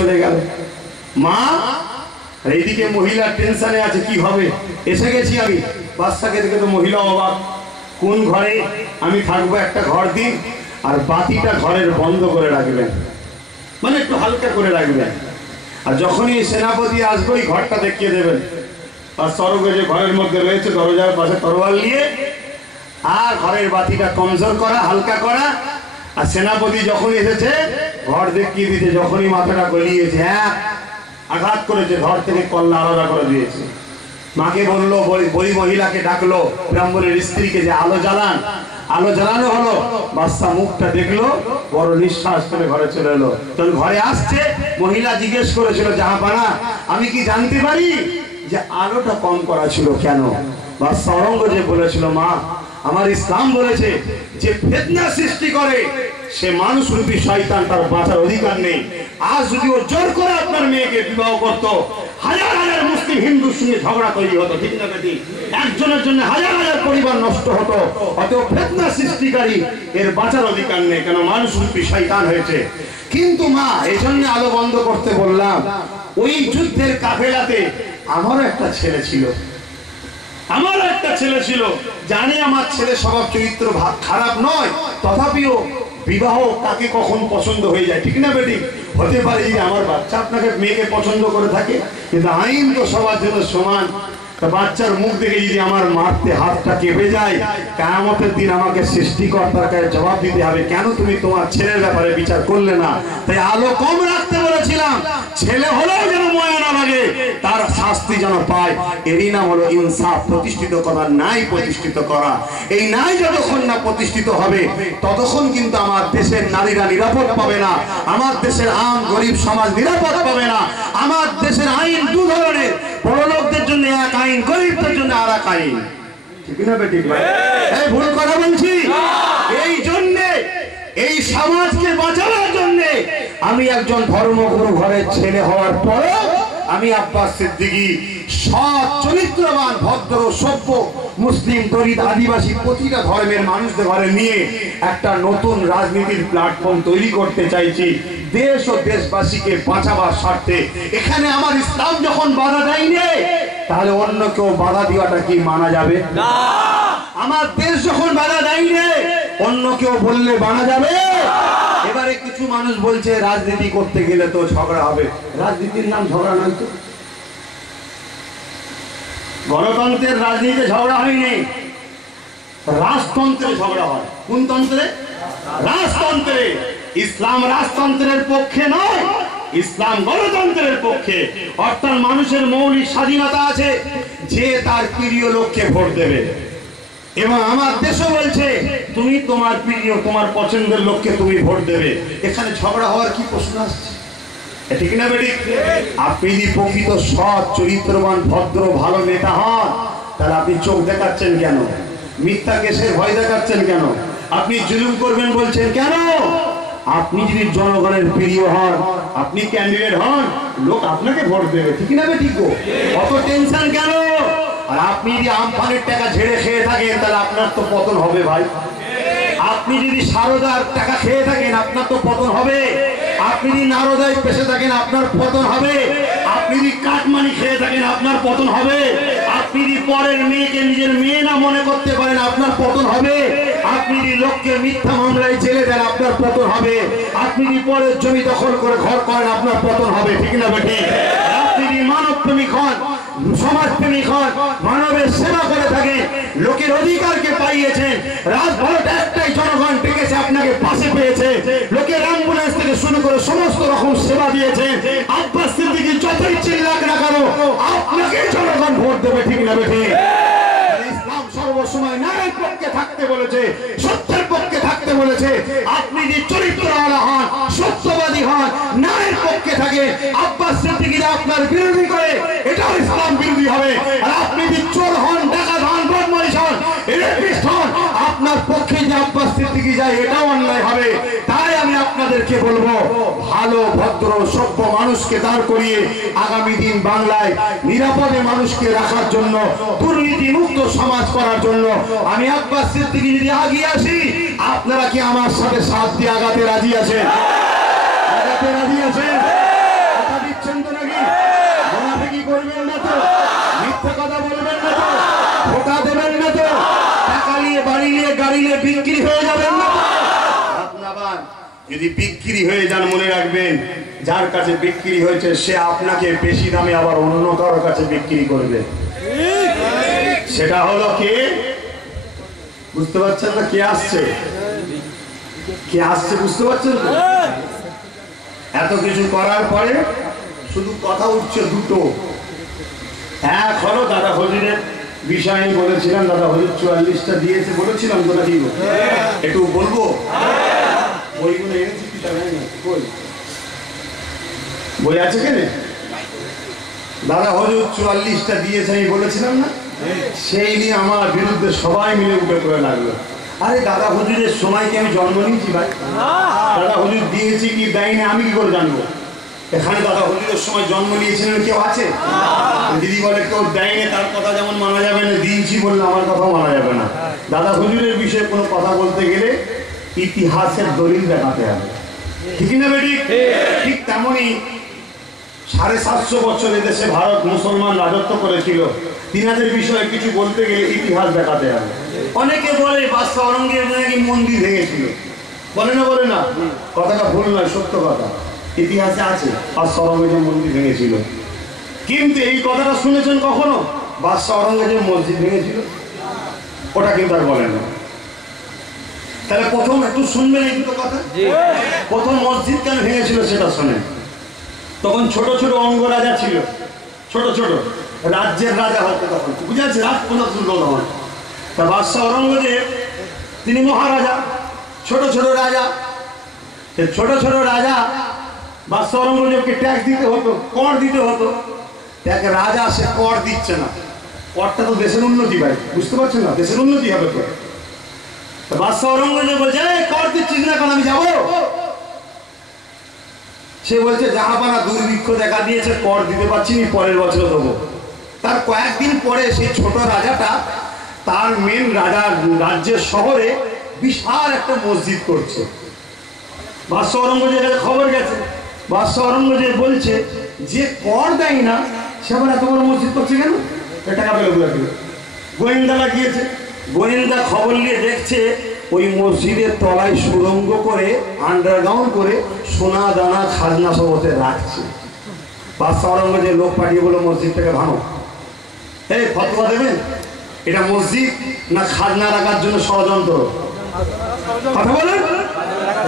চলে গেল। মা এইদিকে মহিলা টেনশনে আছে, কি হবে, এসে গেছি আমি। বাচ্চাকে দেখে তো মহিলা অবাক, কোন ঘরে আমি থাকবো, একটা ঘর দিন, আর বাতিটা ঘরের বন্ধ করে রাখবেন, মানে একটু হালকা করে রাখবেন, আর যখনই সেনাপতি আসবে ওই ঘরটা দেখিয়ে দেবেন। আর সরগে যে ঘরের মধ্যে রয়েছে দরজার পাশে তরোয়াল নিয়ে, আর ঘরের বাতিটা কমজোর করা, হালকা করা। আর সেনাপতি যখনই এসেছে ঘর দেখিয়ে দিয়েছে, যখনই মাথাটা গলিয়েছে, হ্যাঁ আঘাত করেছে, ঘর থেকে কল্লা আলাদা করে দিয়েছে। মাকে বললো, বলি মহিলাকে ডাকলো, ব্রাহ্মণের স্ত্রীকে, যে আলো জ্বালান। আলো জ্বালানো হলো, বাচ্চা মুখটা দেখলো, বড় নিঃশ্বাস করে ঘরে চলে এলো। তখন ঘরে আসছে, মহিলা জিজ্ঞেস করেছিল, জাহাপানা আমি কি জানতে পারি যে আলোটা কম করা ছিল কেন? বাচ্চা অরঙ্গজেব বলেছিল, মা আমার ইসলাম বলেছে যে ফিতনা সৃষ্টি করে সে মানুষ রূপী শয়তান, তার বাঁচার অধিকার নেই। আজ যদি ও জোর করে আপনার মেয়েকে বিবাহ করত, হাজার হাজার মুসলিম হিন্দুর সঙ্গে ঝগড়া তৈরি হতো, ঠিক না বেটি? একজনের জন্য হাজার হাজার পরিবার নষ্ট হতো। অতএব ফিতনা সৃষ্টিকারী এর বাঁচার অধিকার নেই, কেন মানুষ রূপী শয়তান হয়েছে। কিন্তু মা এই জন্য আলো বন্ধ করতে বললাম, ওই যুদ্ধের কাফেলাতে আমারও একটা ছেলে ছিল, আমারও একটা ছেলে ছিল। জানি আমার ছেলে স্বভাব চরিত্র খারাপ নয়, তথাপিও বিবাহ কাকে কখন পছন্দ হয়ে যায়, ঠিক না বেটি? হতে পারে যে আমার বাচ্চা আপনাকে মেয়েকে পছন্দ করে থাকে, কিন্তু আইন তো সবার জন্য সমান। তা বাচ্চার মুখ দেখে যদি আমার মারতে হাতটা কেঁপে যায়, কিয়ামতের দিন আমাকে সৃষ্টিকর্তার কাছে জবাব দিতে হবে, কেন তুমি তোমার ছেলের ব্যাপারে বিচার করলে না? তাই আলো কম রাখতে বলেছিলাম, ছেলে হলেও যেন ময়া না লাগে, তার শাস্তি যেন পায়। এরই নাম হলো ইনসাফ, প্রতিষ্ঠিত করা, ন্যায় প্রতিষ্ঠিত করা। এই ন্যায় যতক্ষণ না প্রতিষ্ঠিত হবে ততক্ষণ কিন্তু আমার দেশের নারীরা নিরাপদ পাবে না, আমার দেশের আম গরিব সমাজ নিরাপদ পাবে না। আমার দেশের আইন দু ধরনের, বড় লোকদের জন্য এক আইন, গরিবদের জন্য আর এক আইন, ঠিক না বেটি? এই ভুল কথা বলছি? এই জন্যে এই সমাজকে বাঁচানোর জন্য আমি একজন ধর্মগুরু ঘরের ছেলে হওয়ার পরে আমি আব্বাস সিদ্দিকী সৎ চরিত্রবান ভদ্র সভ্য মুসলিম দলিত আদিবাসী প্রতিটা ধর্মের মানুষদের ঘরে নিয়ে একটা নতুন রাজনীতির প্ল্যাটফর্ম তৈরি করতে চাইছি, দেশ ও দেশবাসীকে বাঁচাবার স্বার্থে। এখানে আমার ইসলাম যখন বাধা দেয়নি, তাহলে অন্য কেউ বাধা দেওয়াটা কি মানা যাবে? না। আমার দেশ যখন বাধা দেয়নি, অন্য কেউ বললে মানা যাবে? এবারে কিছু মানুষ বলছে রাজনীতি করতে গেলে তো ঝগড়া হবে। রাজনীতির নাম ঝগড়া নয় তো, গণতন্ত্রের রাজনীতিতে ঝগড়া হয়নি, রাজতন্ত্রে ঝগড়া হয়। কোন তন্ত্রে? রাজতন্ত্রে। ইসলাম রাজতন্ত্রের পক্ষে নয়, ইসলাম গণতন্ত্রের পক্ষে। অর্থাৎ মানুষের মৌলিক স্বাধীনতা আছে, যে তার প্রিয় লোককে ভোট দেবে। এবং আমার দেশও বলছে তুমি তোমার প্রিয়, তোমার পছন্দের লোককে তুমি ভোট দেবে। এখানে ঝগড়া হওয়ার কি প্রশ্ন আসছে? ঠিক না বেটি? আপনি যদি প্রকৃত সৎ চরিত্রবান ভদ্র ভালো নেতা হন, তাহলে আপনি চোখ দেখাচ্ছেন কেন? মিথ্যা কেসের ভয় দেখাচ্ছেন কেন? আপনি জুলুম করবেন বলছেন কেন? আপনি যদি জনগণের প্রিয় হন, আপনি ক্যান্ডিডেট হন, লোক আপনাকে ভোট দেবে, ঠিক না বেটি? অত টেনশন কেন? আর আপনি যদি আমফানের টাকা ঝেড়ে খেয়ে থাকেন, তাহলে আপনার তো পতন হবে ভাই। আপনি যদি সারদার টাকা খেয়ে থাকেন, আপনার তো পতন হবে। আপনি যদি নারদায় পেশে থাকেন, আপনার পতন হবে। আপনি যদি কাটমানি খেয়ে থাকেন, আপনার পতন হবে। আপনি যদি পরের মেয়েকে নিজের মেয়ে না মনে করতে পারেন, আপনার পতন হবে। আপনি যদি লোককে মিথ্যা মামলায় জেলে দেন, আপনার পতন হবে। আপনি যদি পরের জমি দখল করে ঘর করেন, আপনার পতন হবে, ঠিক না বেটি? আপনি যদি মানব প্রেমিক হন, সমাজপ্রেমিক হন, মানবের সেবা করে থাকেন, লোকের অধিকারকে পাইয়েছেন, রাজভারত একটাই জনগণ ডেকেছে, আপনাকে পাশে পেয়েছে, লোকের অ্যাম্বুলেন্স থেকে শুরু করে সমস্ত রকম সেবা দিয়েছেন। আব্বাস সিদ্দিকী যতই চিল্লাক না কেন, আপনাকে জনগণ ভোট দেবে, ঠিক না বেটি? ইসলাম সর্বসময় ন্যায়ের পক্ষে থাকতে বলেছে, সত্যের পক্ষে থাকতে বলেছে। আপনি যদি চরিত্রওয়ালা হন, সত্যবাদী হন, ন্যায়ের পক্ষে থাকে, আব্বাস সিদ্দিকীরা আপনার বিরোধী করে, এটাও ইসলাম বিরোধী হবে। আর আপনি যদি চোর হন, ডাকাত হন, বদমাইশ হন, রেপিস্ট হন, আপনার পক্ষে যে আব্বাস সিদ্দিকী যায়, এটাও অন্যায় হবে। তাই আমি আপনাদেরকে বলবো, ভালো ভদ্র সভ্য মানুষকে দাঁড় করিয়ে আগামী দিন বাংলায় নিরাপদে মানুষকে রাখার জন্য, দুর্নীতি মুক্ত সমাজ করার জন্য আমি আব্বাস সিদ্দিকী যদি আগিয়ে আসি, আপনারা কি আমার সাথে সাথ দিয়ে আগাতে রাজি আছেন? আগাতে রাজি আছেন? যদি বিক্রি হয়ে যান মনে রাখবেন যার কাছে বিক্রি হয়েছে সে আপনাকে বেশি দামে আবার অন্য কারোর কাছে বিক্রি করবে। সেটা হলো কে? বুঝতে পারছেন না? কে আসছে? কে আসছে বুঝতে পারছেন তো? এত কিছু করার পরে শুধু কথা উঠছে দুটো। এক হলো দাদা হুজুরের বিষয় আমি বলেছিলাম, দাদা হুজুর 44টা দিয়েছে বলেছিলাম তো নাকি? একটু বলবো? বইগুলো এনেছি কি তা জানি না, বই বই আছে কেন? দাদা হুজুর 44টা দিয়েছে আমি বলেছিলাম না? সেই নিয়ে আমার বিরুদ্ধে সবাই মিলে উঠে করে লাগলো। আরে দাদা হুজুরের সময় কি আমি জন্ম নিয়েছি ভাই? দাদা হুজুর দিয়েছি কি দেয়নি আমি কি করে জানবো? এখানে দাদা হুজুরের সময় জন্ম নিয়েছিলেন কেউ আছে? দিদি বলে কেউ দেয়নি তার কথা যেমন মানা যাবে না, দিয়েছি বললে আমার কথাও মানা যাবে না। দাদা হুজুরের বিষয়ে কোনো কথা বলতে গেলে ইতিহাসের দলিল দেখাতে হবে, ঠিক না বেটি? ঠিক তেমনই 750 বছর এদেশে ভারত মুসলমান রাজত্ব করেছিল, তিনাদের বিষয়ে কিছু বলতে গেলে ইতিহাস দেখাতে হবে। অনেকে বলে বাদশাহ আওরঙ্গজেব নাকি মন্দির ভেঙেছিল, বলে না? বলে না? কথাটা ভুল নয়, সত্য কথা, ইতিহাসে আছে বাদশাহ আওরঙ্গজেব মন্দির ভেঙেছিল। কিন্তু এই কথাটা শুনেছেন কখনো বাদশাহ আওরঙ্গজেব মসজিদ ভেঙেছিল? ওটা কিন্তু আর বলেন না। তাহলে প্রথম একটু শুনবেন এই দুটো কথা। প্রথম মসজিদ কেন ভেঙেছিল সেটা শোনেন। তখন ছোট ছোট অঙ্গরাজা ছিল, ছোট ছোট রাজ্যের রাজা হতো তখন, বুঝে আছে? রাজপ্রজাতন্ত্র। তা বাদশাহ আওরঙ্গজেব তিনি মহারাজা, ছোট ছোট রাজা। ছোট ছোট রাজা বাদশাহ আওরঙ্গজেবকে ট্যাক্স দিতে হতো, কর দিতে হতো। দেখ রাজা সে কর দিচ্ছে না, করটা তো দেশের উন্নতি ভাই, বুঝতে পারছেন না? দেশের উন্নতি হবে তো। বাদশাহ আওরঙ্গজেব বলছে কর দিচ্ছিস না কারণ আমি যাবো? সে বলছে জাহাপানা দুর্ভিক্ষ দেখা দিয়েছে, কর দিতে পারছি না, পরের বছর দেবো। তার কয়েকদিন পরে সেই ছোট রাজাটা তার মেন রাজ্যের শহরে বিশাল একটা মসজিদ করছে। বাদশাহ আওরঙ্গজেবের খবর গেছে, বাদশাহ আওরঙ্গজেব বলছে যে কর দেয় না সে আবার এত বড় মসজিদ করছে কেন? টাকা পেল গুলো। গোয়েন্দারা গিয়েছে, গোয়েন্দা খবর নিয়ে দেখছে ওই মসজিদের তলায় সুড়ঙ্গ করে আন্ডারগ্রাউন্ড করে সোনা দানা খাজনা সব ওতে রাখছে। বাদশাহ আওরঙ্গজেব লোক পাঠিয়ে বলো মসজিদটাকে ভাঙো। এই ফতোয়া দেবেন এটা মসজিদ না খাজনা রাখার জন্য ষড়যন্ত্র? কথা বলেন।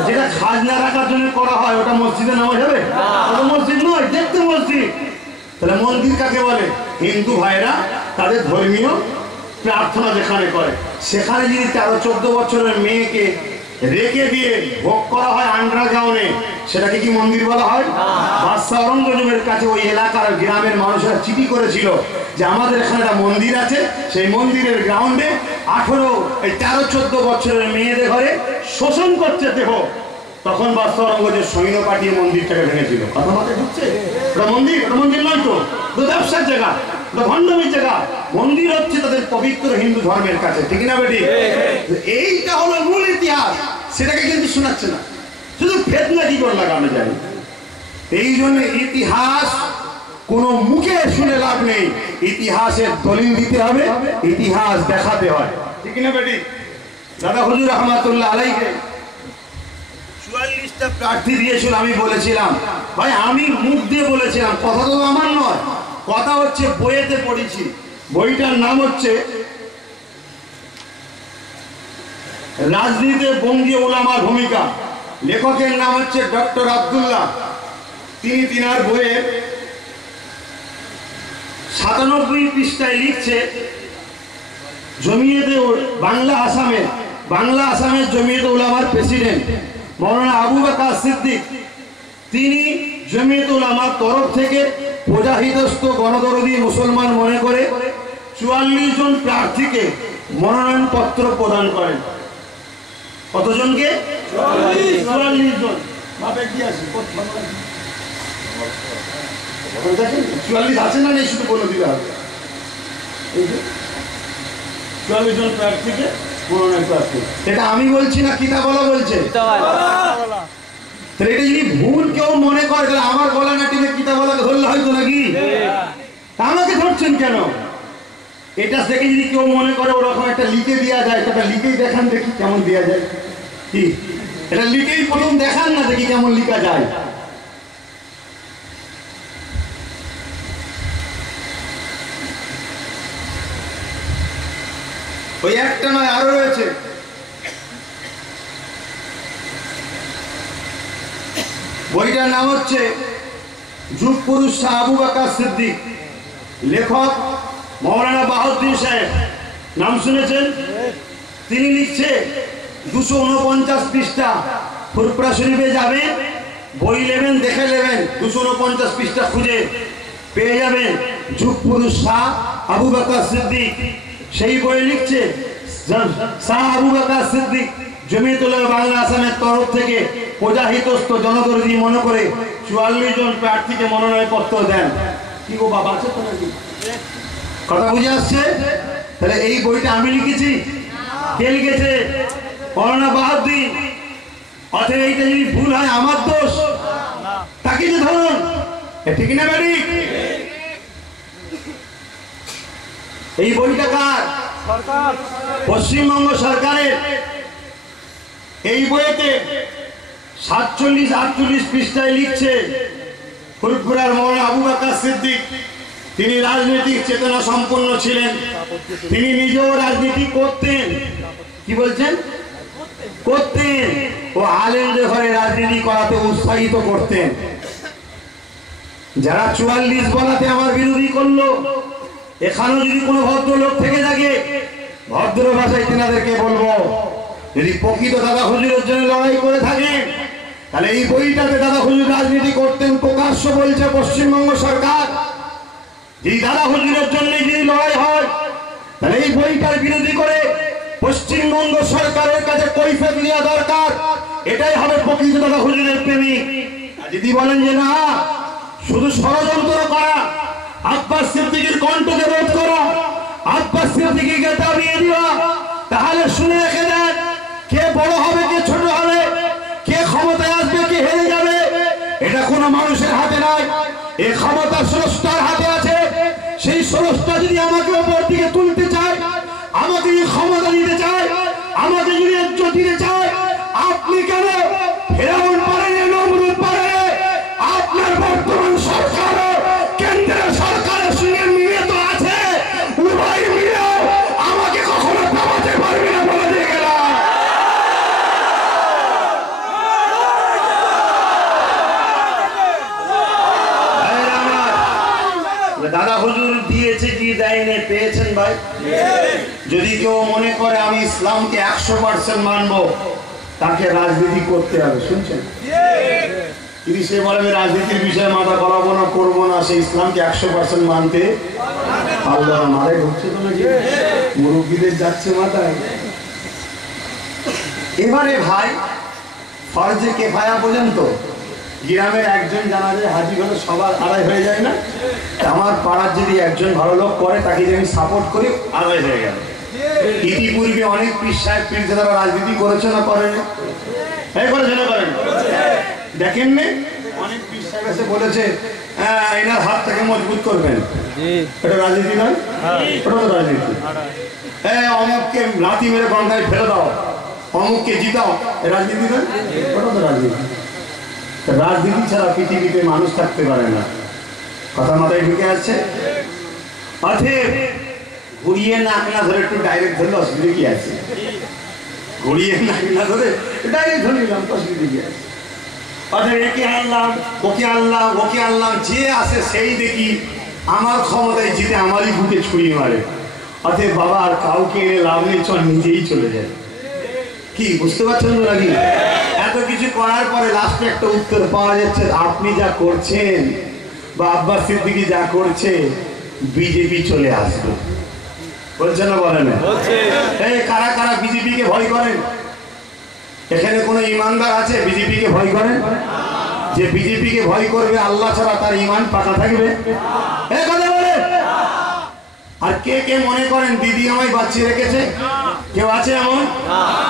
যেটা খাজনা রাখার জন্য করা হয় ওটা মসজিদে নেওয়া যাবে? ওটা মসজিদ নয়, দেখতে মসজিদ। তাহলে মন্দির কাকে বলে? হিন্দু ভাইরা তাদের ধর্মীয় প্রার্থনা যেখানে করে, সেখানে যদি 13-14 বছরের মেয়েকে রেখে দিয়ে ভোগ করা হয় আন্ডারগ্রাউন্ডে, সেটাকে কি মন্দির বলা হয়? বাদশাহ আওরঙ্গজেবের কাছে ওই এলাকার গ্রামের মানুষেরা চিঠি করেছিল যে আমাদের এখানে একটা মন্দির আছে, সেই মন্দিরের গ্রাউন্ডে 13-14 বছরের মেয়েদের ঘরে শোষণ করছে দেহ। তখন বাদশাহ আওরঙ্গজেব সৈন্য পাঠিয়ে মন্দিরটাকে ভেঙেছিল। কথা মাথায় ঢুকছে? ওটা মন্দির? ওটা মন্দির নয় তো, ব্যবসার জায়গা, ভণ্ডামির জায়গা। মন্দির হচ্ছে তাদের পবিত্র হিন্দু ধর্মের কাছে, ঠিক না বেটি? এইটা হলো মূল ইতিহাস, সেটাকে কিন্তু শোনাচ্ছে না, শুধু ফেতনা কি করে লাগানো যায়। এই জন্য ইতিহাস কোনো মুখে শুনে লাভ নেই, ইতিহাসের দলিল দিতে হবে, ইতিহাস দেখাতে হয়, ঠিক না বেটি? দাদা হুজুর রহমাতুল্লাহ আলাইহি 44টা প্রার্থী দিয়েছিল। আমি বলেছিলাম ভাই, আমি মুখ দিয়ে বলেছিলাম, কথা তো আমার নয়, কথা হচ্ছে বইয়েতে পড়েছি। বইটার নাম হচ্ছে রাজনীতিতে বঙ্গীয় উলামার ভূমিকা, লেখকের নাম হচ্ছে ডক্টর আব্দুল্লাহ। তিনি তিনার বইয়ের 97 পৃষ্ঠায় লিখছে জমিয়তে বাংলা আসামের জমিয়তে উলামার প্রেসিডেন্ট মৌলানা আবু বকর সিদ্দিক, তিনি জমিয়তে উলামার তরফ থেকে প্রজাহিতস্থ গণদরদী মুসলমান মনে করে 44 জন প্রার্থীকে মনোনয়ন পত্র প্রদান করেন। কতজনকে? 44 জন। ভাবে কি আছে? 44 আছে না নেই শুধু বলে দিলে হবে। 44 জন প্রার্থীকে মনোনয়ন প্রার্থী, এটা আমি বলছি না, কিতাবওয়ালা বলছে। তাহলে এটা যদি ভুল কেউ মনে করে তাহলে আমার গলা না টিপে কিতাবওয়ালাকে ধরলে হয়তো নাকি? আমাকে ধরছেন কেন? এটা দেখে যদি কেউ মনে করে ওরকম একটা লিখে দেওয়া যায়, সেটা লিখেই দেখান দেখি কেমন দেওয়া যায়। কি এটা লিখেই প্রথম দেখান না, দেখি কেমন লিখা যায়। ওই একটা নয়, আরো রয়েছে। বইটার নাম হচ্ছে যুগ পুরুষ শাহ আবু বকর সিদ্দিক, লেখক মৌলানা বাহাউদ্দিন সাহেব, নাম শুনেছেন? তিনি লিখছে 249 পৃষ্ঠা। ফুরফুরা শরীফে যাবেন, বই নেবেন, দেখে নেবেন, 249 পৃষ্ঠা খুঁজে পেয়ে যাবেন। যুগ পুরুষ শাহ আবু বকর সিদ্দিক, সেই বই লিখছে শাহ আবু বকর সিদ্দিক জমিয়তুল বাংলা আসামের তরফ থেকে প্রজাহিতস্থ জনদরদি মনে করে 44 জন প্রার্থীকে মনোনয়ন পত্র দেন। কি গো বাবা, আছে তো নাকি? কথা বুঝে আসছে? তাহলে এই বইটা আমি লিখেছি? কে লিখেছে? মৌলানা বাহাউদ্দিন। অথবা এইটা যদি ভুল হয় আমার দোষ, তাকে যে ধরুন, ঠিক না বাড়ি? এই বইটা কার? পশ্চিমবঙ্গ সরকারের। এই বইতে 47-48 পৃষ্ঠায় লিখছে ফুরফুরার মৌলানা আবু বকর সিদ্দিক, তিনি রাজনৈতিক চেতনা সম্পন্ন ছিলেন, তিনি নিজেও রাজনীতি করতেন। কি বলছেন? করতেন। ও আলেমদের ঘরে রাজনীতি করাতে উৎসাহিত করতেন। যারা 44 বলাতে আমার বিরোধী করলো, এখানেও যদি কোনো ভদ্রলোক থেকে থাকে, ভদ্র ভাষায় তেনাদেরকে বলবো, যদি প্রকৃত দাদা হুজুরের জন্য লড়াই করে থাকেন, তাহলে এই বইটাতে দাদা হুজুর রাজনীতি করতেন প্রকাশ্য বলছে পশ্চিমবঙ্গ সরকার। যদি দাদা হুজুরের জন্য যদি লড়াই হয়, তাহলে এই বইটার বিরোধী করে পশ্চিমবঙ্গ সরকারের কাছে কৈফিয়ত নেওয়া দরকার। এটাই হবে প্রকৃত দাদা হুজুরের প্রেমিক। যদি বলেন যে না, শুধু ষড়যন্ত্র করা, আব্বাস সিদ্দিকীর কণ্ঠকে রোধ করা, আব্বাস সিদ্দিকীকে দাবিয়ে দেওয়া, তাহলে শুনে রেখে দেন, কে বড় হবে, কে ছোট হবে, কে ক্ষমতায় আসবে, কে হেরে যাবে, এটা কোনো মানুষের হাতে নয়। এই ক্ষমতা স্রষ্টার হাতে আছে। সেই স্রষ্টা যদি আমাকে ওপর দিকে তুলতে চায়, আমাকে যদি ক্ষমতা দিতে চায়, আমাকে যদি ইজ্জত দিতে চায়, আপনি কেন ফেরাউন পারেন, নমরুদ পারেন? আপনার বর্তমান সরকার কেন্দ্রের সরকারের সঙ্গে মিলে তো আছে, উভয় মিলে আমাকে কখনো থামাতে পারবে না বলে দিয়ে গেলাম। দাদা হুজুর দিয়েছে কি দেয়নি, পেয়েছেন ভাই? যদি কেউ মনে করে আমি ইসলামকে 100% মানবো, তাকে রাজনীতি করতে হবে। শুনছেন? যদি সে বলে আমি রাজনীতির বিষয়ে মাথা গলাবো না, করবো না, সে ইসলামকে 100% মানতে পারলো না। মাথায় ঢুকছে তো নাকি? মুরব্বীদের যাচ্ছে মাথায়। এবারে ভাই, ফরজে কেফায়া বলেন তো, গ্রামের একজন জানাজে হাজির হলে সবার আদায় হয়ে যায় না? আমার পাড়ার যদি একজন ভালো লোক করে, তাকে যদি আমি সাপোর্ট করি, আদায় হয়ে গেল। ইতিপূর্বে অনেক পীর সাহেব পীরজাদারা রাজনীতি করেছে না করেন? করেছে না করেন? দেখেন নে, অনেক পীর সাহেব এসে বলেছে এনার হাতটাকে মজবুত করবেন। এটা রাজনীতি নয়? ওটা তো রাজনীতি। অমুককে লাথি মেরে গঙ্গায় ফেলে দাও, অমুককে জিতাও, রাজনীতি নয়? ওটা তো রাজনীতি। রাজনীতি ছাড়া পৃথিবীতে মানুষ থাকতে পারে না। কথা মাথায় ঢুকে আসছে? অতএব ঘুরিয়ে নাক না ধরে একটু ডাইরেক্ট ধরলে অসুবিধা কি আছে? ঘুরিয়ে নাক না ধরে ডাইরেক্ট ধরে নিলাম, অসুবিধা কি আছে? অতএব একে আনলাম, ওকে আনলাম, ওকে আনলাম, যে আসে সেই দেখি আমার ক্ষমতায় জিতে আমারই বুকে ছুঁড়িয়ে মারে। অতএব বাবা আর কাউকে এনে লাভ নেই, চল নিজেই চলে যায়। কি বুঝতে পারছেন তো নাকি? এত কিছু করার পরে লাস্টে একটা উত্তর পাওয়া যাচ্ছে, আপনি যা করছেন বা আব্বাস সিদ্দিকী যা করছে, বিজেপি চলে আসবে। বলছে না, বলে না? কারা কারা বিজেপিকে ভয় করেন? এখানে কোন ইমানদার আছে বিজেপিকে ভয় করেন? যে বিজেপিকে ভয় করবে, আল্লাহ ছাড়া তার ইমান পাকা থাকবে? কথা বলে। আর কে কে মনে করেন দিদি আমায় বাঁচিয়ে রেখেছে? কেউ আছে এমন?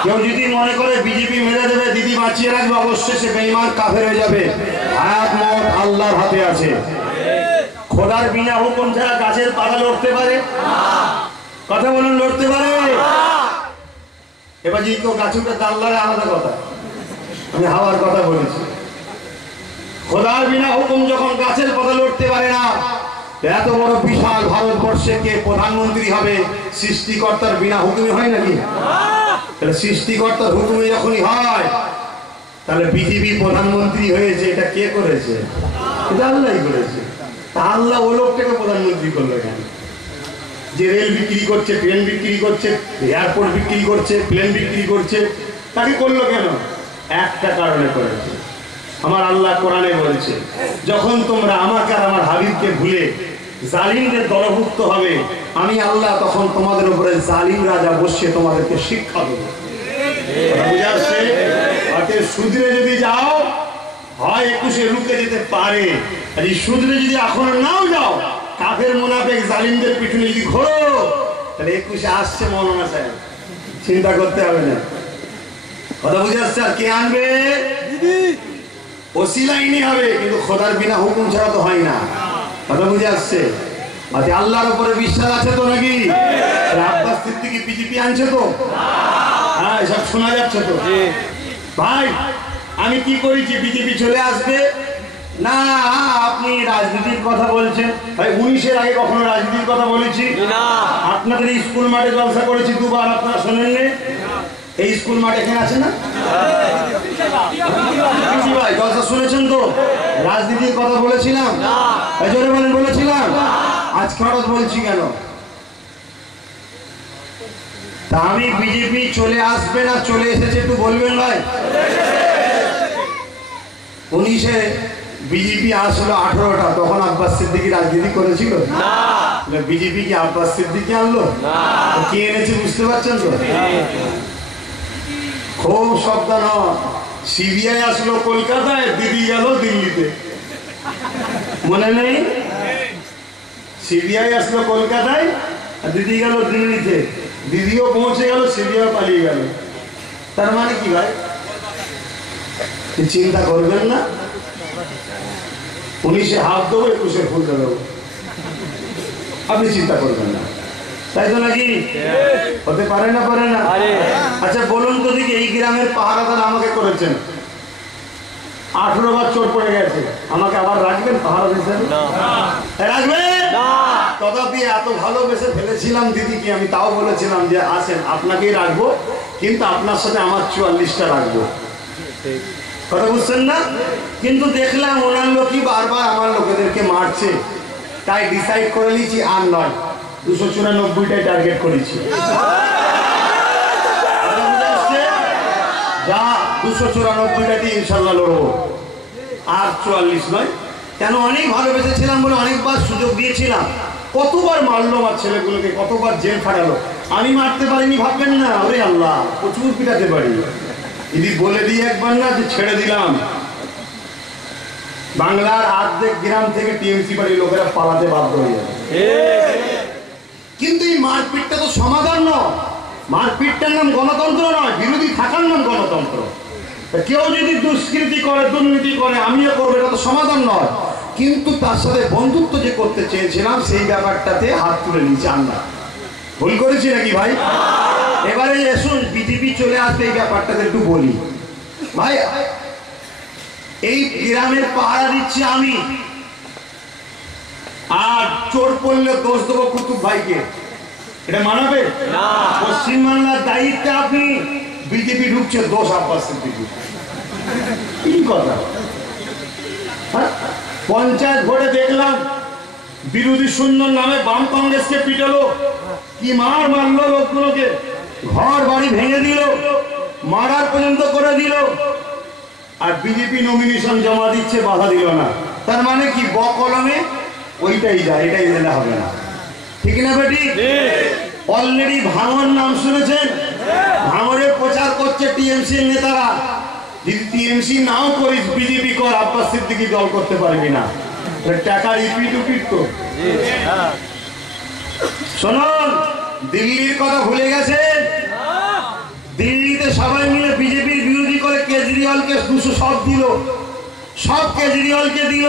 কেউ যদি মনে করে বিজেপি মেরে দেবে, দিদি বাঁচিয়ে রাখবে, অবশ্যই সে বেঈমান কাফের হয়ে যাবে। হায়াত মওত আল্লাহর হাতে আছে। খোদার বিনা হুকুম ছাড়া গাছের পাতা লড়তে পারে? কথা বলুন, লড়তে পারে? এবার যদি কেউ গাছ উঠে দাঁড়ালে আলাদা কথা, আমি হাওয়ার কথা বলেছি। খোদার বিনা হুকুম যখন গাছের পাতা লড়তে পারে না, এত বড় বিশাল ভারতবর্ষে কে প্রধানমন্ত্রী হবে? সৃষ্টিকর্তার বিনা হুকুমে হয় নাকি? তাহলে সৃষ্টিকর্তার হুকুমে যখনই হয়, তাহলে বিজেপি প্রধানমন্ত্রী হয়েছে, এটা কে করেছে? এটা আল্লাহই করেছে। তা আল্লাহ ও লোকটাকে প্রধানমন্ত্রী করলো কেন? যে রেল বিক্রি করছে, ট্রেন বিক্রি করছে, এয়ারপোর্ট বিক্রি করছে, প্লেন বিক্রি করছে, তাকে করলো কেন? একটা কারণে করেছে। আমার আল্লাহ কোরআনে বলছে, যখন তোমরা আমাকে আর আমার হাবিবকে ভুলে জালিমদের দলভুক্ত হবে, আমি আল্লাহ তখন তোমাদের উপরে জালিম রাজা বসিয়ে তোমাদেরকে শিক্ষা দেবো। বুঝে আসছে? সুদরে যদি যাও, হয় 21-এ রুকে যেতে পারে। আর এই সুদরে যদি এখন নাও যাও, কাফের মুনাফিক জালিমদের পিছনে যদি ঘোরো, তাহলে 21-এ আসছে মৌলানা সাহেব, চিন্তা করতে হবে না। কথা বুঝে আসছে? আর কে আনবে? ওসিলাইনি হবে, কিন্তু খোদার বিনা হুকুম ছাড়া তো হয় না। কথা বুঝে আসছে? আচ্ছা, আল্লাহর উপরে বিশ্বাস আছে তো নাকি? আব্বাস সিদ্দিকী বিজেপি আনছে তো? হ্যাঁ, এসব শোনা যাচ্ছে তো? ভাই, আমি কি করেছি? বিজেপি চলে আসবে না। আপনি রাজনীতির কথা বলছেন ভাই, 19-এর আগে কখনো রাজনীতির কথা বলেছি না? আপনাদের এই স্কুল মাঠে জলসা করেছি দুবার, আপনারা শোনেননি? এই স্কুল মাঠে এখানে আছে না ভাই? জলসা শুনেছেন তো? রাজনীতির কথা বলেছিলাম? জোরে বলেন, বলেছিলাম? আজকে হঠাৎ বলছি কেন? তা আমি বিজেপি চলে আসবে না চলে এসেছে একটু বলবেন ভাই? 19-এ বিজেপি আসলো 18টা, তখন আব্বাস সিদ্দিকী রাজনীতি করেছিল না? বিজেপি কি আব্বাস সিদ্দিকী আনলো? কে এনেছে বুঝতে পারছেন তো? খুব সাবধান। সিবিআই আসলো কলকাতায়, দিদি গেল দিল্লিতে, মনে নেই? সিবিআই আসলো কলকাতায় আর দিদি গেল দিল্লিতে। দিদিও পৌঁছে গেল, সিবিআই পালিয়ে গেল। তার মানে কি ভাই? চিন্তা করবেন না? 19-এ হাত দেবো, 21-এ ফুল দেবো, আপনি চিন্তা করবেন না, তাই তো নাকি? হতে পারে না? পারে না? আচ্ছা বলুন তো দেখি, এই গ্রামের পাহারাদার আমাকে করেছেন, 18 বার চোর পড়ে গেছে, আমাকে আবার রাখবেন পাহারাদার হিসেবে? রাখবেন? তথাপি এত ভালোবেসে ফেলেছিলাম দিদিকে, আমি তাও বলেছিলাম যে আসেন, আপনাকেই রাখবো, কিন্তু আপনার সাথে আমার 44টা রাখবো। কথা বুঝছেন না? কিন্তু দেখলাম ওনার লোকই বারবার আমার লোকেদেরকে মারছে, তাই ডিসাইড করে নিয়েছি আর নয়, 294টাই টার্গেট করেছি। যা 294টাতে ইনশাল্লাহ লড়বো, আর 44 নয়। কেন? অনেক ভালোবেসেছিলাম বলে অনেকবার সুযোগ দিয়েছিলাম, কতবার মারলো আমার ছেলেগুলোকে, কতবার জেল খাটালো। আমি মারতে পারিনি ভাববেন না? ওরে আল্লাহ, প্রচুর পিটাতে পারি। যদি বলে দিয়ে একবার না যে ছেড়ে দিলাম, বাংলার অর্ধেক গ্রাম থেকে টিএমসি বাড়ির লোকেরা পালাতে বাধ্য হয়ে যাবে। কিন্তু এই মারপিটটা তো সমাধান নয়। মারপিটটার নাম গণতন্ত্র নয়, বিরোধী থাকার নাম গণতন্ত্র। কেউ যদি দুষ্কৃতি করে, দুর্নীতি করে, আমিও করবো, এটা তো সমাধান নয়। কিন্তু তার সাথে বন্ধুত্ব যে করতে চেয়েছিলাম, সেই ব্যাপারটাতে হাত তুলে নিয়েছে আমরা। ভুল করেছি নাকি ভাই? এবারে এসুন, বিজেপি চলে আসবে, এই ব্যাপারটাতে একটু বলি ভাই। এই গ্রামের পাহারা দিচ্ছি আমি, আর চোর পড়লে দোষ দেবো কুতুব ভাইকে, এটা মানাবে? পশ্চিমবাংলার দায়িত্বে আপনি, বিজেপি ঢুকছে, দোষ আব্বাস সিদ্দিকী। কি কথা? পঞ্চায়েত ভোটে দেখলাম বিরোধী শূন্যর নামে বাম কংগ্রেসকে পিটালো, কি মার মারলো লোকগুলোকে, ঘর বাড়ি ভেঙে দিল, মারার পর্যন্ত করে দিল, আর বিজেপি নমিনেশন জমা দিচ্ছে, বাধা দিল না। তার মানে কি? বকলমে ওইটাই যায়, এটাই দিলে হবে না, ঠিক না বেটি? অলরেডি ভাঙর নাম শুনেছেন? ভাঙরে প্রচার করছে টিএমসি নেতারা, যদি টিএমসি নাও করিস, বিজেপি কর, আব্বাস সিদ্দিকী দল করতে পারবি না। টাকার ইপিট উপিট তো। শুনুন, দিল্লির কথা ভুলে গেছেন? দিল্লিতে সবাই মিলে বিজেপির বিরোধী করে কেজরিওয়ালকে 200 সব দিল, সব কেজরিওয়ালকে দিল,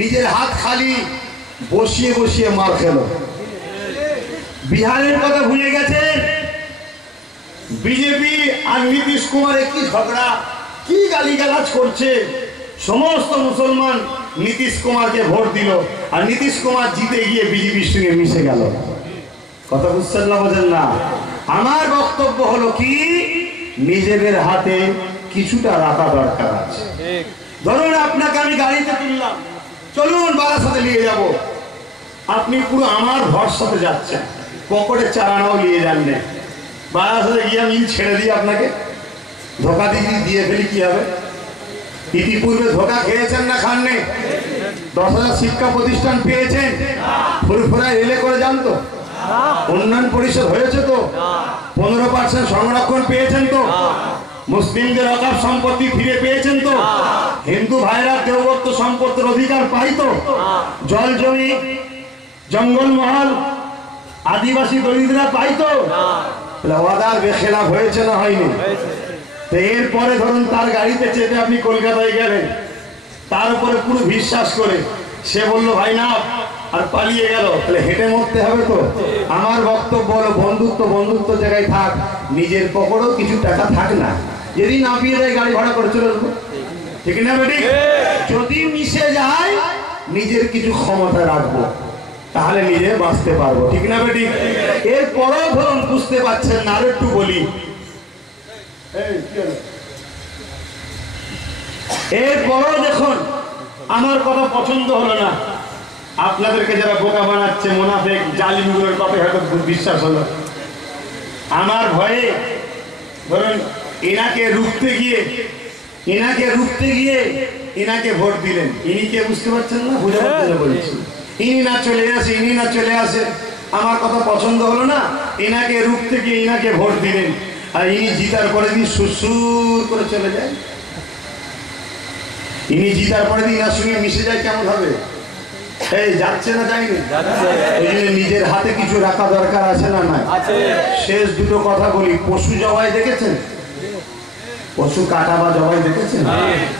নিজের হাত খালি, বসিয়ে বসিয়ে মার খেল। বিহারের কথা ভুলে গেছেন? বিজেপি আর নীতিশ কুমার কি ঝগড়া, কি গালিগালাজ করছে। সমস্ত মুসলমান নীতিশ কুমারকে ভোট দিল, আর নীতিশ কুমার জিতে গিয়ে বিজেপির সঙ্গে মিশে গেল। কথা বুঝছেন না, বোঝেন না? আমার বক্তব্য হলো কি, নিজেদের হাতে কিছুটা রাখা দরকার আছে। ধরুন আপনাকে আমি গাড়িতে তুললাম, চলুন বারাসাতে নিয়ে যাব, আপনি পুরো আমার ভরসাতে যাচ্ছেন, পকেটে চারানাও নিয়ে যাননি, বারাসাতে গিয়ে আমি ছেড়ে দিই আপনাকে, ধোকা দিয়ে ফেলি, কি হবে? ইতিপূর্বে ধোকা খেয়েছেন না খাননি? 10,000 শিক্ষা প্রতিষ্ঠান পেয়েছেন, ফুরফুরায় রেলে করে যান তো? উন্নয়ন পরিষদ হয়েছে তো? 15% সংরক্ষণ পেয়েছেন তো? মুসলিমদের অকাপ সম্পত্তি ফিরে পেয়েছেন তো? হিন্দু ভাইরা দেবত্ব সম্পত্তির অধিকার পাই তো? জল জমি, জঙ্গলমহল, আদিবাসী দরিদ্ররা পাই তো? ওয়াদার বেখেলাফ হয়েছে না হয়নি? এরপরে ধরুন তার গাড়িতে চেপে আপনি কলকাতায় গেলেন, তার উপরে পুরো বিশ্বাস করে সে বলল ভাই না, আর পালিয়ে গেল, তাহলে হেঁটে মরতে হবে তো? আমার বক্তব্য হলো বন্ধুত্ব জায়গায় থাক, নিজের পকেটেও কিছু টাকা থাক না, যদি না পেয়ে যায় গাড়ি ভাড়া করে চলে যাবো, ঠিক না বেটি? যদি মিশে যায় নিজের কিছু ক্ষমতা রাখবো, তাহলে নিজে বাঁচতে পারবো, ঠিক না বেটি? এরপরেও ধরুন বুঝতে পারছেন না, আরো একটু বলি। এরপরেও দেখুন আমার কথা পছন্দ হলো না, আপনাদেরকে যারা বোকা বানাচ্ছে, মুনাফিক জালিমগুলোর কথা হয়তো বিশ্বাস হলো, আমার ভয়ে ধরুন এনাকে রুখতে গিয়ে এনাকে ভোট দিলেন। ইনি কে বুঝতে পারছেন না? বুঝাবার জন্য বলছি। ইনি না চলে আসে, আমার কথা পছন্দ হলো না, এনাকে রুখতে গিয়ে এনাকে ভোট দিলেন, আর ইনি জিতার পরে দিন সুসুর করে চলে যায়। ইনি জিতার পরে দিন এনার সঙ্গে মিশে যায়, কেমন হবে? এই যাচ্ছে না, যায়নি? ওই জন্য নিজের হাতে কিছু রাখা দরকার আছে না? নাই? শেষ দুটো কথা বলি। পশু জবাই দেখেছেন? পশু কাটা বা জবাই দেখেছেন?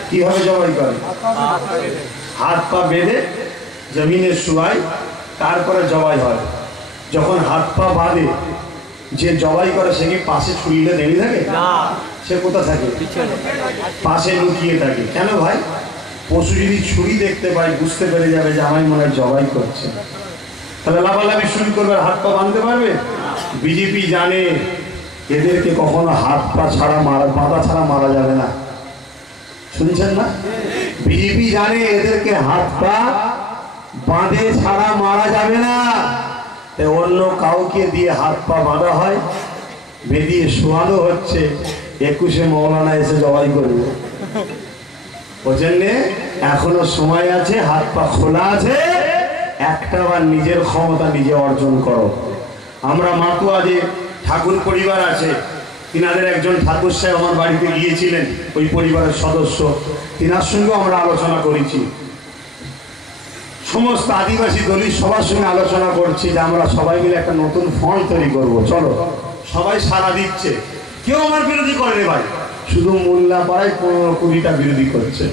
কিভাবে জবাই করে? হাত পা বেঁধে জমিনে শুয়ায়, তারপরে জবাই হয়। যখন হাত পা বাঁধে যে জবাই করে, সে কি পাশে ছুরিলে দাঁড়িয়ে থাকে? সে কোথা থাকে? পাশে লুকিয়ে থাকে। কেন ভাই? পশু যদি ছুরি দেখতে পায়, বুঝতে পেরে যাবে যে আমায় মনে হয় জবাই করছে, তাহলে লাফালাফি শুরু করবে, হাত পা বাঁধতে পারবে? বিজেপি জানে এদেরকে কখনো হাত পা ছাড়া বাঁধা ছাড়া মারা যাবে না, শুনছেন না? বিজেপি জানে এদেরকে হাত পা বাঁধে ছাড়া মারা যাবে না, অন্য কাউকে দিয়ে হাত পা বাঁধা হয়, বেরিয়ে শোয়ানো হচ্ছে, 21শে মৌলানা এসে জবাই করবে। ওই জন্যে এখনো সময় আছে, হাত পা খোলা আছে, একটা বার নিজের ক্ষমতা নিজে অর্জন করো। আমরা মাতুয়া যে ঠাকুর পরিবার আছে, তিনাদের একজন ঠাকুর সাহেব আমার বাড়িতে গিয়েছিলেন, ওই পরিবারের সদস্য, তিনার সঙ্গেও আমরা আলোচনা করেছি। সমস্ত আদিবাসী দলিত সবার সঙ্গে আলোচনা করছি যে আমরা সবাই মিলে একটা নতুন ফন্ড তৈরি করবো, চলো। সবাই সাড়া দিচ্ছে, কেউ আমার বিরোধী করে ভাই, শুধু মোল্লা পাড়ায় 15-20টা বিরোধী করছে।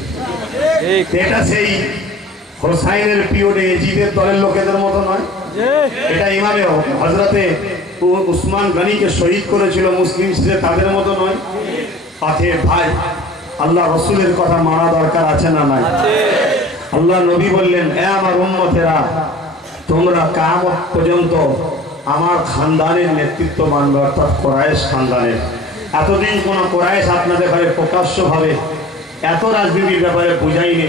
এটা সেই হোসাইনের পিরিয়ডে এজিদের দলের লোকেদের মতো নয়, এটা ইমামে হযরতে উসমান গনিকে শহীদ করেছিল মুসলিম হিসেবে, তাদের মতো নয়। পাথে ভাই, আল্লাহ রসুলের কথা মানা দরকার আছে না নাই? আল্লাহ নবী বললেন, এ আমার উম্মতেরা, তোমরা কিয়ামত পর্যন্ত আমার খানদানের নেতৃত্ব মানবে, অর্থাৎ কুরাইশ খানদানের। এতদিন কোন কুরাইশ আপনাদের ঘরে প্রকাশ্যভাবে এত রাজনীতির ব্যাপারে বুঝাইনি,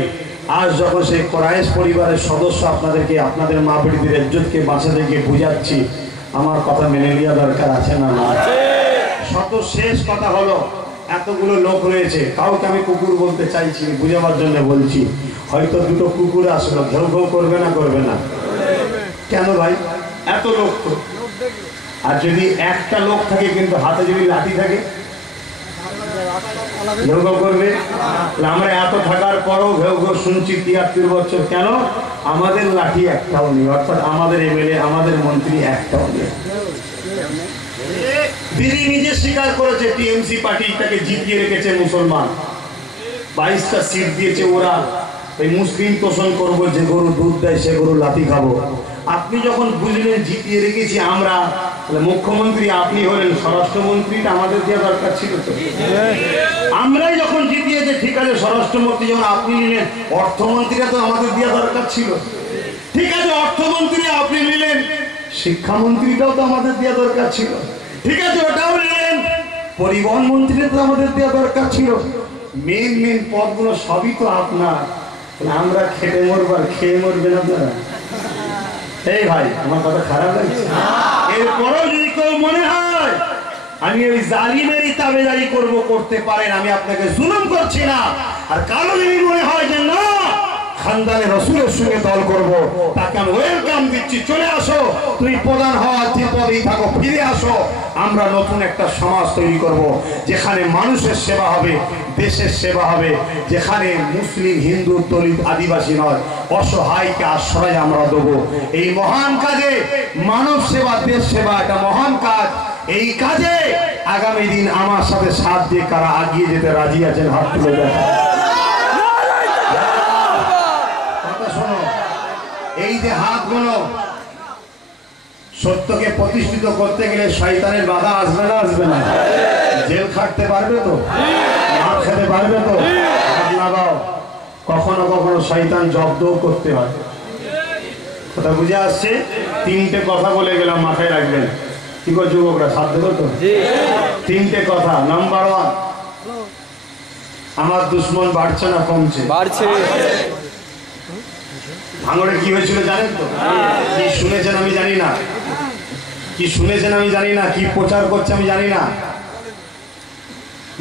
আজ যখন সেই কুরাইশ পরিবারের সদস্য আপনাদেরকে, আপনাদের মা পিটিদের ইজ্জতকে বাঁচাতে গিয়ে বুঝাচ্ছি, আমার কথা মেনে নেওয়া দরকার আছে না? শত শেষ কথা হলো, এতগুলো লোক রয়েছে, কাউকে আমি কুকুর বলতে চাইছি, বুঝাবার জন্য বলছি। হয়তো দুটো কুকুর আসলো, ঘেউ ঘেউ করবে না? করবে না? কেন ভাই? এত লোক তো। আর যদি একটা লোক থাকে কিন্তু হাতে যদি লাঠি থাকে, ঘেউ ঘেউ করবে? আমরা এত থাকার পরও ঘেউ ঘেউ শুনছি 73 বছর, কেন? আমাদের লাঠি একটাও নেই, অর্থাৎ আমাদের এমএলএ, আমাদের মন্ত্রী একটাও নেই। দিদি নিজে স্বীকার করেছে, টিএমসি পার্টি তাকে জিতিয়ে রেখেছে মুসলমান, 22টা সিট দিয়েছে ওরা। এই মুসলিম তোষণ করবো, যে গরু দুধ দেয় সে গরু লাথি খাবো। আপনি যখন বুঝলেন জিতিয়ে রেখেছি আমরা, মুখ্যমন্ত্রী আপনি হলেন, স্বরাষ্ট্রমন্ত্রীটা আমাদের দেওয়া দরকার ছিল তো। আমরাই যখন জিতিয়েছে ঠিক আছে, স্বরাষ্ট্রমন্ত্রী যখন আপনি নিলেন, অর্থমন্ত্রীরা তো আমাদের দেওয়া দরকার ছিল। ঠিক আছে, অর্থমন্ত্রী আপনি নিলেন, শিক্ষামন্ত্রীটাও তো আমাদের দেওয়া দরকার ছিল। ঠিক আছে, ওটাও নিলেন, পরিবহন মন্ত্রীটা তো আমাদের দেওয়া দরকার ছিল। মেন মেন পদগুলো সবই তো আপনার। আমরা খেটে মরবার, খেয়ে মরবেন আপনারা। এই ভাই, আমার কথা খারাপ লাগছে? এরপরও যদি কেউ মনে হয় আমি ওই জালিমেরই তাবেদারি করতে পারেন, আমি আপনাকে জুলুম করছি না। আর কারো যদি মনে হয় যে না খানদানে রসুলের সঙ্গে দল করব, তাকে আমি ওয়েলকাম দিচ্ছি, চলে আসো, তুমি প্রধান হওয়ার যে পদেই থাকো, ফিরে আসো। আমরা নতুন একটা সমাজ তৈরি করব, যেখানে মানুষের সেবা হবে, দেশের সেবা হবে, যেখানে মুসলিম, হিন্দু, দলিত, আদিবাসী নয়, অসহায়কে আশ্রয় আমরা দেবো। এই মহান কাজে মানব সেবা, দেশ সেবা, একটা মহান কাজ। এই কাজে আগামী দিন আমার সাথে সাথ দিয়ে কারা এগিয়ে যেতে রাজি আছেন? হাত তুলে দেন। এই যে হাত গুলো, সত্যকে প্রতিষ্ঠিত করতে গেলে শয়তানের বাধা আসবে না? আসবে না? জেল খাটতে পারবে তো? মার খেতে পারবে তো? হাত লাগাও। কখনো কখনো শয়তান জব্দও করতে হয়। কথা বুঝে আসছে? তিনটে কথা বলে গেলাম, মাথায় রাখবেন। কি করে যুবকরা সাথ দেবো তো? তিনটে কথা। নাম্বার 1, আমার দুশ্মন বাড়ছে না কমছে? বাড়ছে। ভাঙড়ে কি হয়েছিল জানেন তো? কি শুনেছেন আমি জানি না, কি শুনেছেন আমি জানি না, কি প্রচার করছে আমি জানি না।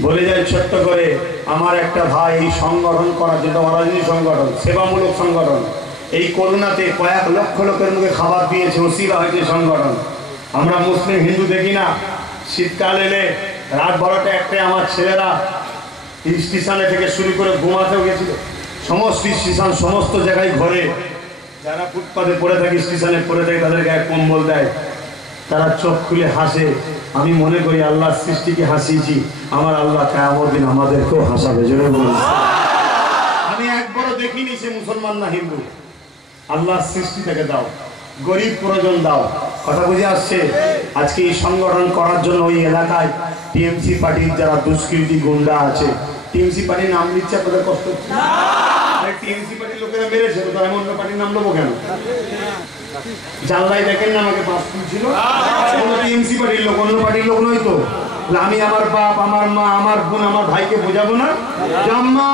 বলে যায় ছোট্ট করে, আমার একটা ভাই এই সংগঠন করার জন্য, অরাজনী সংগঠন, সেবামূলক সংগঠন, এই করোনাতে কয়েক লক্ষ লোকের মুখে খাবার দিয়েছে, ওসিলা হয়েছে সংগঠন। আমরা মুসলিম হিন্দু দেখি না, শীতকাল এলে রাত 12টা 1টায় আমার ছেলেরা স্টেশনে থেকে শুরু করে ঘুমাতেও গেছিল, সমস্ত স্টেশন, সমস্ত জায়গায় ঘরে যারা ফুটপাতে পড়ে থাকে, স্টেশনে পড়ে থাকে, তাদের গায়ে কম্বল দেয়, তারা চোখ খুলে হাসে। আমি মনে করি আল্লাহর সৃষ্টিকে হাসিয়েছি, আমার আল্লাহ কিয়ামত দিন আমাদেরকেও হাসাবে। জোরে বলুন। আমি একবারও দেখিনি সে মুসলমান না হিন্দু, আল্লাহর সৃষ্টি থেকে দাও, গরিব প্রয়োজন দাও। কথা বুঝে আসছে? আজকে এই সংগঠন করার জন্য ওই এলাকায় টিএমসি পার্টির যারা দুষ্কৃতী গুন্ডা আছে, টিএমসি পার্টির নাম দিচ্ছে, আপনাদের কষ্ট হচ্ছে? টিএমসি পার্টির লোকেরা মেরেছে তো, আমি অন্য পার্টির নাম নেবো কেন? জানলাই দেখেন না আমাকে পাস ছিল, টিএমসি পার্টির লোক, অন্য পার্টির লোক নয় তো। আমি আমার বাপ, আমার মা, আমার বোন, আমার ভাইকে বোঝাবো না জাম্মা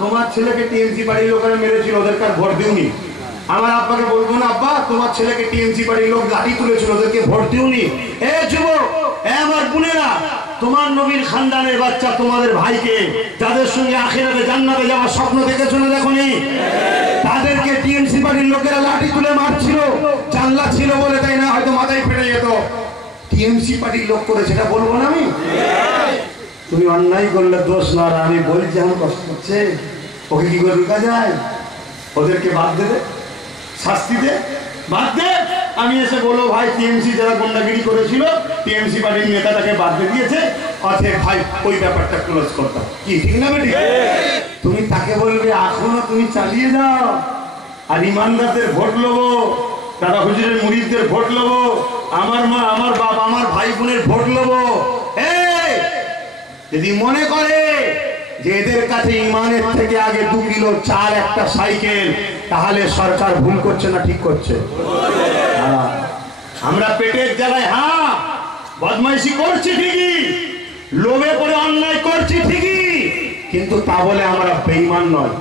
তোমার ছেলেকে টিএমসি পার্টির লোকেরা মেরেছিল, ওদেরকে আর ভোট দিওনি? আমার আব্বাকে বলবো না আব্বা তোমার ছেলেকে টিএমসি পার্টির লোক লাঠি তুলেছিল, ওদেরকে ভোট দিওনি? এ যুবক, আমার বোনেরা, তোমার নবীর খানদানের বাচ্চা, তোমাদের ভাইকে, যাদের সঙ্গে আখিরাতে জান্নাতে যাওয়ার স্বপ্ন দেখেছো না, দেখোনি? তাদেরকে টিএমসি পার্টির লোকেরা লাঠি তুলে মারছিল, জানলা ছিল বলে, তাই না হয়তো মাথায় ফেটে যেত। টিএমসি পার্টির লোক করে, সেটা বলবো না আমি? তুমি অন্যায় করলে দোষ না, আমি বলছি আমার কষ্ট হচ্ছে, ওকে কি করে রুকা যায়? ওদেরকে বাদ দেবে, শাস্তি দে, বাদ দে। আমি এসে বলবো ভাই টিএমসি যারা গুন্ডাগিরি করেছিল, টিএমসি পার্টির নেতাটাকে বাদ দিয়ে দিয়েছে, অতএব ভাই ওই ব্যাপারটা ক্লোজ করতাম। কি ঠিক না বেটি? তুমি তাকে বলবে এখনো তুমি চালিয়ে যাও, আর ইমানদারদের ভোট লবো, দাদা হুজুরের মুরিদদের ভোট লবো, আমার মা, আমার বাপ, আমার ভাই বোনের ভোট লবো। যদি মনে করে যে এদের কাছে ইমানের থেকে আগে 2 কিলো চাল, একটা সাইকেল, তাহলে সরকার ভুল করছে না ঠিক করছে? আমরা পেটের জ্বালায় হ্যাঁ বদমাইশি করছি ঠিকই, লোভে পড়ে অন্যায় করছি ঠিকই, কিন্তু তা বলে আমরা বেঈমান নয়।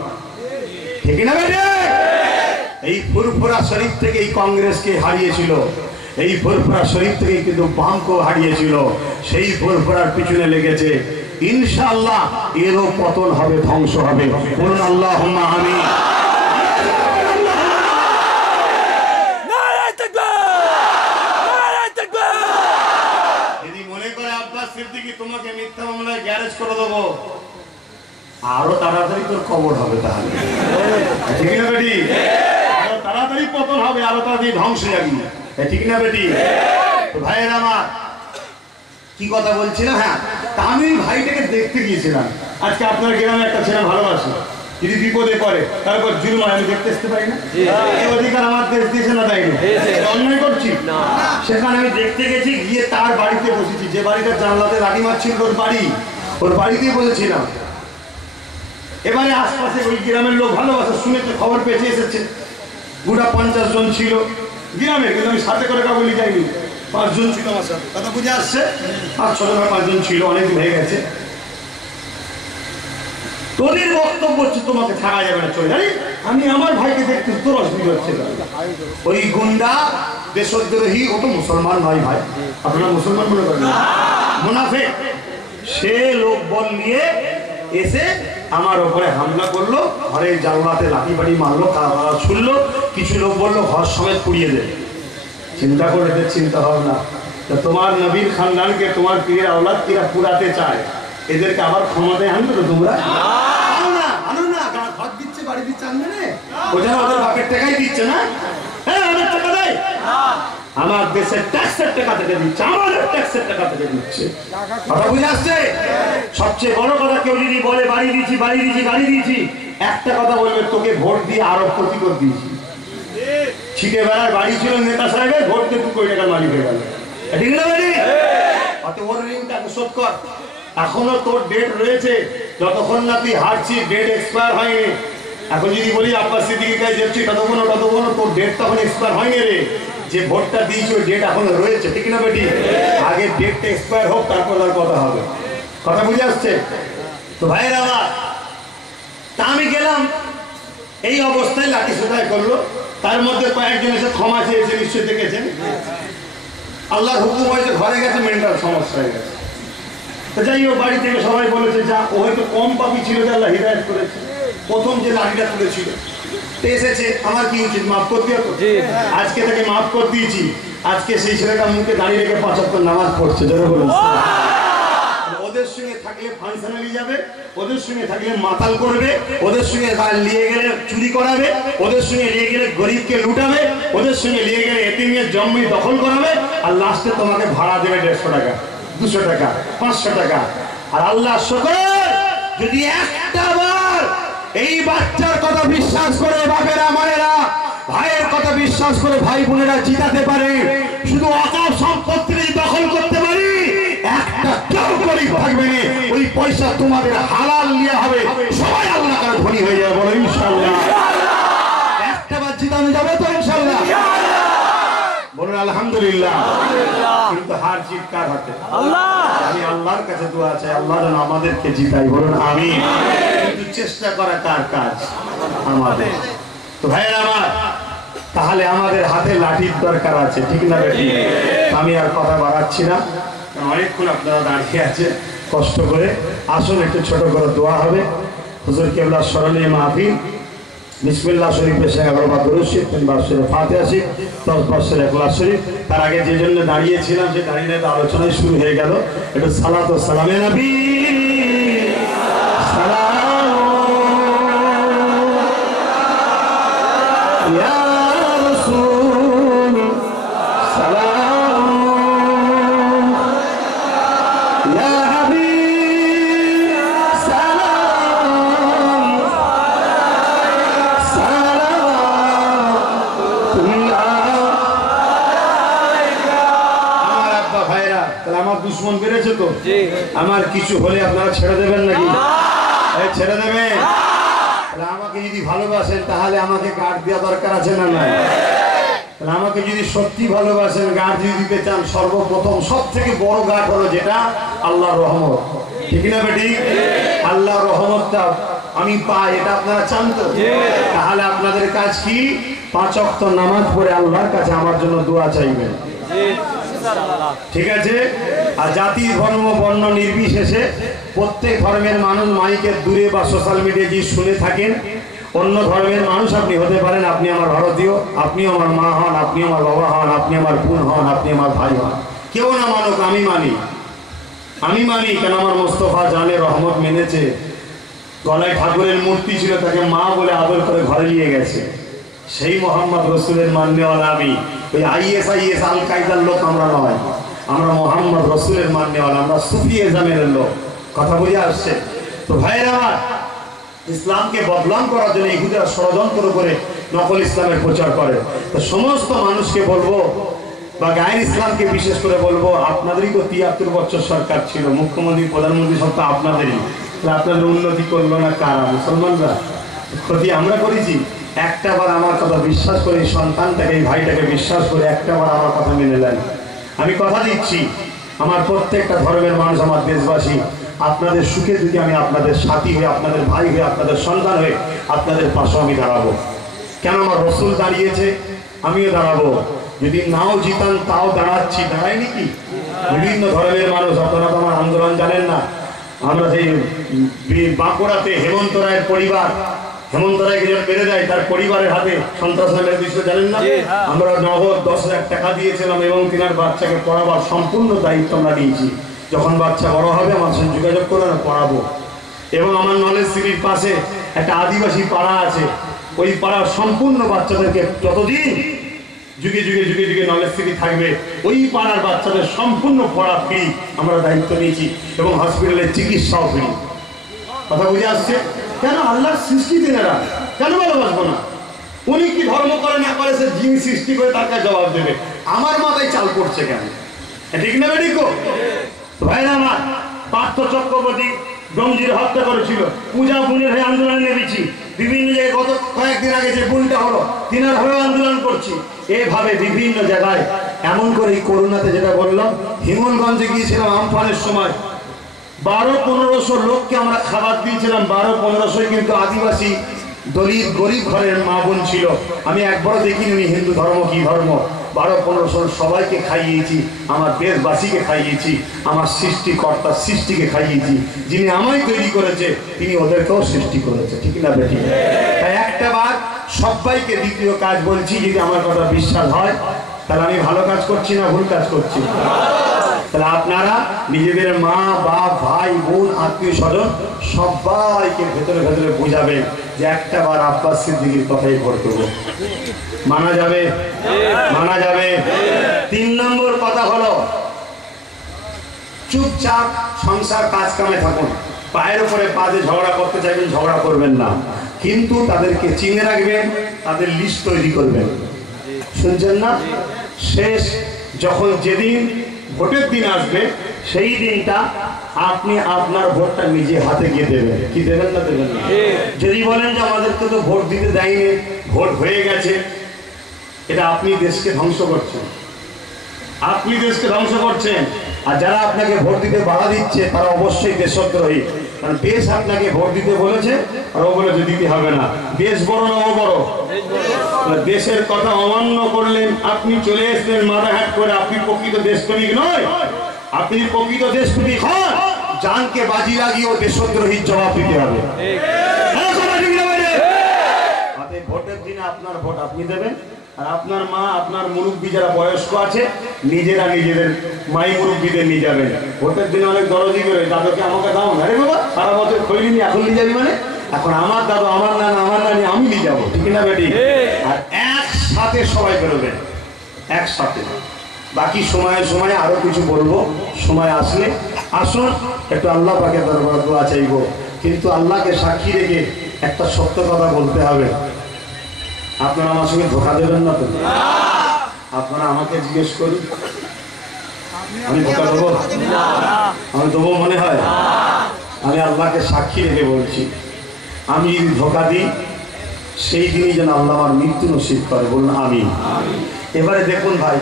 ঠিক না বেটে? এই ফুরফুরা শরীফ থেকে এই কংগ্রেসকে হারিয়েছিল, এই ফুরফুরা শরীফ থেকে কিন্তু বামকেও হারিয়েছিল। সেই ফুরফুরার পিছনে লেগেছে, ইনশাআল্লাহ এরও পতন হবে, ধ্বংস হবে। বলুন আল্লাহুম্মা আমিন। যদি মনে করে আব্বাস সিদ্দিকী তোমাকে মিথ্যা মামলায় গ্যারেজ করে দেবো, আরো তাড়াতাড়ি তোর কবর হবে। তাহলে ঠিক না বেটি? আরো তাড়াতাড়ি পতন হবে, আরো তাড়াতাড়ি ধ্বংস যাবি। ঠিক না বেটি? ভাইয়ের আমার কি কথা বলছিলাম? হ্যাঁ, তা আমি ভাইটাকে দেখতে গিয়েছিলাম। আজকে আপনার গ্রামে একটা ছেলে ভালোবাসে, যদি বিপদে পড়ে তারপর জুলুম আমি দেখতে আসতে পারি না? এই অধিকার আমার দেশ দিয়েছে না দেয়নি? অন্যায় করছি সেখানে আমি দেখতে গেছি, গিয়ে তার বাড়িতে বসেছি, যে বাড়িটা জানলাতে লাঠি মারছিল ওর বাড়িতেই বসেছিলাম। এবারে আশপাশে ওই গ্রামের লোক ভালোবাসা শুনেছে, খবর পেয়েছে, এসেছে। গোটা 50 জন ছিল গ্রামে, কিন্তু আমি সাথে করে কাউকে নিয়ে যাইনি। 5 জন ছিল আমার সাথে, কথা বুঝে আসছে? 5-6 জন 5 জন ছিল, অনেকদিন হয়ে গেছে। তোদের বক্তব্য হচ্ছে তোমাকে থাকা যাবে না, চলে জানি আমি আমার ভাইকে দেখতে তোর অসুবিধা হচ্ছে। ওই গুন্ডা দেশদ্রোহী, ও তো মুসলমান নয় ভাই, আপনারা মুসলমান মনে করেন, মুনাফিক। সে লোক বল নিয়ে এসে আমার ওপরে হামলা করলো, ঘরে জানলাতে লাঠি বাড়ি মারলো, কারবার ছুড়লো। কিছু লোক বললো ঘর সমেত পুড়িয়ে দেবে। চিন্তা করে চিন্তা ভাবনা, তোমার নবীর খানদানকে, তোমার পীরের আওলাদকে পুরাতে চায়, এদেরকে আবার ক্ষমতায় আনবে তো তোমরা? আনো না, ঘর দিচ্ছে, বাড়ি দিচ্ছে, আনবে না? ও যেন ওদের বাপের টাকাই দিচ্ছে না? হ্যাঁ, ওদের টাকা দেয়। আমার দেশের ট্যাক্সের টাকা থেকে দিচ্ছে, আমাদের ট্যাক্সের টাকা থেকে দিচ্ছে। কথা বুঝে আসছে? সবচেয়ে বড় কথা, কেউ যদি বলে বাড়ি দিয়েছি, গাড়ি দিয়েছি, একটা কথা বলবে, তোকে ভোট দিয়ে আরো ক্ষতি করে দিয়েছি। ছিটে বেড়ার বাড়ি ছিল নেতা সাহেবের, ভোট দিয়ে 2 কোটি টাকার মালিক হয়ে গেল, ঠিক না বাড়ি? অত ওর ঋণটাকে শোধ কর। এখনো তোর ডেট রয়েছে, যতক্ষণ না তুই হারছিস, ডেট এক্সপায়ার হয়নি। এখন যদি বলি আব্বাস সিদ্দিকীর কাছে যাচ্ছি, ততক্ষণ তোর ডেট তখন এক্সপায়ার হয়নি রে। যে ভোটটা দিয়েছি ওই ডেট এখনো রয়েছে, ঠিক না বেটি? আগে ডেটটা এক্সপায়ার হোক, তারপর আর কথা হবে। কথা বুঝে আসছে তো ভাইয়ের? আমার তা আমি গেলাম, এই অবস্থায় লাঠি সোধাই করলো। তার মধ্যে কয়েকজন এসে ক্ষমা চেয়েছে, নিশ্চয়ই দেখেছেন। আল্লাহর হুকুম হয়েছে, ঘরে গেছে, মেন্টাল সমস্যা হয়ে গেছে। তো যাই হোক, বাড়ি থেকে সবাই বলেছে যা, ও হয়তো কম পাপি ছিল, যে আল্লাহ হিদায়াত করেছে। প্রথম যে লাঠিটা তুলেছিল এসেছে, আমার কি উচিত? মাফ করতে হতো। আজকে তাকে মাফ করে দিয়েছি। আজকে সেই ছেলেটা মুখে দাঁড়িয়ে রেখে 5 ওয়াক্ত নামাজ পড়ছে। যারা বলুন, ওদের সঙ্গে থাকলে ফাংশনালি যাবে, ওদের সঙ্গে থাকলে মাতাল করবে, ওদের সঙ্গে নিয়ে গেলে চুরি করাবে, ওদের সঙ্গে নিয়ে গেলে গরিবকে লুটাবে, ওদের সঙ্গে নিয়ে গেলে এতিমের জমি দখল করাবে, আর লাস্টে তোমাকে ভাড়া দেবে 150 টাকা, 200 টাকা, 500 টাকা। আর আল্লাহ শুকর, যদি একটা বার এই বাচ্চার কথা বিশ্বাস করে বাপেরা, মায়েরা, ভাইয়ের কথা বিশ্বাস করে ভাই বোনেরা জিতাতে পারে, শুধু অকাল সম্পত্তি দখল করতে পারি, একটা কেউ গরিব থাকবে না। ওই পয়সা তোমাদের হালাল নিয়ে হবে, সবাই আল্লাহ তাআলা ধনী হয়ে যাবে। বলো ইনশাআল্লাহ। একটা বার জিতানো যাবে তো ইনশাআল্লাহ? বলুন আলহামদুলিল্লাহ। কিন্তু হার জিত কার হাতে? আল্লাহ। আমি আল্লাহর কাছে দোয়া চাই, আল্লাহ যেন আমাদেরকে জিতাই। বলুন আমিন। কিন্তু চেষ্টা করা কার কাজ? আমাদের। তো ভাইয়ের আমার, তাহলে আমাদের হাতে লাঠির দরকার আছে, ঠিক না বেটি? আমি আর কথা বাড়াচ্ছি না, অনেকক্ষণ আপনারা দাঁড়িয়ে আছে, কষ্ট করে আসুন, একটু ছোট করে দোয়া হবে। হুজুর কেবলার স্মরণে মাহফিল। বিসমিল্লাহ শরীফের 11 বার দরুদ শরীফ, 3 বার সূরা ফাতিহা শরীফ, 10 বার সূরা ইখলাস শরীফ। তার আগে যে জন্য দাঁড়িয়েছিলাম, সে দাঁড়িয়ে আলোচনা শুরু হয়ে গেল। একটু সালাত ও সালামে নবী, সালাম ইয়া রাসূল, সালাম ইয়া হাবিব, সালাম আমার দুশ্মন বেড়েছে তো, আমার কিছু হলে আপনারা ছেড়ে দেবেন নাকি? ছেড়ে দেবেন? আমাকে যদি ভালোবাসেন তাহলে আমাকে গার্ড দেওয়া দরকার আছে না নাই? আমাকে যদি সত্যি ভালোবাসেন, গার্ড যদি দিতে চান, সর্বপ্রথম সব থেকে বড় গার্ড হলো যেটা, আল্লাহর রহমত, ঠিক না বেটি? আল্লাহর রহমতটা আমি পাই, এটা আপনারা চান তো? তাহলে আপনাদের কাজ কি? 5 ওয়াক্ত নামাজ পড়ে আল্লাহর কাছে আমার জন্য দোয়া চাইবেন, ঠিক আছে? আর জাতি ধর্ম বর্ণ নির্বিশেষে প্রত্যেক ধর্মের মানুষ মাইকের দূরে বা সোশ্যাল মিডিয়ায় যে শুনে থাকেন, অন্য ধর্মের মানুষ আপনি হতে পারেন, আপনি আমার ভারতীয়, আপনিও আমার মা হন, আপনি আমার বাবা হন, আপনি আমার বোন হন, আপনি আমার ভাই হন, কেউ না মানুক, আমি মানি। কেন আমার মোস্তফা জানে রহমত মেনেছে। গলায় ঠাকুরের মূর্তি ছিল, তাকে মা বলে আদর করে ঘরে নিয়ে গেছে। সেই মোহাম্মদ রসুলের মান্যওয়ালা আমি। ওই IS আল কায়দার লোক আমরা নয়, আমরা মোহাম্মদ রসুলের মান্যওয়ালা, আমরা সুফি এজামের লোক। কথা বুঝে আসছে তো ভাইয়ের আমার? ইসলামকে বদনাম করার জন্য ইহুদিরা ষড়যন্ত্র করে নকল ইসলামের প্রচার করে। তো সমস্ত মানুষকে বলবো বা গায়ের ইসলামকে বিশেষ করে বলবো, আপনাদেরই তো 73 বছর সরকার ছিল, মুখ্যমন্ত্রী প্রধানমন্ত্রী সব তো আপনাদেরই, আপনাদের উন্নতি করলো না কারা? মুসলমানরা। ক্ষতি আমরা করেছি। একটা বার আমার কথা বিশ্বাস করে, সন্তানটাকে এই ভাইটাকে বিশ্বাস করে একটা বার আমার কথা মেনে নেন। আমি কথা দিচ্ছি, আমার প্রত্যেকটা ধর্মের মানুষ, আমার দেশবাসী, আপনাদের সুখে দুঃখে আমি আপনাদের সাথী হয়ে, আপনাদের ভাই হয়ে, আপনাদের সন্তান হয়ে আপনাদের পাশে আমি দাঁড়াবো। কেন? আমার রসুল দাঁড়িয়েছে, আমিও দাঁড়াবো। যদি নাও জিতান তাও দাঁড়াচ্ছি, দাঁড়ায়নি কি? বিভিন্ন ধর্মের মানুষ, আপনারা তো আমার আন্দোলন জানেন না। আমরা সেই বাঁকুড়াতে হেমন্ত রায়ের পরিবার, হেমন্ত রায়কে যখন মেরে দেয় তার পরিবারের হাতে সন্ত্রাসের দৃশ্য জানেন না? আমরা নগদ 10,000 টাকা দিয়েছিলাম এবং তিনার বাচ্চাকে পড়াবার সম্পূর্ণ দায়িত্ব আমরা নিয়েছি। যখন বাচ্চা বড় হবে আমার সঙ্গে যোগাযোগ করে পড়াবো। এবং আমার নলেজ সিটির পাশে একটা আদিবাসী পাড়া আছে, ওই পাড়ার সম্পূর্ণ বাচ্চাদেরকে যতদিন যুগে যুগে যুগে যুগে নলেজ সিটি থাকবে, ওই পাড়ার বাচ্চাদের সম্পূর্ণ পড়া ফ্রি আমরা দায়িত্ব নিয়েছি এবং হসপিটালের চিকিৎসাও ফ্রি। কথা বুঝে আসছে? কেন? আল্লাহর সৃষ্টি তিনারা, কেন ভালোবাসবো না? উনি কি ধর্ম করে না করে সে যিনি সৃষ্টি করে তার কাছে জবাব দেবে। আমার মাথায় চাল করছে কেন? ঠিক না বেঠিক? ভাইরা আমার, পার্থ চক্রবর্তী গঞ্জির হত্যা করেছিল, পূজা বুনের হয়ে আন্দোলনে নেমেছি। বিভিন্ন জায়গায় গত কয়েকদিন আগে যে বোনটা হলো, তিনার হয়ে আন্দোলন করছি। এভাবে বিভিন্ন জায়গায়, এমন করে এই করোনাতে যেটা বললাম, হিঙ্গলগঞ্জে গিয়েছিলাম আমফানের সময়, 1200-1500 লোককে আমরা খাবার দিয়েছিলাম। 1200-1500 কিন্তু আদিবাসী দলিত গরিব ঘরের মা বোন ছিল। আমি একবারও দেখিনি হিন্দু ধর্ম কি ধর্ম। 1200-1500 সবাইকে খাইয়েছি, আমার দেশবাসীকে খাইয়েছি, আমার সৃষ্টিকর্তা সৃষ্টিকে খাইয়েছি। যিনি আমায় তৈরি করেছে তিনি ওদেরকেও সৃষ্টি করেছে। ঠিক না বেটি? তাই একটা বার সবাইকে দ্বিতীয় কাজ বলছি, যদি আমার কথা বিশ্বাস হয় তাহলে আমি ভালো কাজ করছি না ভুল কাজ করছি? তাহলে আপনারা নিজেদের মা বাপ ভাই বোন আত্মীয় স্বজন সবাইকে ভেতরে ভেতরে বোঝাবেন যে একটা বার আব্বাস সিদ্দিকীর কথাই ভোট দেবো। মানা যাবে? মানা যাবে? 3 নম্বর কথা হলো, চুপচাপ সংসার কাজ কামে থাকুন। পায়ের উপরে পা দিয়ে ঝগড়া করতে চাইবেন, ঝগড়া করবেন না, কিন্তু তাদেরকে চিনে রাখবেন, তাদের লিস্ট তৈরি করবেন। শুনছেন না? শেষ যখন যেদিন ভোটের দিন আসবে সেই দিনটা আপনি আপনার ভোটটা নিজে হাতে গিয়ে দেবেন। কি দেবেন না দেবেন না? যদি বলেন যে আমাদেরকে তো ভোট দিতে দেয়নি, ভোট হয়ে গেছে, এটা আপনি দেশকে ধ্বংস করছেন, আপনি দেশকে ধ্বংস করছেন। আর যারা আপনাকে ভোট দিতে বাধা দিচ্ছে তারা অবশ্যই দেশদ্রোহী। কারণ দেশ আপনাকে ভোট দিতে বলেছে আর ও বলেছে দিতে হবে না। দেশ বড় না ও বড়? দেশের কথা অমান্য করলেন, আপনি চলে এসলেন মাথা হ্যাট করে। আপনি প্রকৃত দেশপ্রেমিক নয়। আপনি প্রকৃত দেশপ্রেমিক হন, জানকে বাজি লাগিয়ে ও দেশদ্রোহীর জবাব দিতে হবে। ভোটের দিনে আপনার ভোট আপনি দেবেন, আর আপনার মা আপনার মুরব্বী যারা বয়স্ক আছে নিজেরা নিজেদের মাই মুরব্বীদের নিয়ে যাবেন। ভোটের দিনে অনেক দরদি বেরোয়, দাদুকে আমাকে দাও না। আরে বাবা, সারা বছর খৈনি এখন নিয়ে যাবি মানে? এখন আমার দাদু আমার নানা আমার নানি আমি নিয়ে যাবো। ঠিক না বেটি? আর একসাথে সবাই বেরোবেন, একসাথে। বাকি সময়ে সময়ে আরো কিছু বলবো, সময় আসলে আসুন একটু আল্লাহ পাকে দরবার দোয়া চাইবো। কিন্তু আল্লাহকে সাক্ষী রেখে একটা সত্য কথা বলতে হবে, আপনারা আমার সঙ্গে ধোঁকা দেবেন না তো? আপনারা আমাকে জিজ্ঞেস করি, আমি ধোঁকা দেবো? আমি দেবো মনে হয়? আমি আল্লাহকে সাক্ষী রেখে বলছি, আমি যদি ধোঁকা দিই সেই দিনই যেন আল্লাহ আমার মৃত্যু নসিব করে। বলুন আমিন। এবারে দেখুন ভাই,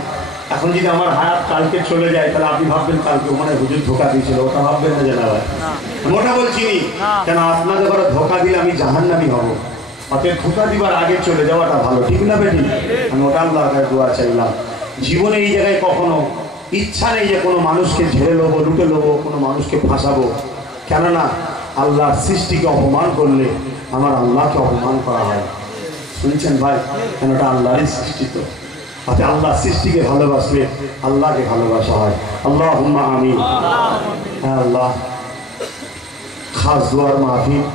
এখন যদি আমার হায়াত কালকে চলে যায় তাহলে আপনি ভাববেন কালকে মনে হুজুর ধোঁকা দিয়েছিল, ওটা ভাববেন না যেন ভাই। ওটা বলছি কেন, আপনাদের ঘরে ধোঁকা দিলে আমি জাহান্নামী হব। অতএব ধোঁকা দিবার আগে চলে যাওয়াটা ভালো। ঠিক না বেটি? আমি ওটা আল্লাহর কাছে দোয়া চাইলাম। জীবনে এই জায়গায় কখনো ইচ্ছা নেই যে কোনো মানুষকে ঝেড়ে নেবো, লুটে নেবো, কোনো মানুষকে ফাঁসাবো। কেননা আল্লাহর সৃষ্টিকে অপমান করলে আমার আল্লাহকে অপমান করা হয়। শুনছেন ভাই? কেন ওটা আল্লাহরই সৃষ্টি। তো অতএব আল্লাহর সৃষ্টিকে ভালোবাসলে আল্লাহকে ভালোবাসা হয়। আল্লাহুম্মা আমিন। হ্যাঁ আল্লাহ, খাস দোয়ার মাহফিল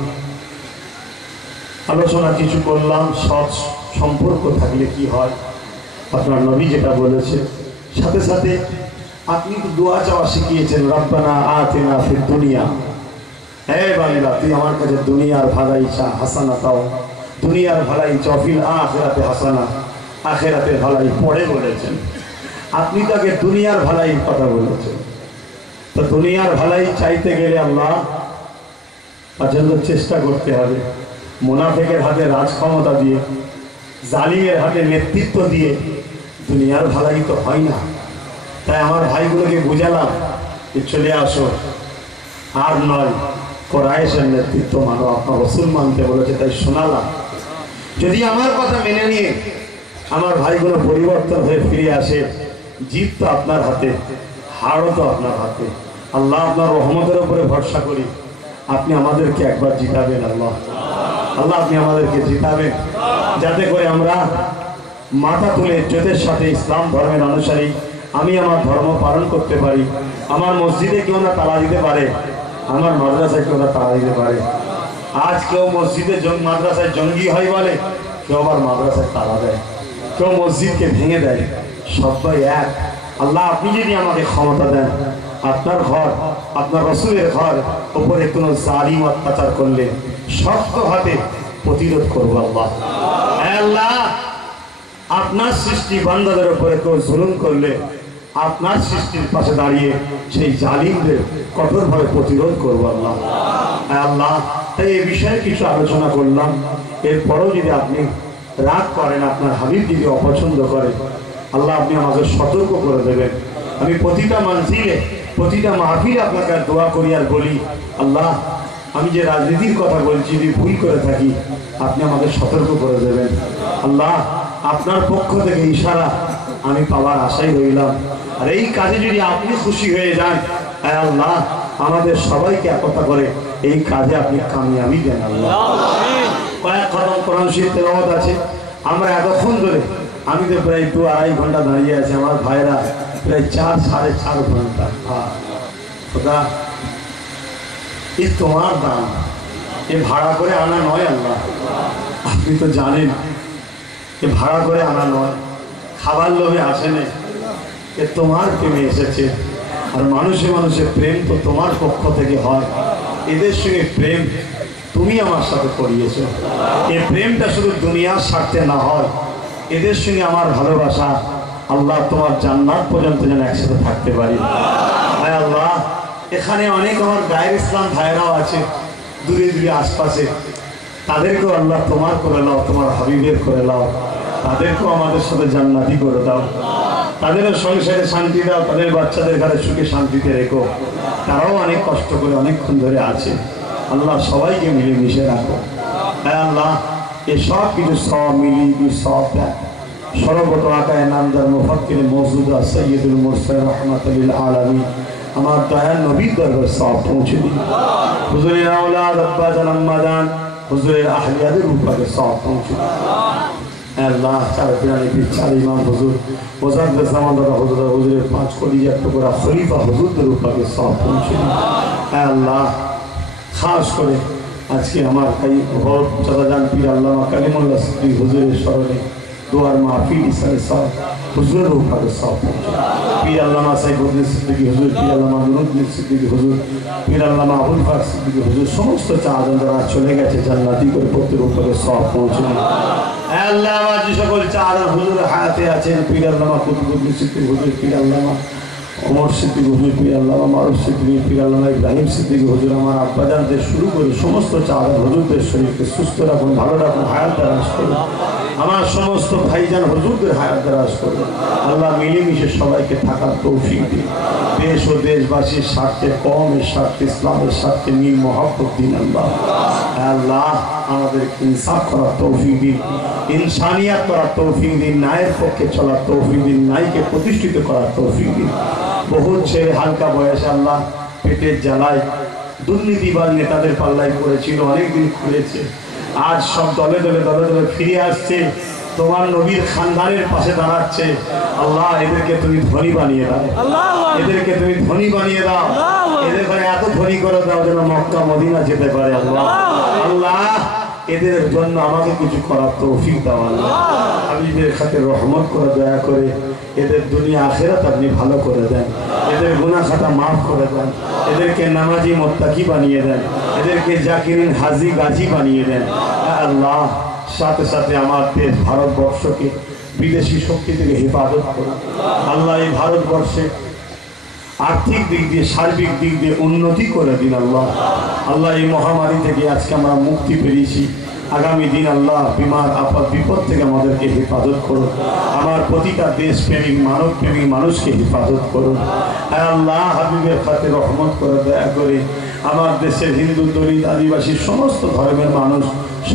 আলোচনা কিছু করলাম, সৎ সম্পর্ক থাকলে কি হয় আপনার নবী যেটা বলেছে, সাথে সাথে আপনি তো দোয়া চাওয়া শিখিয়েছেন, রব্বানা আতিনা ফিদ দুনিয়া হে বান্দা, তুই আমার কাছে দুনিয়ার ভালাই চা, হাসানা তাও। দুনিয়ার ভালাই চফিল আখিরাতে হাসানা, আখিরাতের ভালাই পরে বলেছেন। আপনি তাকে দুনিয়ার ভালাই কথা বলেছেন। তো দুনিয়ার ভালাই চাইতে গেলে আল্লাহ পর্যন্ত চেষ্টা করতে হবে। মুনাফিকের হাতে রাজ ক্ষমতা দিয়ে, জালিমের হাতে নেতৃত্ব দিয়ে দুনিয়ার ভালাই তো হয় না। তাই আমার ভাইগুলোকে বুঝালাম যে চলে আসো, আর নয় কোরাইশের নেতৃত্ব মানো, আপনার রসুল মানতে বলেছে তাই শোনালাম। যদি আমার কথা মেনে নিয়ে আমার ভাইগুলো পরিবর্তন হয়ে ফিরে আসে, জিত তো আপনার হাতে, হারও তো আপনার হাতে। আল্লাহ আপনার রহমতের উপরে ভরসা করি, আপনি আমাদেরকে একবার জিতাবেন। আল্লাহ আল্লাহ আপনি আমাদেরকে জিতাবেন, যাতে করে আমরা মাথা তুলে ইজ্জতের সাথে ইসলাম ধর্মের অনুসারী আমি আমার ধর্ম পালন করতে পারি। আমার মসজিদে কেউ না তালা দিতে পারে, আমার মাদ্রাসায় কেউ না তালা দিতে পারে। আজ কেউ মসজিদে মাদ্রাসায় জঙ্গি হয় বলে, কেউ আবার মাদ্রাসায় তালা দেয়, কেউ মসজিদকে ভেঙে দেয়। সবাই এক। আল্লাহ আপনি যদি আমাকে ক্ষমতা দেন, আপনার ঘর, আপনার রসুলের ঘর উপরে কোনো জালিম অত্যাচার করলে শক্ত হাতে প্রতিরোধ করবো। আল্লাহ আল্লাহ আপনার সৃষ্টি বান্দাদের উপরে কেউ জুলুম করলে আপনার সৃষ্টির পাশে দাঁড়িয়ে সেই জালিমদের কঠোরভাবে প্রতিরোধ করবো। আল্লাহ আল্লাহ তাই এই বিষয়ে কিছু আলোচনা করলাম। এরপরেও যদি আপনি রাগ করেন, আপনার হাবিব যদি অপছন্দ করে, আল্লাহ আপনি আমাকে সতর্ক করে দেবেন। আমি প্রতিটা মানজিলে, প্রতিটা মাহফিলে আপনাকে দোয়া করি আর বলি, আল্লাহ আমি যে রাজনীতির কথা বলছি যদি ভুল করে থাকি, আপনি আমাকে সতর্ক করে দেবেন। আল্লাহ আপনার পক্ষ থেকে ইশারা আমি পাওয়ার আশাই রইলাম। আর এই কাজে যদি আপনি খুশি হয়ে যান, আল্লাহ আমাদের সবাইকে একতা করে এই কাজে আপনি কামিয়াবি দেন। আল্লাহ কয়েক খতম কোরআন শরীফ তেলাওয়াত আছে, আমরা এতক্ষণ ধরে, আমি তো প্রায় 2-2.5 ঘন্টা দাঁড়িয়ে আছি, আমার ভাইরা প্রায় 4-4.5 ঘন্টা। খোদা এ তোমার দান, এ ভাড়া করে আনা নয়। আল্লাহ আপনি তো জানেন এ ভাড়া করে আনা নয়, খাবার লোভে আসে না, এ তোমার প্রেমে এসেছে। আর মানুষে মানুষের প্রেম তো তোমার পক্ষ থেকে হয়। এদের সঙ্গে প্রেম তুমি আমার সাথে করিয়েছো। এই প্রেমটা শুধু দুনিয়ার স্বার্থে না হয়, এদের সঙ্গে আমার ভালোবাসা আল্লাহ তোমার জান্নাত পর্যন্ত যেন একসাথে থাকতে পারি। আল্লাহ এখানে অনেক আমার গায়ের ইসলাম ভাইরাও আছে দূরে দূরে আশপাশে, তাদেরকেও আল্লাহ তোমার করে নাও, তোমার হাবিবের করে নাও, তাদেরকেও আমাদের সাথে জান্নাতি করে দাও, তাদেরও সংসারে শান্তি দাও, তাদের বাচ্চাদের ঘরে সুখে শান্তিতে রেখো। তারাও অনেক কষ্ট করে অনেকক্ষণ ধরে আছে। আল্লাহ সবাইকে মিলেমিশে রাখো। হ্যাঁ আল্লাহ এ সব কিছু সব মিলিয়ে সব দেয়। সর্বত আকায় নামদার মুফাক্কির মওজুদা সৈয়দুল মুরসালিন রাহমাতুল লিল আলামিন আমার দয়াল নবীর দরবারে সব পৌঁছে দিন। হুজুরের আওলাদ আব্বা জান আম্মা জান, হুজুরের আহলিয়াদের উপরে সব পৌঁছে দিন। আল্লাহ চার পিরানি পীর, চার ইমাম হুজুর, মোজাদ্দেদ জামান দাদা হুজুর, হুজুরের 5 কলিজার টুকরা খলিফা হুজুরদের উপরে সব পৌঁছে দিন। আল্লাহ খাস করে আজকে আমার এই চাচা জান পীর আল্লামা কালিমুল্লাহ সিদ্দিক হুজুরের স্মরণে দোয়ার মাহফিল ইসলামে সব হুজুরের উপরে সব পৌঁছে। পীর আল্লামা সাইফুদ্দিন সিদ্দিকী হুজুর, পীর আল্লামা নুরুদ্দিন সিদ্দিকী হুজুর, পীর আল্লামা আবুল ফাজ সিদ্দিকী হুজুর, সমস্ত চারজন যারা চলে গেছে জান্নাতি করে প্রত্যেক উপরে সব পৌঁছে। আল্লাহ আমার যে সকল চারজন হুজুর হায়াতে আছেন, পীর আল্লামা কুতুবুদ্দিন সিদ্দিকী হুজুর, পীর আল্লামা ওমর সিদ্দিকী হুজুর, পীর আল্লামা মারুফ সিদ্দিকী, পীর আল্লামা ইব্রাহিম সিদ্দিকী হুজুর, আমার আব্বাজানদের শুরু করে সমস্ত চারজন হুজুরদের শরীরকে সুস্থ রাখুন, ভালো রাখুন, হায়াত দারাজ করুন। আমার সমস্ত ভাইজান হুজুরদের হায়াত দারাজ করুন। আল্লাহ মিলেমিশে সবাইকে থাকার তৌফিক দিন। দেশ ও দেশবাসীর স্বার্থে, কওমের স্বার্থে, ইসলামের স্বার্থে মিল মহব্বত দিন। আল্লাহ আল্লাহ আমাদের ইনসাফ করার তৌফিক দিন, ইনসানিয়াত করার তৌফিক দিন, ন্যায়ের পক্ষে চলার তৌফিক দিন, ন্যায়কে প্রতিষ্ঠিত করার তৌফিক দিন। বহুত ছেলে হালকা বয়সে আল্লাহ পেটের জ্বালায় দুর্নীতিবাজ নেতাদের পাল্লায় পড়েছিল, অনেকদিন খুলেছে, আজ সব দলে দলে দলে দলে ফিরে আসছে, তোমার নবীর খানদানের পাশে দাঁড়াচ্ছে। আল্লাহ এদেরকে তুমি ধনী বানিয়ে দাও, এদেরকে তুমি ধনী বানিয়ে দাও, এদের এত ধনী করে দাও যেন মক্কা মদিনা যেতে পারে। আল্লাহ আল্লাহ এদের জন্য আমাকে কিছু করার তৌফিক দাও আল্লাহ। হাবিবের খাতে রহমত করে দয়া করে এদের দুনিয়া আখিরাত আপনি ভালো করে দেন, এদের গুনাহ খাতা মাফ করে দেন, এদেরকে নামাজি মুত্তাকি বানিয়ে দেন, এদেরকে জাকিরিন হাজি গাজী বানিয়ে দেন আল্লাহ। সাথে সাথে আমার দেশ ভারতবর্ষকে বিদেশি শক্তি থেকে হেফাজত করুন আল্লাহ। এই ভারতবর্ষে আর্থিক দিক দিয়ে সার্বিক দিক দিয়ে উন্নতি করে দিন আল্লাহ। আল্লাহ এই মহামারী থেকে আজকে আমরা মুক্তি পেয়েছি, আগামী দিন আল্লাহ বিমার আপদ বিপদ থেকে আমাদেরকে হেফাজত করুন। আমার প্রতিটা দেশপ্রেমিক মানব প্রেমিক মানুষকে হেফাজত করুন আল্লাহ। হাবিবের খাতে রহমত করে দয়া করে আমার দেশের হিন্দু দলিত আদিবাসী সমস্ত ধর্মের মানুষ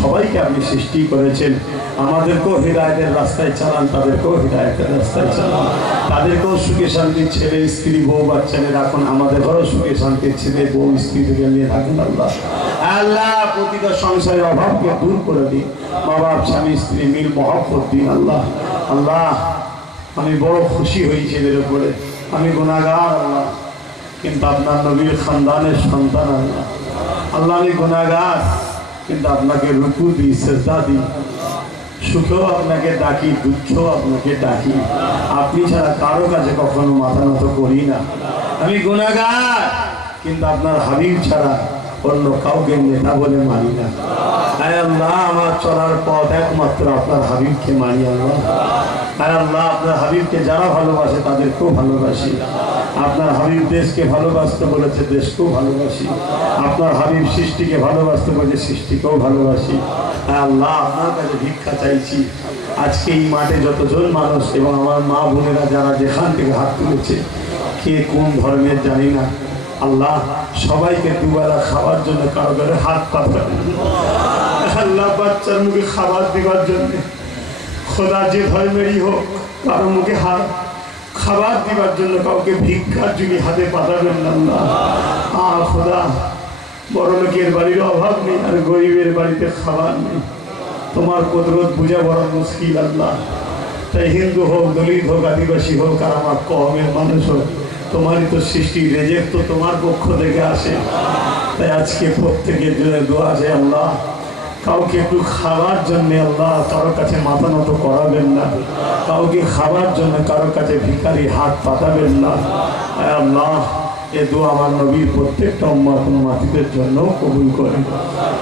সবাইকে আপনি সৃষ্টি করেছেন, আমাদেরকেও হৃদায়তের রাস্তায় চালান, তাদেরকেও হৃদায়তের রাস্তায় চালান, তাদেরকেও সুখে শান্তির ছেলে স্ত্রী বউ বাচ্চা নিয়ে রাখুন, আমাদের ঘরেও সুখে শান্তির ছেলে বউ স্ত্রী থেকে নিয়ে রাখুন আল্লাহ। আল্লাহ প্রতিটা সংসারের অভাবকে দূর করে দিন, মা বাপ স্বামী স্ত্রী মিল মহব্বত দিন আল্লাহ। আল্লাহ আমি বড় খুশি হয়েছি এদের উপরে, আমি গুনাহগার আল্লাহ, কিন্তু আপনার নবীর খানদানের সন্তান আল্লাহ। আল্লাহ আমি গুনাহগার, কিন্তু আপনাকে রুকু দিই, সেজদা দিই, সুখেও আপনাকে ডাকি, দুঃখেও আপনাকে ডাকি, আপনি ছাড়া কারো কাছে কখনো মাথা নত করি না। আমি গুনাহগার, কিন্তু আপনার হাবিব ছাড়া অন্য কাউকে নেতা বলে মানি না। আয় আল্লাহ আমার চলার পথ একমাত্র আপনার হাবিবকে মানি আল্লাহ। আয় আল্লাহ আপনার হাবিবকে যারা ভালোবাসে তাদেরকেও ভালোবাসি, আপনার হাবিব দেশকে ভালোবাসতে বলেছে দেশকেও ভালোবাসি, আপনার হাবিব সৃষ্টিকে ভালোবাসতে বলেছে সৃষ্টিকেও ভালোবাসি। আল্লাহ আপনার কাছে ভিক্ষা চাইছি, আজকে এই মাঠে যতজন মানুষ এবং আমার মা বোনেরা যারা যেখান থেকে হাত তুলেছে, কে কোন ধর্মের জানি না, আল্লাহ সবাইকে দুবেলা খাওয়ার জন্য কারো কারো হাত পাঠাবেন আল্লাহ, বাচ্চার মুখে খাবার দেওয়ার জন্য, খোদা যে ধর্মেরই হোক কারো মুখে হাত খাবার দেওয়ার জন্য কাউকে ভিক্ষার যুগে হাতে পাঠাবেন আল্লাহ। খোদা বড় লোকের বাড়ির অভাব নেই আর গরিবের বাড়িতে খাবার নেই, তোমার কুদরত বুঝা বড় মুশকিল আল্লাহ। তাই হিন্দু হোক দলিত হোক আদিবাসী হোক আর আমার কওমের মানুষ হোক, তোমারই তো সৃষ্টি, রেজেক তো তোমার পক্ষ থেকে আসে। তাই আজকে প্রত্যেকের জন্য দোয়া আছে আল্লাহ, কাউকে একটু খাবার জন্য আল্লাহ কারো কাছে মাথা নত করাবেন না, কাউকে খাবার জন্য কারো কাছে ভিখারি হাত পাঠাবেন না আল্লাহ। এ দোয়া আমার নবীর প্রত্যেকটা উম্মাতিদের জন্য কবুল করেন।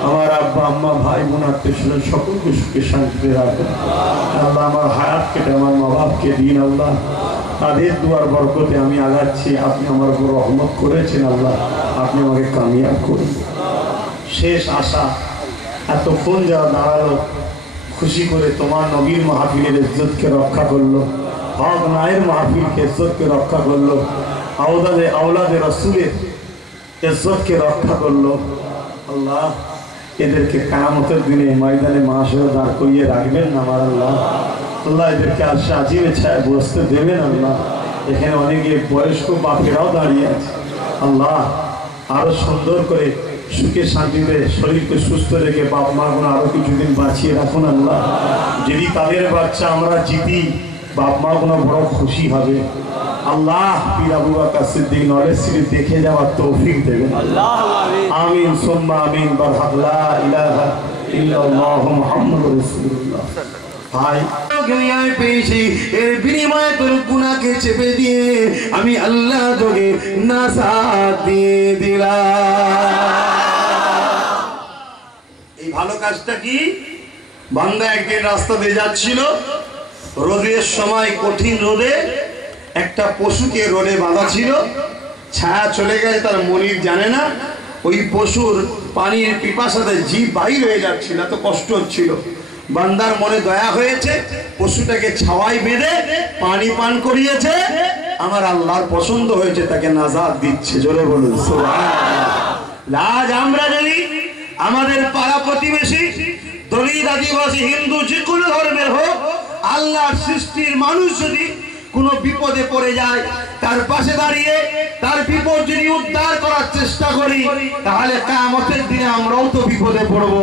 আমার আব্বা আম্মা ভাই বোন আত্মীয় সকলকে সুখে শান্তিতে রাখেন আল্লাহ। আমার হায়াত কেটে আমার মা বাপকে দিন আল্লাহ, তাদের দুয়ার বরকতে আমি আগাচ্ছি, আপনি আমার উপর রহমত করেছেন আল্লাহ, আপনি আমাকে কামিয়াব করুন। শেষ আশা, এতক্ষণ যারা দাঁড়ালো খুশি করে তোমার নবীর মাহফিলের ইজ্জতকে রক্ষা করলো, হক নায়ের মাহফিলকে ইজ্জতকে রক্ষা করলো, আওলাদে রসুলের ইজ্জতকে রক্ষা করলো আল্লাহ, এদেরকে কিয়ামতের দিনে ময়দানে মাহশরে দাঁড় করিয়ে রাখবেন না আমার আল্লাহ। আল্লাহ এদেরকে আর সাজিয়ে ছায় বসতে দেবেন আল্লাহ। এখানে অনেকে বয়স্ক বাপেরাও দাঁড়িয়ে আছে আল্লাহ, আরো সুন্দর করে সুখে শান্তিতে শরীরকে সুস্থ রেখে বাপ মা গুলো আরো কিছুদিন বাঁচিয়ে রাখুন আল্লাহ। যদি তাদের বাচ্চা আমরা জিতি, বাপ মা গুলো বড় খুশি হবে আল্লাহ। পীর আবু বকর সিদ্দিক নলেজ সিরিজ দেখে যাওয়ার তৌফিক দেবেন আমিন সুম্মা আমিন। বারহাক লা ইলাহা ইল্লাল্লাহু মুহাম্মাদুর রাসূলুল্লাহ। ভাই পেয়েছি এর বিনিময়ে তোর গুনাহকে চেপে দিয়ে আমি আল্লাহ তোকে নাজাত দিয়ে দিলাম। এই ভালো কাজটা কি? বান্দা একদিন রাস্তা দিয়ে যাচ্ছিল, রোদের সময় কঠিন রোদে একটা পশুকে রোদে বাঁধা ছিল, ছায়া চলে গেছে তার মনির জানে না, ওই পশুর পানির পিপাসাতে জিভ বাইর হয়ে যাচ্ছিল, এত কষ্ট হচ্ছিল। বান্দার মনে দয়া হয়েছে, পশুটাকে ছাওয়ায় বেঁধে পানি পান করিয়েছে, আমার আল্লাহর পছন্দ হয়েছে, তাকে নাজাত দিচ্ছে। জোরে বলুন সুবহানাল্লাহ। আজ আমরা যদি আমাদের পাড়া প্রতিবেশী দলিত আদিবাসী হিন্দু যে কোনো ধর্মের হোক, আল্লাহর সৃষ্টির মানুষ যদি কোনো বিপদে পড়ে যায়, তার পাশে দাঁড়িয়ে তার বিপদ যদি উদ্ধার করার চেষ্টা করি, তাহলে কিয়ামতের দিনে আমরাও তো বিপদে পড়ব।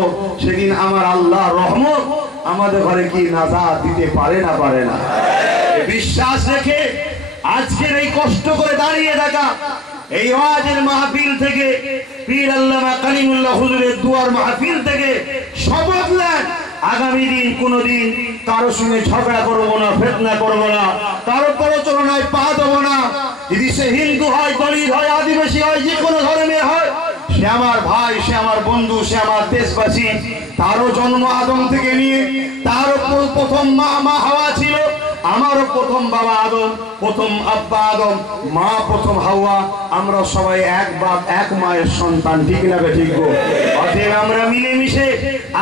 সেদিন আমার আল্লাহ রহমত আমাদের ঘরে কি নাজাত দিতে পারে না পারে না? বিশ্বাস রেখে আজকের এই কষ্ট করে দাঁড়িয়ে থাকা এই ওয়াজের মাহফিল থেকে, পীর আল্লামা কালিমুল্লাহ হুজুরের দুয়ার মাহফিল থেকে শপথ নেন, আগামী দিন কোনদিন কারো সঙ্গে ঝগড়া করবো না, ফিতনা করবো না, কারো প্ররোচনায় পা দেবো না। যদি সে হিন্দু হয়, দলিত হয়, আদিবাসী হয়, যে কোনো ধর্মের হয়, সে আমার ভাই, সে আমার বন্ধু, সে আমার দেশবাসী। তারও জন্ম আদম থেকে নিয়ে, তারও প্রথম মা হাওয়া ছিল, আমারও প্রথম বাবা আদম, প্রথম আব্বা আদম, মা প্রথম হাওয়া। আমরা সবাই এক বাপ এক মায়ের সন্তান, ঠিক না ঠিক গো? অতএব আমরা মিলেমিশে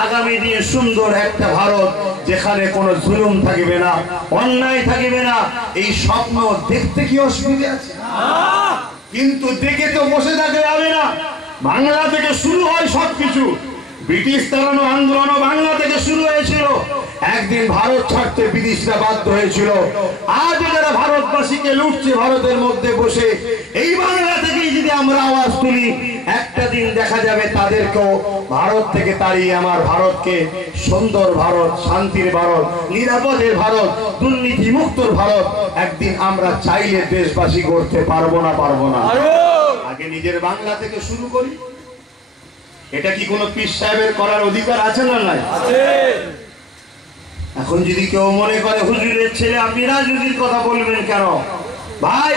আগামী দিনে সুন্দর একটা ভারত, যেখানে কোনো জুলুম থাকবে না, অন্যায় থাকবে না, এই স্বপ্ন দেখতে কি অসুবিধা আছে? কিন্তু দেখে তো বসে থাকতে যাবে না। বাংলা থেকে শুরু হয় সবকিছু। ব্রিটিশ তাড়ানো আন্দোলন বাংলা থেকে শুরু হয়েছিল। একদিন ভারত ছাড়তে ব্রিটিশরা বাধ্য হয়েছিল। আজ যারা ভারতবাসীকে লুটছে ভারতের মধ্যে বসে, এই বাংলা থেকেই যদি আমরা আওয়াজ তুলি, একটা দিন দেখা যাবে তাদেরকেও ভারত থেকে তাড়িয়ে আমার ভারতকে সুন্দর ভারত, শান্তির ভারত, নিরাপদের ভারত, দুর্নীতি মুক্তর ভারত একদিন আমরা চাইলে দেশবাসী করতে পারবো না, পারবো না। আগে নিজের বাংলা থেকে শুরু করি। এটা কি কোনো পীর সাহেবের করার অধিকার আছে না? নাই। এখন যদি কেউ মনে করে হুজুরের ছেলে আপনি রাজনীতির কথা বলবেন কেন? ভাই,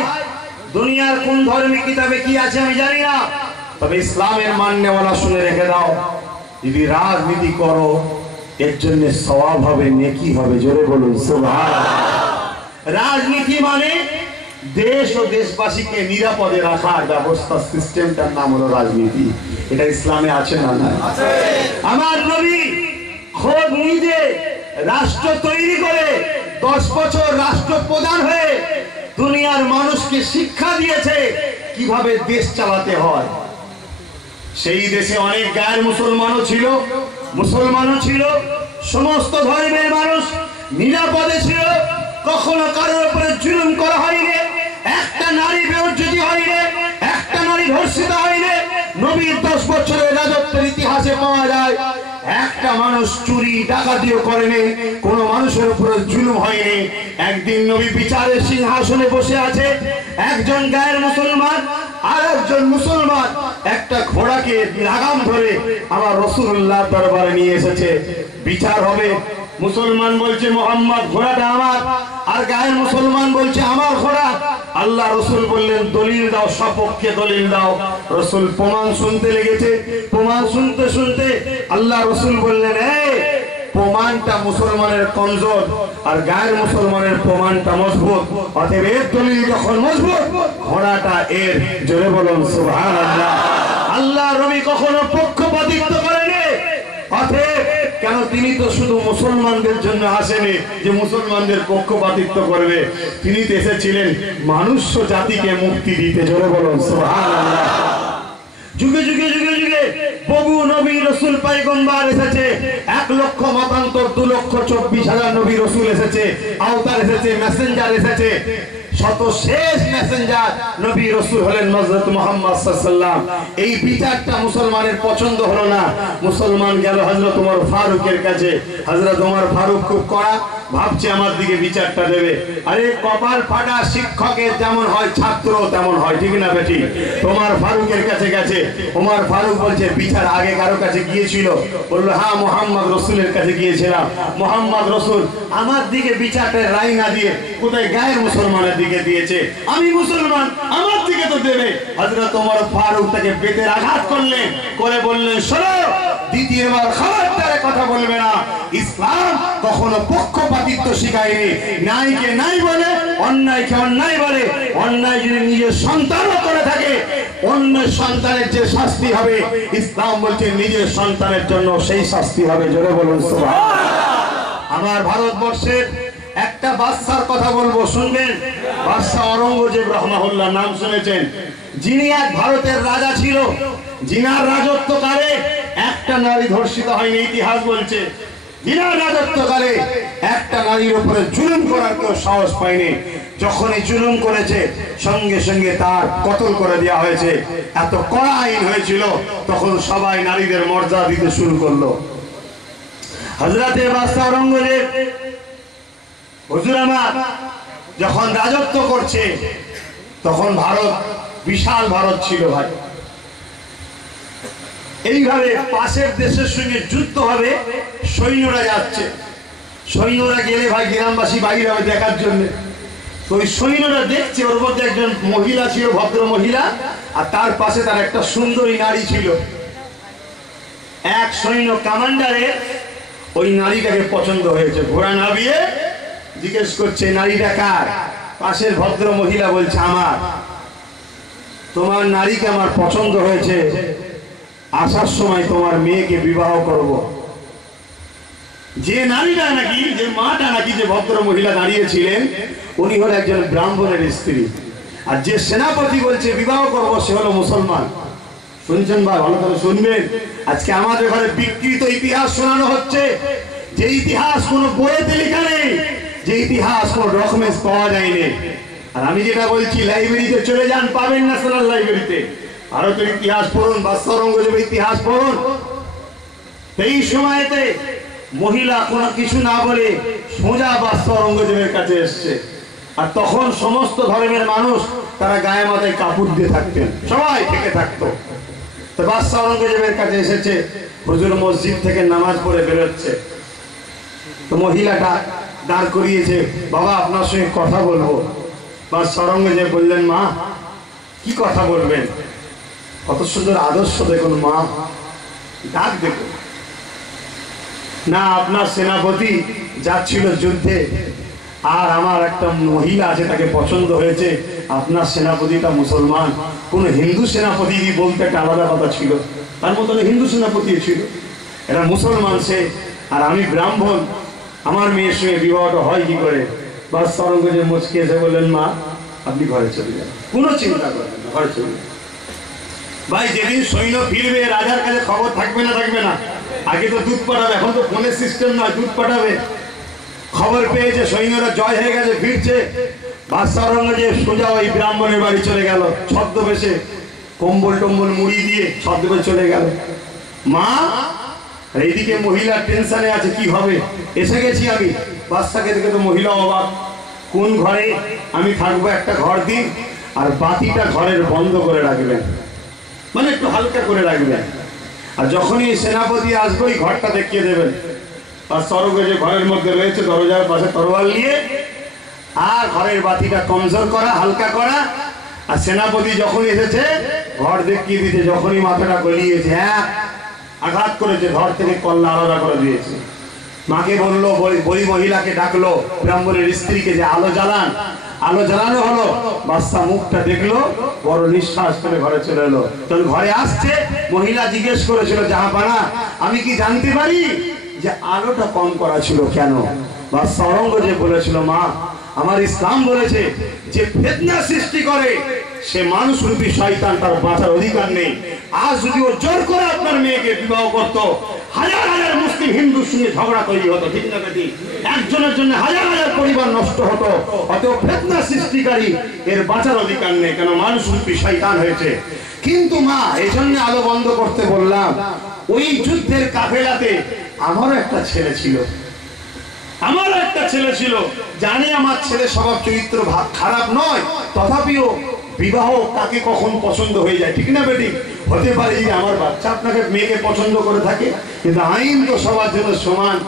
দুনিয়ার কোন ধর্মের কিতাবে কি আছে আমি জানি না, তবে ইসলামের মান্যওয়ালা শুনে রেখে দাও, যদি রাজনীতি করো এর জন্য সওয়াব হবে, নেকি হবে। জোরে বলুন সুবহানাল্লাহ। রাজনীতি মানে দেশ ও দেশবাসীকে নিরাপদে রাখার ব্যবস্থা, সিস্টেমটার নাম হলো রাজনীতি। এটা ইসলামে আছে না? নাই। আমার নবী খোদ নিজে রাষ্ট্র তৈরি করে 10 বছর রাষ্ট্রপ্রধান হয়ে দুনিয়ার মানুষকে শিক্ষা দিয়েছে কিভাবে দেশ চালাতে হয়। সেই দেশে অনেক গায়ের মুসলমানও ছিল, সমস্ত ধর্মের মানুষ নিরাপদে ছিল। কখনো কারোর উপরে জুলুম করা হয়নি, একটা নারী বেউজ্জতি হয়নি, একটা নারী ধর্ষিত হয়নি। নবীর 10 বছরের রাজত্বের ইতিহাসে পাওয়া যায় একটা মানুষ চুরি ডাকাতিও করেনি, কোন মানুষের উপরে জুলুম হয়নি। একদিন নবী বিচারের সিংহাসনে বসে আছে, একজন গায়ের মুসলমান আর একজন মুসলমান একটা ঘোড়াকে লাগাম ধরে আমার রাসূলুল্লাহ দরবারে নিয়ে এসেছে। বিচার হবে। মুসলমান বলছে মোহাম্মদ ঘোড়াটা আমার, আর গায়ের মুসলমান বলছে আমার ঘোড়া। আল্লাহ রসুল বললেন দলিল দাও, সপক্ষে দলিল দাও। রসুল প্রমাণ শুনতে লেগেছে। প্রমাণ শুনতে শুনতে আল্লাহ রসুল বললেন, এই প্রমাণটা মুসলমানের কমজোর আর গায়ের মুসলমানের প্রমাণটা মজবুত, অতএব এর দলিল যখন মজবুত, ঘোড়াটা এর। জোরে বলুন সুবহানাল্লাহ। আল্লাহ নবী কখনো পক্ষপাতিত্ব করেনি। অতএব কেন, তিনি তো শুধু মুসলমানদের জন্য আসেনি যে মুসলমানদের পক্ষপাতিত্ব করবে, তিনি তো এসেছিলেন মানুষ জাতিকে মুক্তি দিতে। জোরে বলুন সুবহানাল্লাহ। যুগে যুগে যুগে যুগে বহু নবী রাসূল পয়গম্বর এসেছে। 1 লক্ষ মতান্তর, 2,24,000 নবী রাসূল এসেছে, আওতার এসেছে, মেসেঞ্জার এসেছে। সর্বশেষ মেসেঞ্জার নবী রাসূল হলেন হযরত মুহাম্মদ সাল্লাল্লাহু আলাইহি ওয়াসাল্লাম। এই বিচারটা মুসলমানের পছন্দ হলো না। মুসলমান গেল হযরত ওমর ফারুকের কাছে। হযরত ওমর ফারুক খুব কড়া, ভাবছে আমার দিকে বিচারটা দেবে। আরে কপাল ফাটা শিক্ষকের যেমন হয় ছাত্র তেমন হয়, ঠিক না বেটি? ওমর ফারুকের কাছে গেছে। ওমর ফারুক বলছে বিচার আগে কারো কাছে গিয়েছিল? বলল হ্যাঁ, মুহাম্মদ রাসূলের কাছে গিয়েছিলাম। মুহাম্মদ রাসূল আমার দিকে বিচারটা রায় না দিয়ে কোথায় গায়ের মুসলমানের দিকে দিয়েছে। আমি মুসলমান, আমার দিকে তো দেবে। হযরত ওমর ফারুক তাকে বেতের আঘাত করলেন, করে বললেন শোনো, দ্বিতীয়বার খবরদার কথা বলবে না। ইসলাম কখনো পক্ষপাতিত্ব শিখায়নি। ন্যায়কে ন্যায় বলে, অন্যায়কে অন্যায় বলে। অন্যায় যদি নিজের সন্তানও করে থাকে, অন্য সন্তানের যে শাস্তি হবে, ইসলাম বলছে নিজের সন্তানের জন্য সেই শাস্তি হবে। জোরে বলুন সুবহানাল্লাহ। আমার ভারতবর্ষের একটা বাদশার কথা বলবো, শুনবেন। বাদশা ঔরঙ্গজেব রাহমাহুল্লাহ, নাম শুনেছেন? যিনি এক ভারতের রাজা ছিল। যিনার রাজত্বকালে একটা নারী ধর্ষিত হয়নি, ইতিহাস বলছে। যিনার রাজত্বকালে একটা নারীর উপরে জুলুম করার কেউ সাহস পায়নি। যখনই জুলুম করেছে সঙ্গে সঙ্গে তার কতল করে দেওয়া হয়েছে। এত কড়া আইন হয়েছিল, তখন সবাই নারীদের মর্যাদা দিতে শুরু করলো। হযরতে বাদশা ঔরঙ্গজেব হুজুর আমার যখন রাজত্ব করছে, তখন ভারত বিশাল ভারত ছিল ভাই। এইভাবে পাশের দেশের সঙ্গে যুদ্ধ হবে, সৈন্যরা যাচ্ছে। সৈন্যরা গেলে ভাই গ্রামবাসী বাইরে হবে দেখার জন্য। তো ওই সৈন্যরা দেখছে, ওর মধ্যে একজন মহিলা ছিল, ভদ্র মহিলা, আর তার পাশে তার একটা সুন্দরী নারী ছিল। এক সৈন্য কমান্ডারের ওই নারীটাকে পছন্দ হয়েছে, ঘোড়া নামিয়ে জিজ্ঞেস করছে নারীটা কার? পাশের ভদ্র মহিলা বলছে আমার। তোমার নারীকে আমার পছন্দ হয়েছে, আসার সময় তোমার মেয়েকে বিবাহ করব। যে নারীটা নাকি, যে মাটা নাকি, যে ভদ্র মহিলা দাঁড়িয়েছিলেন উনি হলো একজন ব্রাহ্মণের স্ত্রী, আর যে সেনাপতি বলছে বিবাহ করব সে হলো মুসলমান। শুনছেন ভাই, ভালো করে শুনবেন। আজকে আমাদের ঘরে বিকৃত ইতিহাস শোনানো হচ্ছে, যে ইতিহাস কোনো বইতে লেখা নেই, যে ইতিহাস কোনো ডকুমেন্টস পাওয়া যায়নি। আর আমি যেটা বলছি, লাইব্রেরিতে চলে যান, পাবেন ন্যাশনাল লাইব্রেরিতে ভারতের ইতিহাস পড়ুন, বাদশাহ আওরঙ্গজেবের ইতিহাস পড়ুন। এই সময়তে মহিলা কোনো কিছু না বলে সোজা বাদশাহ আওরঙ্গজেবের কাছে এসছে। আর তখন সমস্ত ধর্মের মানুষ তারা গায়ে মাথায় কাপড় দিয়ে থাকতেন, সবাই থেকে থাকতো। তো বাদশাহ আওরঙ্গজেবের কাছে এসেছে, হুজুর মসজিদ থেকে নামাজ পড়ে বেরোচ্ছে। তো মহিলাটা দাঁড় করিয়েছে, বাবা আপনার সঙ্গে কথা বলবো। বাদশাহ আওরঙ্গজেব বললেন, মা কি কথা বলবেন? কত সুন্দর আদর্শ দেখুন মা, ডাক দেখুন না। আপনার সেনাপতি যাচ্ছিল যুদ্ধে, আর আমার একটা মহিলা আছে তাকে পছন্দ হয়েছে। আপনার সেনাপতিটা মুসলমান, কোন হিন্দু সেনাপতি বলতে একটা আলাদা কথা ছিল, তার মতন হিন্দু সেনাপতি ছিল। এরা মুসলমান সে, আর আমি ব্রাহ্মণ, আমার মেয়ের সঙ্গে বিবাহটা হয় কি করে? বাদশাহ আওরঙ্গজেব মুচকি এসে বললেন, মা আপনি ঘরে চলে যান, কোনো চিন্তা করবেন না, ঘরে চলে যান। ভাই যেদিন সৈন্য ফিরবে, রাজার কাছে খবর থাকবে না থাকবে না? আগে তো দুধ পাঠাবে, এখন তো ফোনের সিস্টেম নয়, দুধ পাঠাবে। খবর পেয়েছে সৈন্যরা জয় হয়ে গেছে, ফিরছে। বাদশাহ আওরঙ্গজেব সোজা ওই ব্রাহ্মণের বাড়ি চলে গেল, ছদ্মবেশে, কম্বল টম্বল মুড়ি দিয়ে ছদ্মবেশে চলে গেল। মা এইদিকে মহিলা টেনশনে আছে, কি হবে? এসে গেছি আমি। বাদশাকে দেখে তো মহিলা অবাক, কোন ঘরে আমি থাকবো একটা ঘর দিন, আর বাতিটা ঘরের বন্ধ করে রাখবেন, মানে একটু হালকা করে রাখবেন, আর যখনই সেনাপতি আসবে ওই ঘরটা দেখিয়ে দেবেন। আর সরগে ঘরের মধ্যে রয়েছে, দরজার পাশে তরোয়াল নিয়ে, আর ঘরের বাতিটা কমজোর করা, হালকা করা। আর সেনাপতি যখন এসেছে ঘর দেখিয়ে দিতে, যখনই মাথাটা গলিয়েছে, হ্যাঁ আঘাত করেছে, ঘর থেকে কল্লা আলাদা করে দিয়েছে। মাকে বললো, বলি মহিলাকে ডাকলো, ব্রাহ্মণের স্ত্রীকে, যে আলো জ্বালান। আলো জ্বালানো হলো, বাদশা মুখটা দেখলো, বড় নিঃশ্বাস করে ঘরে চলে এলো। তখন ঘরে আসছে, মহিলা জিজ্ঞেস করেছিল, জাহাপানা আমি কি জানতে পারি যে আলোটা কম করা ছিল কেন? বাদশা আওরঙ্গজেব বলেছিল, মা আমার ইসলাম বলেছে যে ফিতনা সৃষ্টি করে সে মানুষ রূপী শয়তান, তার বাঁচার অধিকার নেই। আজ যদি ও জোর করে আপনার মেয়েকে বিবাহ করতো, হাজার হাজার মুসলিম হিন্দুর সঙ্গে ঝগড়া তৈরি হতো, ঠিক না বেটি? একজনের জন্য হাজার হাজার পরিবার নষ্ট হতো। অতএব ফিতনা সৃষ্টিকারী এর বাঁচার অধিকার নেই, কেন মানুষ রূপী শয়তান হয়েছে। কিন্তু মা এই জন্য আলো বন্ধ করতে বললাম, ওই যুদ্ধের কাফেলাতে আমারও একটা ছেলে ছিল, আমারও একটা ছেলে ছিল। জানি আমার ছেলে স্বভাব চরিত্র খারাপ নয়, তথাপিও বিবাহ কাকে কখন পছন্দ হয়ে যায়, ঠিক না বেটি? হতে পারে যে আমার বাচ্চা আপনাকে মেয়েকে পছন্দ করে থাকে, কিন্তু আইন তো সবার জন্য সমান।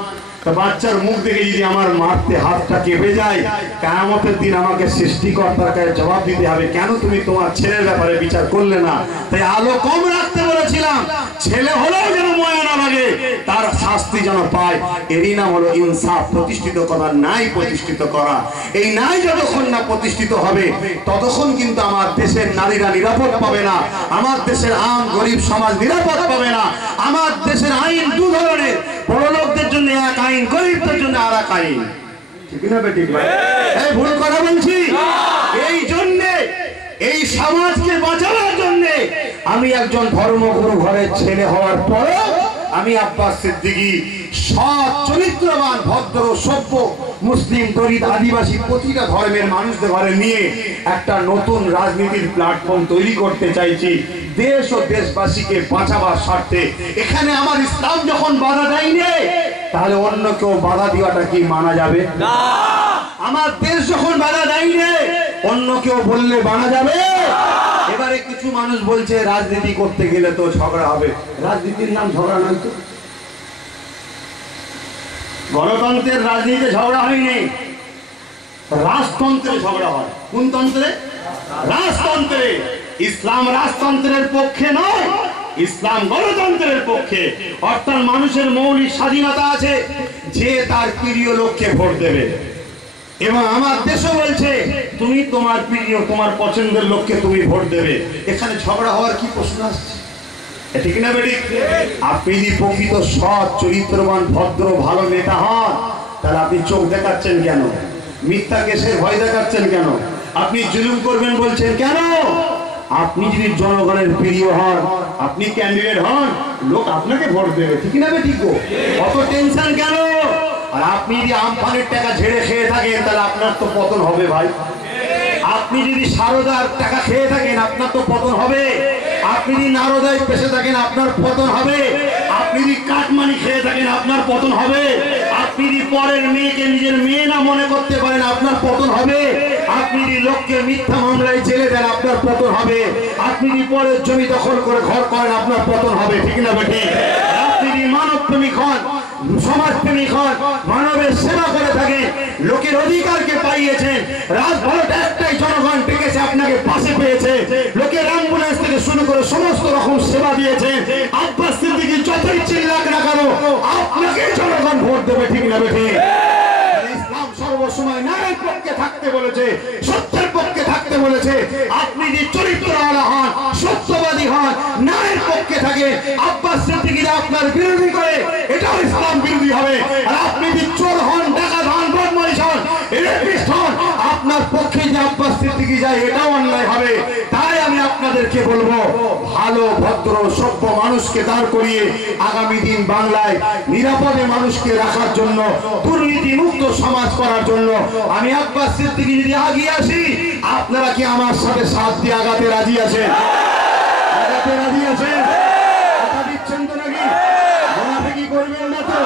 তা বাচ্চার মুখ দেখে যদি আমার মারতে হাতটা কেঁপে যায়, কিয়ামতের দিন আমাকে সৃষ্টিকর্তার কাছে জবাব দিতে হবে, কেন তুমি তোমার ছেলের ব্যাপারে বিচার করলে না? তাই আলো কম রাখতে বলেছিলাম, ছেলে হলেও যেন ময়া না লাগে, তার শাস্তি যেন পায়। এরই নাম হলো ইনসাফ, প্রতিষ্ঠিত করা, ন্যায় প্রতিষ্ঠিত করা। এই ন্যায় যতক্ষণ না প্রতিষ্ঠিত হবে, ততক্ষণ কিন্তু আমার দেশের নারীরা নিরাপদ পাবে না, আমার দেশের আম গরিব সমাজ নিরাপদ পাবে না। আমার দেশের আইন দু ধরনের, বড় লোকদের জন্য এক আইন, গরিবদের জন্য আর এক আইন, ঠিক না বেটি? এই ভুল কথা বলছি? এই জন্যে, এই সমাজকে বাঁচানোর জন্য আমি একজন ধর্মগুরু ঘরের ছেলে হওয়ার পরে আমি আব্বাস সিদ্দিকী সৎ চরিত্রবান ভদ্র সভ্য মুসলিম দলিত আদিবাসী প্রতিটা ধর্মের মানুষদের ঘরে নিয়ে একটা নতুন রাজনীতির প্ল্যাটফর্ম তৈরি করতে চাইছি, দেশ ও দেশবাসীকে বাঁচাবার স্বার্থে। এখানে আমার ইসলাম যখন বাধা দেয়নি, তাহলে অন্য কেউ বাধা দেওয়াটা কি মানা যাবে? না। আমার দেশ যখন বাধা দেয়নি, অন্য কেউ বললে মানা যাবে? এবার এবারে কিছু মানুষ বলছে রাজনীতি করতে গেলে তো ঝগড়া হবে। রাজনীতির নাম ঝগড়া নয় তো। গণতন্ত্রের রাজনীতিতে ঝগড়া হয়নি, রাজতন্ত্রে ঝগড়া হয়। কোন তন্ত্রে? রাজতন্ত্রে। ইসলাম রাজতন্ত্রের পক্ষে নয়, ইসলাম গণতন্ত্রের পক্ষে। অর্থাৎ মানুষের মৌলিক স্বাধীনতা আছে, যে তার প্রিয় লোককে ভোট দেবে। এবং আমার দেশও বলছে তুমি তোমার প্রিয়, তোমার পছন্দের লোককে তুমি ভোট দেবে। এখানে ঝগড়া হওয়ার কি প্রশ্ন আসছে? ঠিক না বেটি? আপনি যদি প্রকৃত সৎ চরিত্রবান ভদ্র ভালো নেতা হন, তাহলে আপনি চোখ দেখাচ্ছেন কেন? মিথ্যা কেসের ভয় দেখাচ্ছেন কেন? আপনি জুলুম করবেন বলছেন কেন? আপনি যদি জনগণের প্রিয় হন, আপনি ক্যান্ডিডেট হন, লোক আপনাকে ভোট দেবে। ঠিক না বেটি? অত টেনশন কেন? আর আপনি যদি আমফানের টাকা ঝেড়ে খেয়ে থাকেন, তাহলে আপনার তো পতন হবে ভাই। আপনি যদি সারদার টাকা খেয়ে থাকেন, আপনার তো পতন হবে। আপনি যদি নারদায় পেশে থাকেন, আপনার পতন হবে। আপনি যদি কাটমানি খেয়ে থাকেন, আপনার পতন হবে। আপনি যদি পরের মেয়েকে নিজের মেয়ে না মনে করতে পারেন, আপনার পতন হবে। আপনি যদি লোককে মিথ্যা মামলায় জেলে দেন, আপনার পতন হবে। আপনি যদি পরের জমি দখল করে ঘর করেন, আপনার পতন হবে। ঠিক না বেটি? আপনি যদি মানব প্রেমিক হন, সমাজপ্রেমিক হন, মানবের সেবা করে থাকেন, লোকের অধিকারকে পাইয়েছেন, রাজভারত একটাই জনগণ ডেকেছে, আপনাকে পাশে পেয়েছে, লোকের অ্যাম্বুলেন্স থেকে শুরু করে সমস্ত রকম সেবা দিয়েছেন, আব্বাস সিদ্দিকী যতই চিল্লাক না কেন, আপনাকে জনগণ ভোট দেবে। ঠিক না বেঠে? ইসলাম সর্বসময় ন্যায়ের পক্ষে থাকতে বলেছে, সত্যের পক্ষে থাকতে বলেছে। আপনি যদি চরিত্রওয়ালা হন, সত্যবাদী হন, ন্যায়ের পক্ষে থাকে, আব্বাস সিদ্দিকীরা আপনার বিরোধী করে, এটাও ইসলাম বিরোধী হবে। আর আপনি যদি চোর হন, ডাকাত হন, বদমাইশ হন, রেপিস্ট হন, আপনার পক্ষে যে আব্বাস সিদ্দিকী যায়, এটাও অন্যায় হবে। তাই আমি আপনাদেরকে বলবো, ভালো ভদ্র সভ্য মানুষকে দাঁড় করিয়ে আগামী দিন বাংলায় নিরাপদে মানুষকে রাখার জন্য, দুর্নীতি মুক্ত সমাজ করার জন্য আমি আব্বাস সিদ্দিকী যদি আগিয়ে আসি, আপনারা কি আমার সাথে সাথ দিয়ে আগাতে রাজি আছেন? আগাতে রাজি আছেন? কথা দিচ্ছেন তো নাকি? মুনাফিকি করবেন না তো?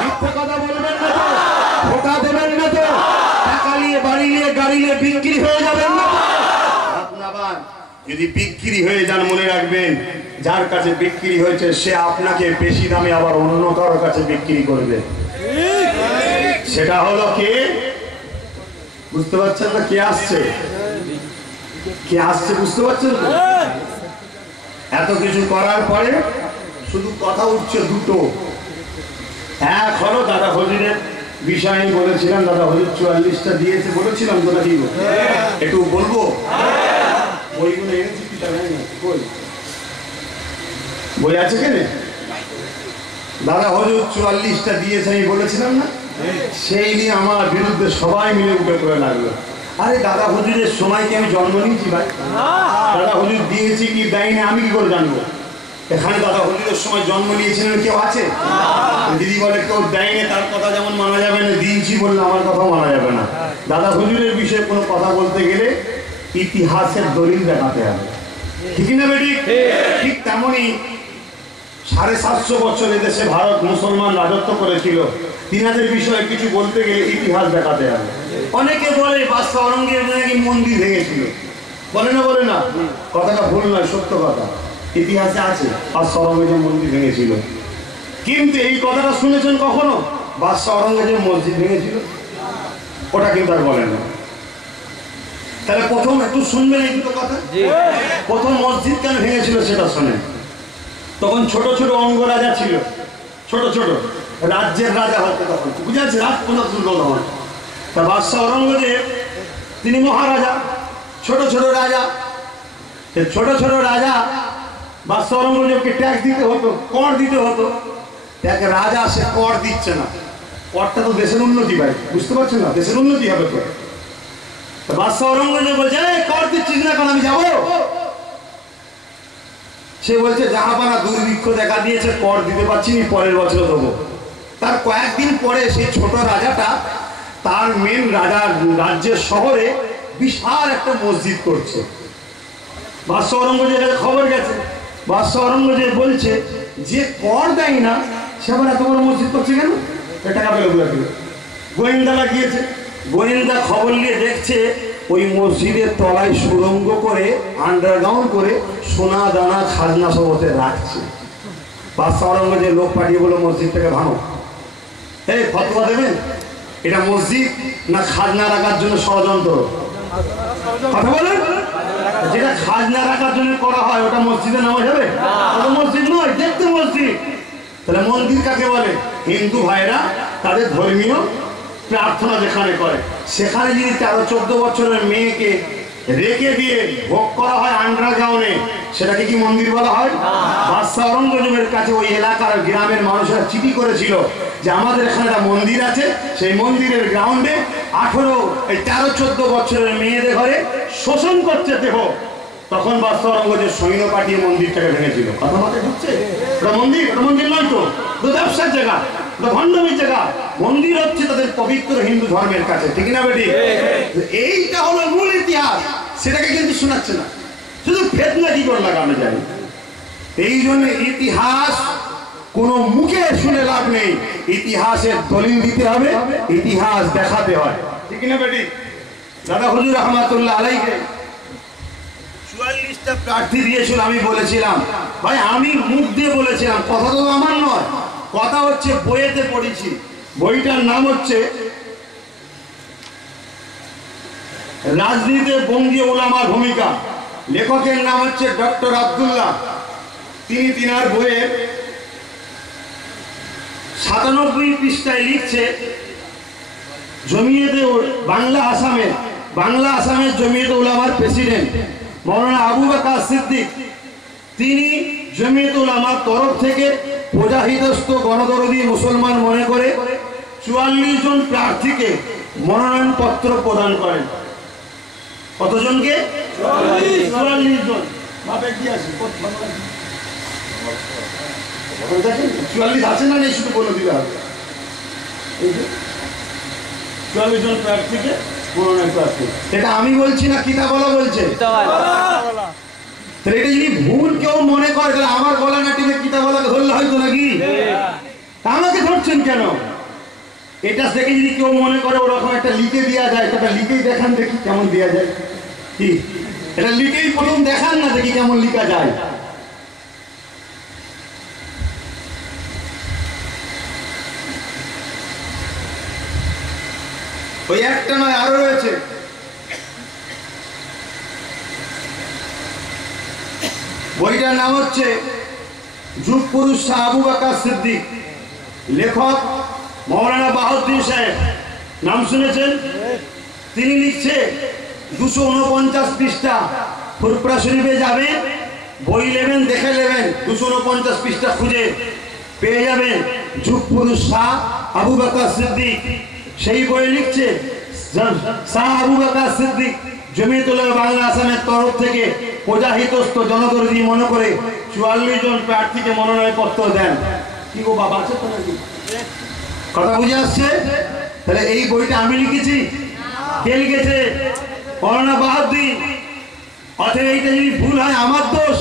মিথ্যা কথা বলবেন না তো? ধোঁকা দেবেন না তো? টাকা নিয়ে বাড়ি নিয়ে গাড়ি নিয়ে বিক্রি হয়ে যাবেন না তো? আপনার যদি বিক্রি হয়ে যান, মনে রাখবেন, যার কাছে বিক্রি হয়েছে সে আপনাকে বেশি দামে আবার অন্য কারোর কাছে বিক্রি করবে। সেটা হলো কে? বুঝতে পারছেন না? কে আসছে? কে আসছে বুঝতে পারছেন তো? এত কিছু করার পরে শুধু কথা উঠছে দুটো। এক হলো দাদা হুজুরের বিষয় আমি বলেছিলাম, দাদা হুজুর 44টা দিয়েছে বলেছিলাম তো নাকি? একটু বলবো? বইগুলো এনেছি কি তা জানি না। বই আছে কেন? দাদা হুজুর 44টা দিয়েছে আমি বলেছিলাম না? সেই নিয়ে আমার বিরুদ্ধে সবাই মিলে উঠে করে লাগলো। আরে দাদা হুজুরের সময় কি আমি জন্ম নিয়েছি ভাই? দাদা হুজুর দিয়েছি কি দেয়নি আমি কি করে জানবো? এখানে দাদা হুজুরের সময় জন্ম নিয়েছিলেন কেউ আছে? দিদি বলে কেউ দেয়নি, তার কথা যেমন মানা যাবে না, দিয়েছি বললে আমার কথাও মানা যাবে না। দাদা হুজুরের বিষয়ে কোনো কথা বলতে গেলে ইতিহাসের দলিল দেখাতে হবে। ঠিক না বেটি? ঠিক তেমনই 750 বছর এদেশে ভারত মুসলমান রাজত্ব করেছিল, তিনাদের বিষয়ে কিছু বলতে গেলে ইতিহাস দেখাতে হবে। অনেকে বলে বাদশাহ আওরঙ্গজেব নাকি মন্দির ভেঙেছিল, বলে না? বলে না? কথাটা ভুল নয়, সত্য কথা, ইতিহাসে আছে বাদশাহ আওরঙ্গজেব মন্দির ভেঙেছিল। কিন্তু এই কথাটা শুনেছেন কখনো? বাদশাহ আওরঙ্গজেব মসজিদ ভেঙেছিল, ওটা কিন্তু আর বলে না। তাহলে প্রথম একটু শুনবেন এই দুটো কথা। প্রথম মসজিদ কেন ভেঙেছিল সেটা শোনেন। তখন ছোট ছোট অঙ্গরাজা ছিল, ছোট ছোট রাজ্যের রাজা হতো তখন, বুঝে আছে? রাজপ্রধান তখন। তা বাদশাহ আওরঙ্গজেব তিনি মহারাজা, ছোট ছোট রাজা। ছোট ছোট রাজা বাদশাহ আওরঙ্গজেবকে ট্যাক্স দিতে হতো, কর দিতে হতো। দেখ রাজা সে কর দিচ্ছে না, করটা তো দেশের উন্নতি ভাই, বুঝতে পারছেন না? দেশের উন্নতি হবে তো। বাদশাহ আওরঙ্গজেব বলছে কর দিচ্ছিস না কেন, আমি যাবো? সে বলছে জাহাপানা দুর্ভিক্ষ দেখা দিয়েছে, কর দিতে পারছি না, পরের বছর দেবো। তার কয়েকদিন পরে সেই ছোট রাজাটা তার মেন রাজ্যের শহরে বিশাল একটা মসজিদ করছে। বাদশাহ আওরঙ্গজেবের খবর গেছে। বাদশাহ আওরঙ্গজেব বলছে যে কর দেয় না সে আবার এত বড় মসজিদ করছে কেন? টাকা পেল গুলা পেল। গোয়েন্দারা গিয়েছে, গোয়েন্দা খবর নিয়ে দেখছে ওই মসজিদের তলায় সুড়ঙ্গ করে আন্ডারগ্রাউন্ড করে সোনা দানা খাজনা সব ওতে রাখছে। বাদশাহ আওরঙ্গজেব লোক পাঠিয়ে বলো মসজিদটাকে ভাঙো। এই ফতোয়া দেবেন এটা মসজিদ না খাজনা রাখার জন্য ষড়যন্ত্র? কথা বলেন। যেটা খাজনা রাখার জন্য করা হয় ওটা মসজিদে নেওয়া যাবে? ওটা মসজিদ নয়, দেখতে মসজিদ। তাহলে মন্দির কাকে বলে? হিন্দু ভাইরা তাদের ধর্মীয় প্রার্থনা যেখানে করে, সেখানে যদি 13-14 বছরের মেয়েকে রেখে দিয়ে ভোগ করা হয় আন্ডারগ্রাউন্ডে, সেটাকে কি মন্দির বলা হয়? বাদশাহ আওরঙ্গজেবের কাছে ওই এলাকার গ্রামের মানুষেরা চিঠি করেছিল যে আমাদের এখানে একটা মন্দির আছে, সেই মন্দিরের গ্রাউন্ডে 13-14 বছরের মেয়েদের ঘরে শোষণ করছে দেহ। তখন বাদশাহ আওরঙ্গজেব সৈন্য পাঠিয়ে মন্দিরটাকে ভেঙেছিল। কথা মাথায় ঢুকছে? ওটা মন্দির? ওটা মন্দির নয় তো, ব্যবসার জায়গা, ভণ্ডামির জায়গা। মন্দির হচ্ছে তাদের পবিত্র হিন্দু ধর্মের কাছে, ঠিক না বেটি? এইটা হলো মূল ইতিহাস, সেটাকে কিন্তু শোনাচ্ছে না, শুধু ফেতনা কি করে লাগানো যায়। এই জন্য ইতিহাস কোন মুখে শুনে লাভ নেই, ইতিহাসের দলিল দিতে হবে, ইতিহাস দেখাতে হয়, ঠিক না বেটি? দাদা হুজুর রহমাতুল্লাহ আলাইহি 44টা প্রার্থী দিয়েছিল। আমি বলেছিলাম ভাই, আমি মুখ দিয়ে বলেছিলাম, কথা তো আমার নয়, কথা হচ্ছে বইয়েতে পড়েছি। বইটার নাম হচ্ছে রাজনীতিতে বঙ্গীয় উলামার ভূমিকা। লেখকের নাম হচ্ছে ডক্টর আব্দুল্লাহ। তিনি তিনার বইয়ের 97 পৃষ্ঠায় লিখছে, জমিয়তে বাংলা আসামের জমিয়তে উলামার প্রেসিডেন্ট মৌলানা আবু বকর সিদ্দিক, তিনি জমিয়তে উলামার তরফ থেকে প্রজাহিতস্থ গণদরদী মুসলমান মনে করে 44 জন প্রার্থীকে মনোনয়ন পত্র প্রদান করেন। কতজনকে? 44 জন। 44 আছে না নেই শুধু বলে দিতে হবে। 44 জন প্রার্থীকে মনোনয়ন প্রার্থী। এটা আমি বলছি না, কিতাবওয়ালা বলছে। এটা যদি ভুল কেউ মনে করে তাহলে আমার গলা না টিপে কিতাবওয়ালাকে ধরলে হয়তো নাকি? আমাকে ধরছেন কেন? এটা থেকে যদি কেউ মনে করে ওরকম একটা লিখে দেওয়া যায়, সেটা লিখেই দেখান দেখি কেমন দেওয়া যায়। কি এটা লিখেই প্রথম দেখান না, দেখি কেমন লিখা যায়। ওই একটা নয়, আরো রয়েছে। বইটার নাম হচ্ছে যুগ পুরুষ শাহ আবু বকর সিদ্দিক। লেখক মৌলানা বাহাউদ্দিন সাহেব, নাম শুনেছেন? তিনি লিখছে 249 পৃষ্ঠা। ফুরফুরা শরীফে যাবেন, বই নেবেন, দেখে নেবেন, 249 পৃষ্ঠা খুঁজে পেয়ে যাবেন যুগ পুরুষ শাহ আবু বকর সিদ্দিক। সেই বই লিখছে শাহ আবু বকর সিদ্দিক জমিয়তুল উলামা বাংলা আসামের তরফ থেকে প্রজাহিতস্থ জনদরদী মনে করে 44 জন প্রার্থীকে মনোনয়ন পত্র দেন। কি গো বাবা, আছে তো নাকি? কথা বুঝে আসছে? তাহলে এই বইটা আমি লিখেছি? কে লিখেছে? মৌলানা বাহাউদ্দিন। অতএব এইটা যদি ভুল হয় আমার দোষ,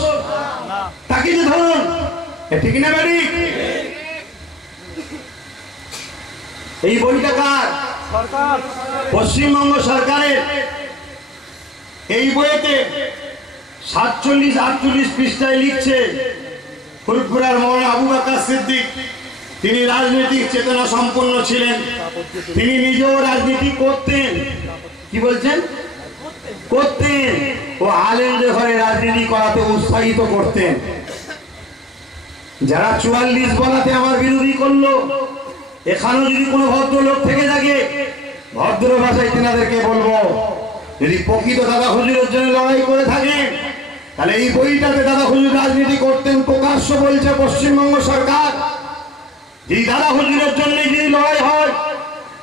তাকে যে ধরুন, ঠিক না বাড়ি? এই বইটা কার? পশ্চিমবঙ্গ সরকারের। এই বইতে 47-48 পৃষ্ঠায় লিখছে ফুরফুরার মৌলানা আবু বকর সিদ্দিক, তিনি রাজনৈতিক চেতনা সম্পন্ন ছিলেন, তিনি নিজেও রাজনীতি করতেন। কি বলছেন? করতেন। ও আলেমদের ঘরে রাজনীতি করাতে উৎসাহিত করতেন। যারা 44 বলাতে আমার বিরোধী করলো, এখানেও যদি কোনো ভদ্রলোক থেকে থাকে, ভদ্র ভাষায় তেনাদেরকে বলবো, যদি প্রকৃত দাদা হুজুরের জন্য লড়াই করে থাকেন, তাহলে এই বইটাতে দাদা হুজুর রাজনীতি করতেন প্রকাশ্য বলছে পশ্চিমবঙ্গ সরকার। যদি দাদা হুজুরের জন্য যদি লড়াই হয়,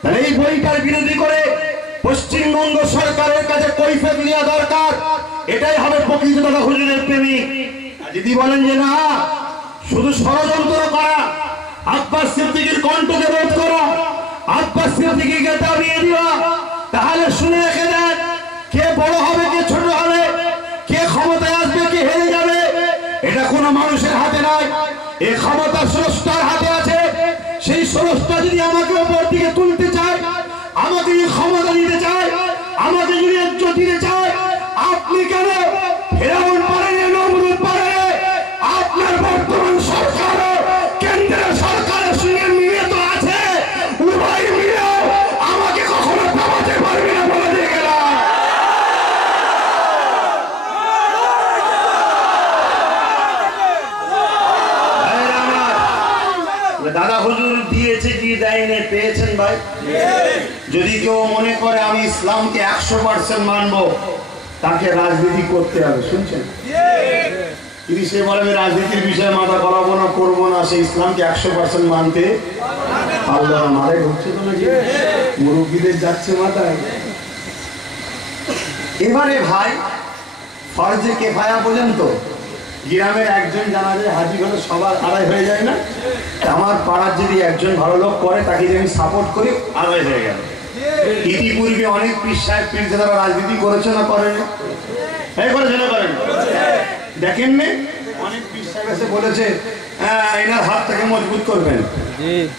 তাহলে এই বইটার বিরোধী করে পশ্চিমবঙ্গ সরকারের কাছে কৈফিয়ত নেওয়া দরকার। এটাই হবে প্রকৃত দাদা হুজুরের প্রেমিক। যদি বলেন যে না, শুধু ষড়যন্ত্র করা, আব্বাস সিদ্দিকীর কণ্ঠকে রোধ করা, আব্বাস সিদ্দিকীকে দাবিয়ে দেওয়া, তাহলে শুনে রেখে দেন, কে বড় হবে, কে ছোট হবে, কে ক্ষমতায় আসবে, কে হেরে যাবে, এটা কোনো মানুষের হাতে নয়। এই ক্ষমতা স্রষ্টার হাতে আছে। সেই স্রষ্টা যদি আমাকে উপর দিকে তুলতে চায়, আমাকে যদি ক্ষমতা দিতে চায়, আমাকে যদি ইজ্জত ভাই? যদি কেউ মনে করে আমি ইসলামকে 100% মানবো, তাকে রাজনীতি করতে হবে। শুনছেন? যদি সে বলে আমি রাজনীতির বিষয়ে মাথা গলাবো না, করবো না, সে ইসলামকে 100% মানতে আল্লাহ মাথায় ঢুকছে তো নাকি? মুরব্বীদের যাচ্ছে মাথায়। এবারে ভাই ফরজে কেফায়া বলেন তো, গ্রামের একজন জানা যায় হাজি হলে সবার আদায় হয়ে যায় না? আমার পাড়ার যদি একজন ভালো লোক করে, তাকে যদি আমি সাপোর্ট করি, আদায় হয়ে গেল। ইতিপূর্বে অনেক পীর সাহেব পীরজাদা রাজনীতি করেছে না করেন? করেছে না করেন? দেখেন নে, অনেক পীর সাহেব এসে বলেছে এনার হাতটাকে মজবুত করবেন।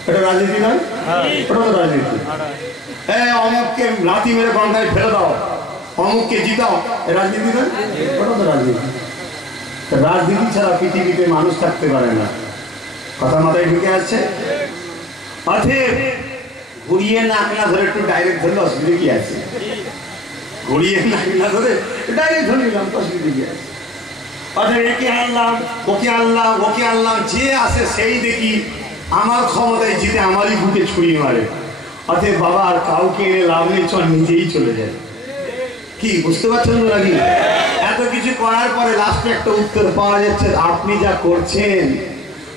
এটা রাজনীতি নয়? ওটা তো রাজনীতি। অমুককে লাথি মেরে গঙ্গায় ফেলে দাও, অমুককে জিতাও, রাজনীতি নয়? ওটা তো রাজনীতি। রাজনীতি ছাড়া পৃথিবীতে মানুষ থাকতে পারে না। কথা মাথায় ঢুকে আসছে? অতএব ঘুরিয়ে নাক না ধরে একটু ডাইরেক্ট ধরলে অসুবিধা কি আছে? ঘুরিয়ে নাক না ধরে ডাইরেক্ট ধরে নিলাম, অসুবিধা কি আছে? অতএব একে আনলাম, ওকে আনলাম, ওকে আনলাম, যে আসে সেই দেখি আমার ক্ষমতায় জিতে আমারই বুকে ছুরি মারে। অতএব বাবা আর কাউকে এনে লাভ নেই, চল নিজেই চলে যায়। কি বুঝতে পারছেন তো নাকি? এত কিছু করার পরে লাস্টে একটা উত্তর পাওয়া যাচ্ছে, আপনি যা করছেন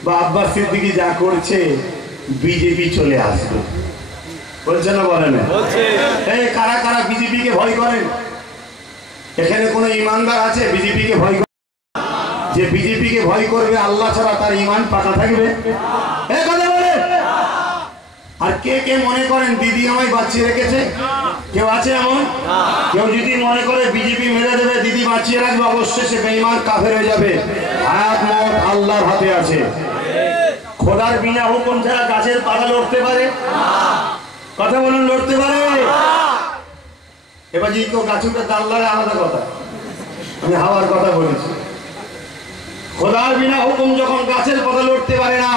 বা আব্বাস সিদ্দিকী যা করছে, বিজেপি চলে আসবে। বলছে না বলে না? কারা কারা বিজেপিকে ভয় করেন? এখানে কোনো ইমানদার আছে বিজেপিকে ভয় করে? যে বিজেপিকে ভয় করবে আল্লাহ ছাড়া তার ইমান পাকা থাকবে? কথা বলে। আর কে কে মনে করেন দিদি আমায় বাঁচিয়ে রেখেছে? কেউ আছে এমন? কেউ যদি মনে করে বিজেপি মেরে দেবে, দিদি বাঁচিয়ে রাখবে, অবশ্যই সে বেঈমান কাফের হয়ে যাবে। হায়াত মত আল্লাহর হাতে আছে। খোদার বিনা হুকুম ছাড়া গাছের পাতা লড়তে পারে? কথা বলুন, লড়তে পারে? এবার যদি কেউ গাছটা ডাল লাগে আলাদা কথা, আমি হাওয়ার কথা বলেছি। খোদার বিনা হুকুম যখন গাছের পাতা লড়তে পারে না,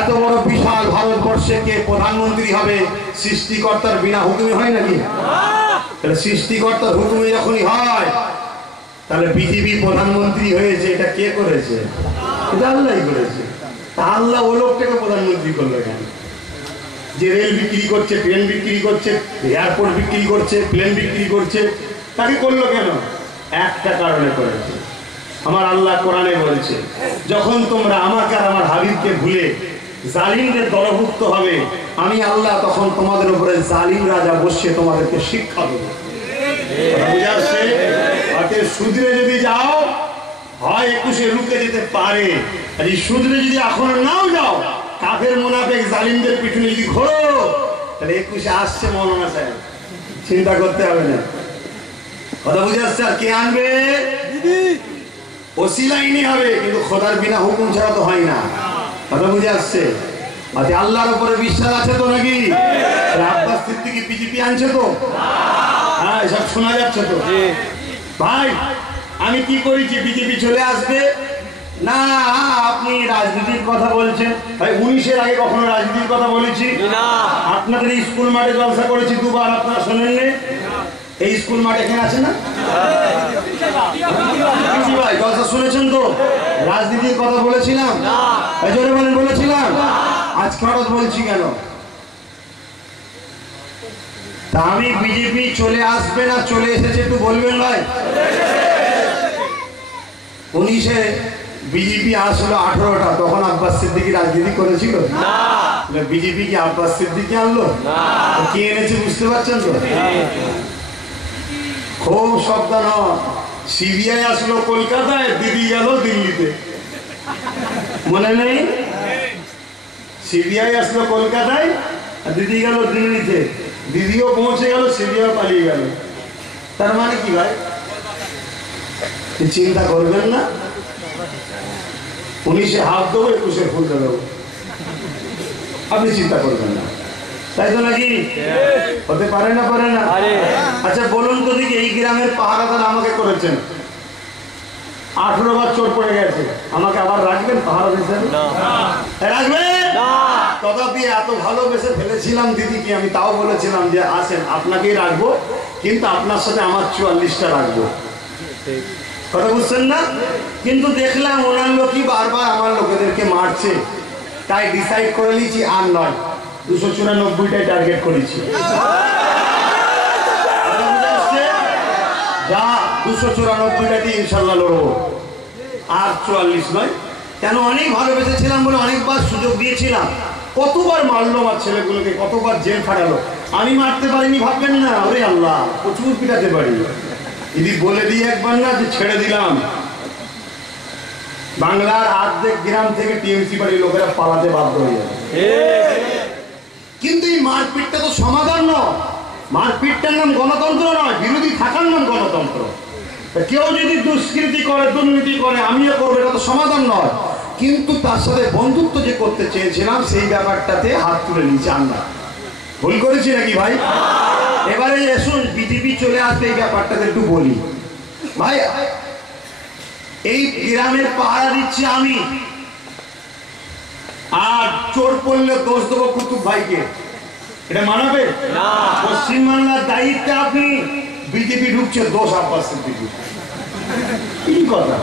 এত বড় বিশাল ভারতবর্ষে কে প্রধানমন্ত্রী হবে? সৃষ্টিকর্তার বিনা হুকুমে হয় নাকি? তাহলে সৃষ্টিকর্তার হুকুমে যখনই হয়, তাহলে বিজেপি প্রধানমন্ত্রী হয়েছে, এটা কে করেছে? এটা আল্লাহই করেছে। তা আল্লাহ ও লোকটাকে প্রধানমন্ত্রী করলো কেন? যে রেল বিক্রি করছে, ট্রেন বিক্রি করছে, এয়ারপোর্ট বিক্রি করছে, প্লেন বিক্রি করছে, তাকে করলো কেন? একটা কারণে করেছে। আমার আল্লাহ কোরআনে বলছে, যখন তোমরা আমাকে আর আমার হাবিবকে ভুলে জালিমদের দলভুক্ত হবে, আমি আল্লাহ তখন তোমাদের উপরে জালিম রাজা বসে তোমাদেরকে শিক্ষা দেবো। বুঝে আসছে? সুদরে যদি যাও, হয় 21-এ রুকে যেতে পারে। আর এই সুদরে যদি এখনো নাও যাও, কাফের মুনাফিক জালিমদের পিছনে যদি ঘোরো, তাহলে 21-এ আসছে মৌলানা সাহেব, চিন্তা করতে হবে না। কথা বুঝে আসছে? আর কে আনবে? ওসিলাইনি হবে, কিন্তু খোদার বিনা হুকুম ছাড়া তো হয় না। কথা বুঝে আসছে? আচ্ছা, আল্লাহর উপরে বিশ্বাস আছে তো নাকি? আব্বাস সিদ্দিকী বিজেপি আনছে তো? হ্যাঁ, এসব শোনা যাচ্ছে তো? ভাই আমি কি করেছি? বিজেপি চলে আসবে না? আপনি রাজনীতির কথা বলছেন। ভাই 19-এর আগে কখনো রাজনীতির কথা বলেছি না? আপনাদের স্কুল মাঠে জলসা করেছি দুবার, আপনারা শোনেননি? এই স্কুল মাঠ এখানে আছে না? ভাই জলসা শুনেছেন তো? রাজনীতির কথা বলেছিলাম? জোরে বলেন, বলেছিলাম? আজকে হঠাৎ বলছি কেন? তা আমি বিজেপি চলে আসবে না চলে এসেছে একটু বলবেন ভাই? 19-এ বিজেপি আসলো 18টা, তখন আব্বাস সিদ্দিকী রাজনীতি করেছিল না? বিজেপি কি আব্বাস সিদ্দিকী আনলো? কে এনেছে বুঝতে পারছেন তো? খুব সাবধান। সিবিআই আসলো কলকাতায়, দিদি গেল দিল্লিতে, মনে নেই? সিবিআই আসলো কলকাতায় আর দিদি গেল দিল্লিতে। দিদিও পৌঁছে গেল, সিবিআই পালিয়ে গেল। তার মানে কি ভাই? চিন্তা করবেন না? 19-এ হাত দেবো, 21-এ ফুল দেবো, আপনি চিন্তা করবেন না, তাই তো নাকি? হতে পারে না? পারে না? আচ্ছা বলুন তো দেখি, এই গ্রামের পাহারাদার আমাকে করেছেন, 18 বার চোট পড়ে গেছে, আমাকে আবার রাখবেন পাহারা হিসেবে? রাখবেন? তথাপি এত ভালোবেসে ফেলেছিলাম দিদিকে, আমি তাও বলেছিলাম যে আসেন আপনাকেই রাখবো, কিন্তু আপনার সাথে আমার 44টা রাখবো। কথা বুঝছেন না? কিন্তু দেখলাম ওনার লোকই বারবার আমার লোকেদেরকে মারছে, তাই ডিসাইড করে নিয়েছি আর নয়, 294টাই টার্গেট করেছি। যা 294টাতে ইনশাল্লাহ লড়বো, আর 44 নয়। কেন, অনেক ভালোবেসেছিলাম বলে অনেকবার সুযোগ দিয়েছিলাম। কতবার মারলো আমার ছেলেগুলোকে, কতবার জেল খাটালো। আমি মারতে পারিনি ভাববেন না, ওরে আল্লাহ, প্রচুর পিটাতে পারি। যদি বলে দিয়ে একবার না যে ছেড়ে দিলাম, বাংলার অর্ধেক গ্রাম থেকে টিএমসি বাড়ির লোকেরা পালাতে বাধ্য হয়ে যাবে। কিন্তু এই মারপিটটা তো সমাধান নয়। মারপিটটার নাম গণতন্ত্র নয়, বিরোধী থাকার নাম গণতন্ত্র। কেউ যদি দুষ্কৃতি করে, দুর্নীতি করে, আমিও করবো, এটা তো সমাধান নয়। কিন্তু তার সাথে বন্ধুত্ব যে করতে চেয়েছিলাম, সেই ব্যাপারটাতে হাত তুলে নিচে আমরা ভুল করেছি নাকি ভাই? এবারে এসুন, বিজেপি চলে আসবে, এই ব্যাপারটাতে একটু বলি ভাই। এই গ্রামের পাহারা দিচ্ছি আমি, আর চোর পড়লে দোষ দেবো কুতুব ভাইকে, এটা মানাবে? পশ্চিমবাংলার দায়িত্বে আপনি, বিজেপি ঢুকছে, দোষ আব্বাস সিদ্দিকীর। কি কথা?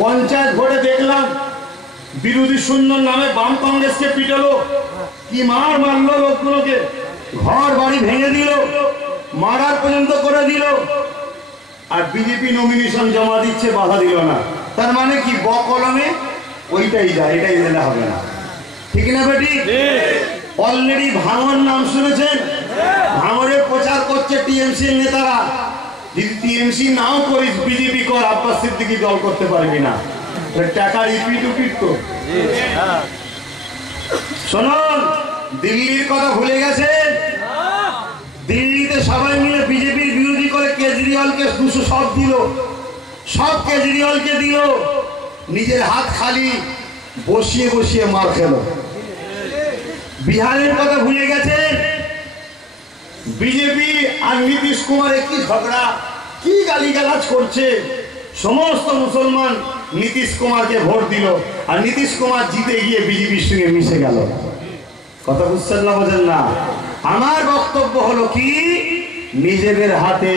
পঞ্চায়েত ভোটে দেখলাম বিরোধী শূন্যর নামে বাম কংগ্রেসকে পিটালো, কি মারলো লোকগুলোকে, ঘর বাড়ি ভেঙে দিল, মারার পর্যন্ত করে দিল। আর বিজেপি নমিনেশন জমা দিচ্ছে, বাধা দিল না। তার মানে কি, বকলমে ওইটাই যায়, এটাই দিলে হবে না। ঠিক না বেটি? অলরেডি ভাঙর নাম শুনেছেন? ভাঙরে প্রচার করছে টিএমসির নেতারা, যদি টিএমসি নাও করিস, বিজেপি কর, আব্বাস সিদ্দিকী দল করতে পারবি না। টাকার ইপিট উপিট তো। শুনুন, দিল্লির কথা ভুলে গেছেন? দিল্লিতে সবাই মিলে বিজেপির বিরোধী করে কেজরিওয়ালকে 200 সব দিল, সব কেজরিওয়ালকে দিল, নিজের হাত খালি, বসিয়ে বসিয়ে মার খেল। বিহারের কথা ভুলে গেছেন? বিজেপি আর নীতিশ কুমারের কি ঝগড়া, কি গালিগালাজ করছে। সমস্ত মুসলমান নীতিশ কুমারকে ভোট দিল, আর নীতিশ কুমার জিতে গিয়ে বিজেপির সঙ্গে মিশে গেল। কথা বুঝছেন না, বোঝেন না? আমার বক্তব্য হলো কি, নিজেদের হাতে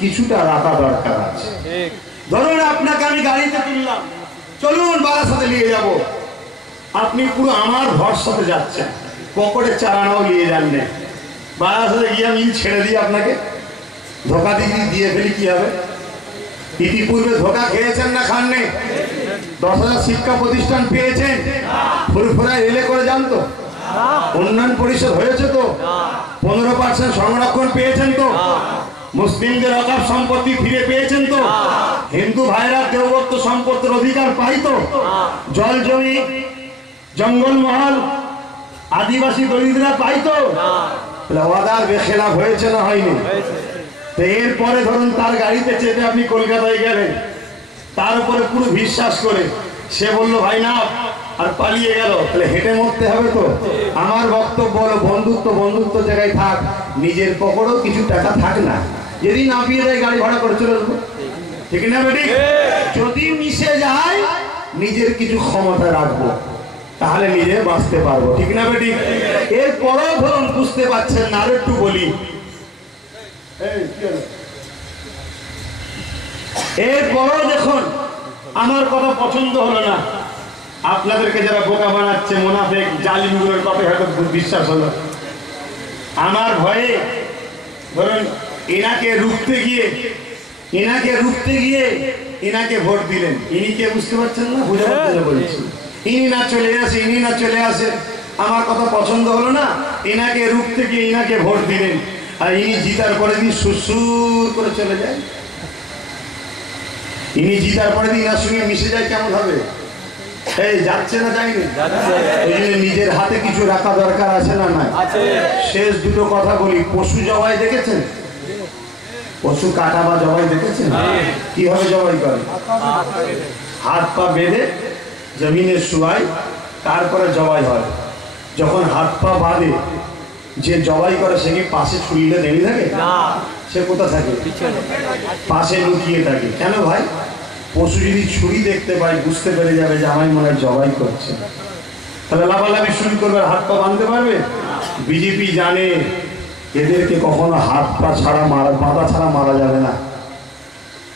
কিছুটা রাখা দরকার আছে। ধরুন আপনাকে আমি গাড়িতে তুললাম, চলুন বারাসাতে নিয়ে যাব, আপনি পুরো আমার ভরসাতে যাচ্ছেন, পকেটে চারানাও নিয়ে যান না, বারাসাতে গিয়ে আমি ছেড়ে দিই আপনাকে, ধোকা দিয়ে ফেলি, কি হবে? ইতিপূর্বে ধোকা খেয়েছেন না খাননি? 10,000 শিক্ষা প্রতিষ্ঠান পেয়েছেন, ফুরফুরায় রেলে করে যান তো? উন্নয়ন পরিষদ হয়েছে তো? 15% সংরক্ষণ পেয়েছেন তো? মুসলিমদের অকাপ সম্পত্তি ফিরে পেয়েছেন তো? হিন্দু ভাইরা দেবত্ব সম্পত্তির অধিকার পাই তো? জল জমি, জঙ্গলমহল, আদিবাসী দরিদ্ররা পাই তো? ওয়াদার বেখেলাফ হয়েছে না হয়নি? এরপরে ধরুন তার গাড়িতে চেপে আপনি কলকাতায় গেলেন, তার উপরে পুরো বিশ্বাস করে সে বললো ভাই না, আর পালিয়ে গেল, তাহলে হেঁটে মরতে হবে তো? আমার বক্তব্য হলো, বন্ধুত্ব জায়গায় থাক, নিজের পকেটেও কিছু টাকা থাক না, যদি না পেয়ে যায় গাড়ি ভাড়া করে চলে আসবো। ঠিক না বেটি? যদি মিশে যায়, নিজের কিছু ক্ষমতা রাখবো, তাহলে নিজে বাঁচতে পারবো। ঠিক না বেটি? এরপরেও ধরুন বুঝতে পারছেন না, আরো একটু বলি। এরপরেও দেখুন আমার কথা পছন্দ হলো না, আপনাদেরকে যারা বোকা বানাচ্ছে, মুনাফিক জালিমগুলোর কথা হয়তো বিশ্বাস হলো, আমার ভয়ে ধরুন এনাকে রুখতে গিয়ে এনাকে ভোট দিলেন। ইনি কে বুঝতে পারছেন না? বুঝে বলছি, ইনি না চলে আসে, আমার কথা পছন্দ হলো না, এনাকে রুখতে গিয়ে এনাকে ভোট দিলেন, আর ইনি জিতার পরে দিন সুসুর করে চলে যায়। ইনি জিতার পরে দিন এনার সঙ্গে মিশে যায়, কেমন হবে? এই যাচ্ছে না, যায়নি? এই জন্য নিজের হাতে কিছু রাখা দরকার আছে না? নাই? শেষ দুটো কথা বলি। পশু জবাই দেখেছেন? পশু কাটা বা জবাই দেখেছেন? কিভাবে জবাই করে? হাত পা বেঁধে জমিনে শুয়ায়, তারপরে জবাই হয়। যখন হাত পা বাঁধে, যে জবাই করে সে কি পাশে ছুরিটা দাঁড়িয়ে থাকে? সে কোথা থাকে? পাশে লুকিয়ে থাকে। কেন ভাই? পশু যদি ছুরি দেখতে পায়, বুঝতে পেরে যাবে যে আমায় মনে হয় জবাই করছে, তাহলে লাফালাফি শুরু করবে, হাত পা বাঁধতে পারবে? বিজেপি জানে এদেরকে কখনো হাত পা ছাড়া বাঁধা ছাড়া মারা যাবে না।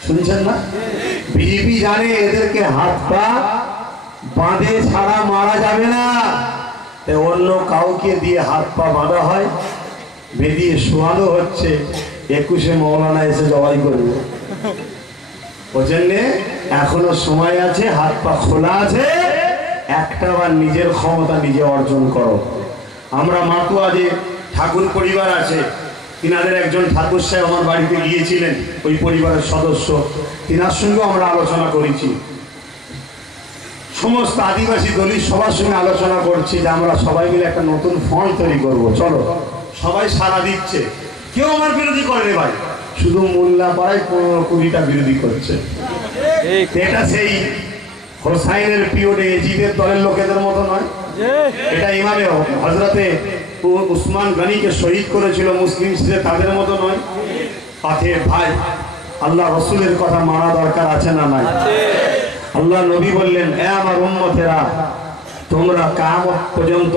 শুনছেন না? বিজেপি জানে এদেরকে হাত পা বাঁধে ছাড়া মারা যাবে না। অন্য কাউকে দিয়ে হাত পা বাঁধা হয়, বেরিয়ে শোয়ানো হচ্ছে, 21-এ মৌলানা এসে জবাই করবে। ওই জন্যে এখনো সময় আছে, হাত পা খোলা আছে, একটা বার নিজের ক্ষমতা নিজে অর্জন করো। আমরা মাতুয়া যে ঠাকুর পরিবার আছে, তিনাদের একজন ঠাকুর সাহেব আমার বাড়িতে গিয়েছিলেন, ওই পরিবারের সদস্য, তিনার সঙ্গে আমরা আলোচনা করেছি। সমস্ত আদিবাসী দলিত সবার সঙ্গে আলোচনা করছি যে আমরা সবাই মিলে একটা নতুন ফন্ড তৈরি করব, চলো। সবাই সাড়া দিচ্ছে, কেউ আমার বিরোধী করে রে ভাই, শুধু মোল্লা পাড়ায় 15-20টা বিরোধী করছে। এটা সেই হোসাইনের পিরিয়ডে এজিদের দলের লোকেদের মতো নয়, এটা ইমামে হযরতে উসমান গনিকে শহীদ করেছিল মুসলিম ছিল, তাদের মতো নয়। পাথে ভাই, আল্লাহ রসুলের কথা মানা দরকার আছে না নাই? আল্লাহ নবী বললেন, এ আমার উম্মতেরা, তোমরা কিয়ামত পর্যন্ত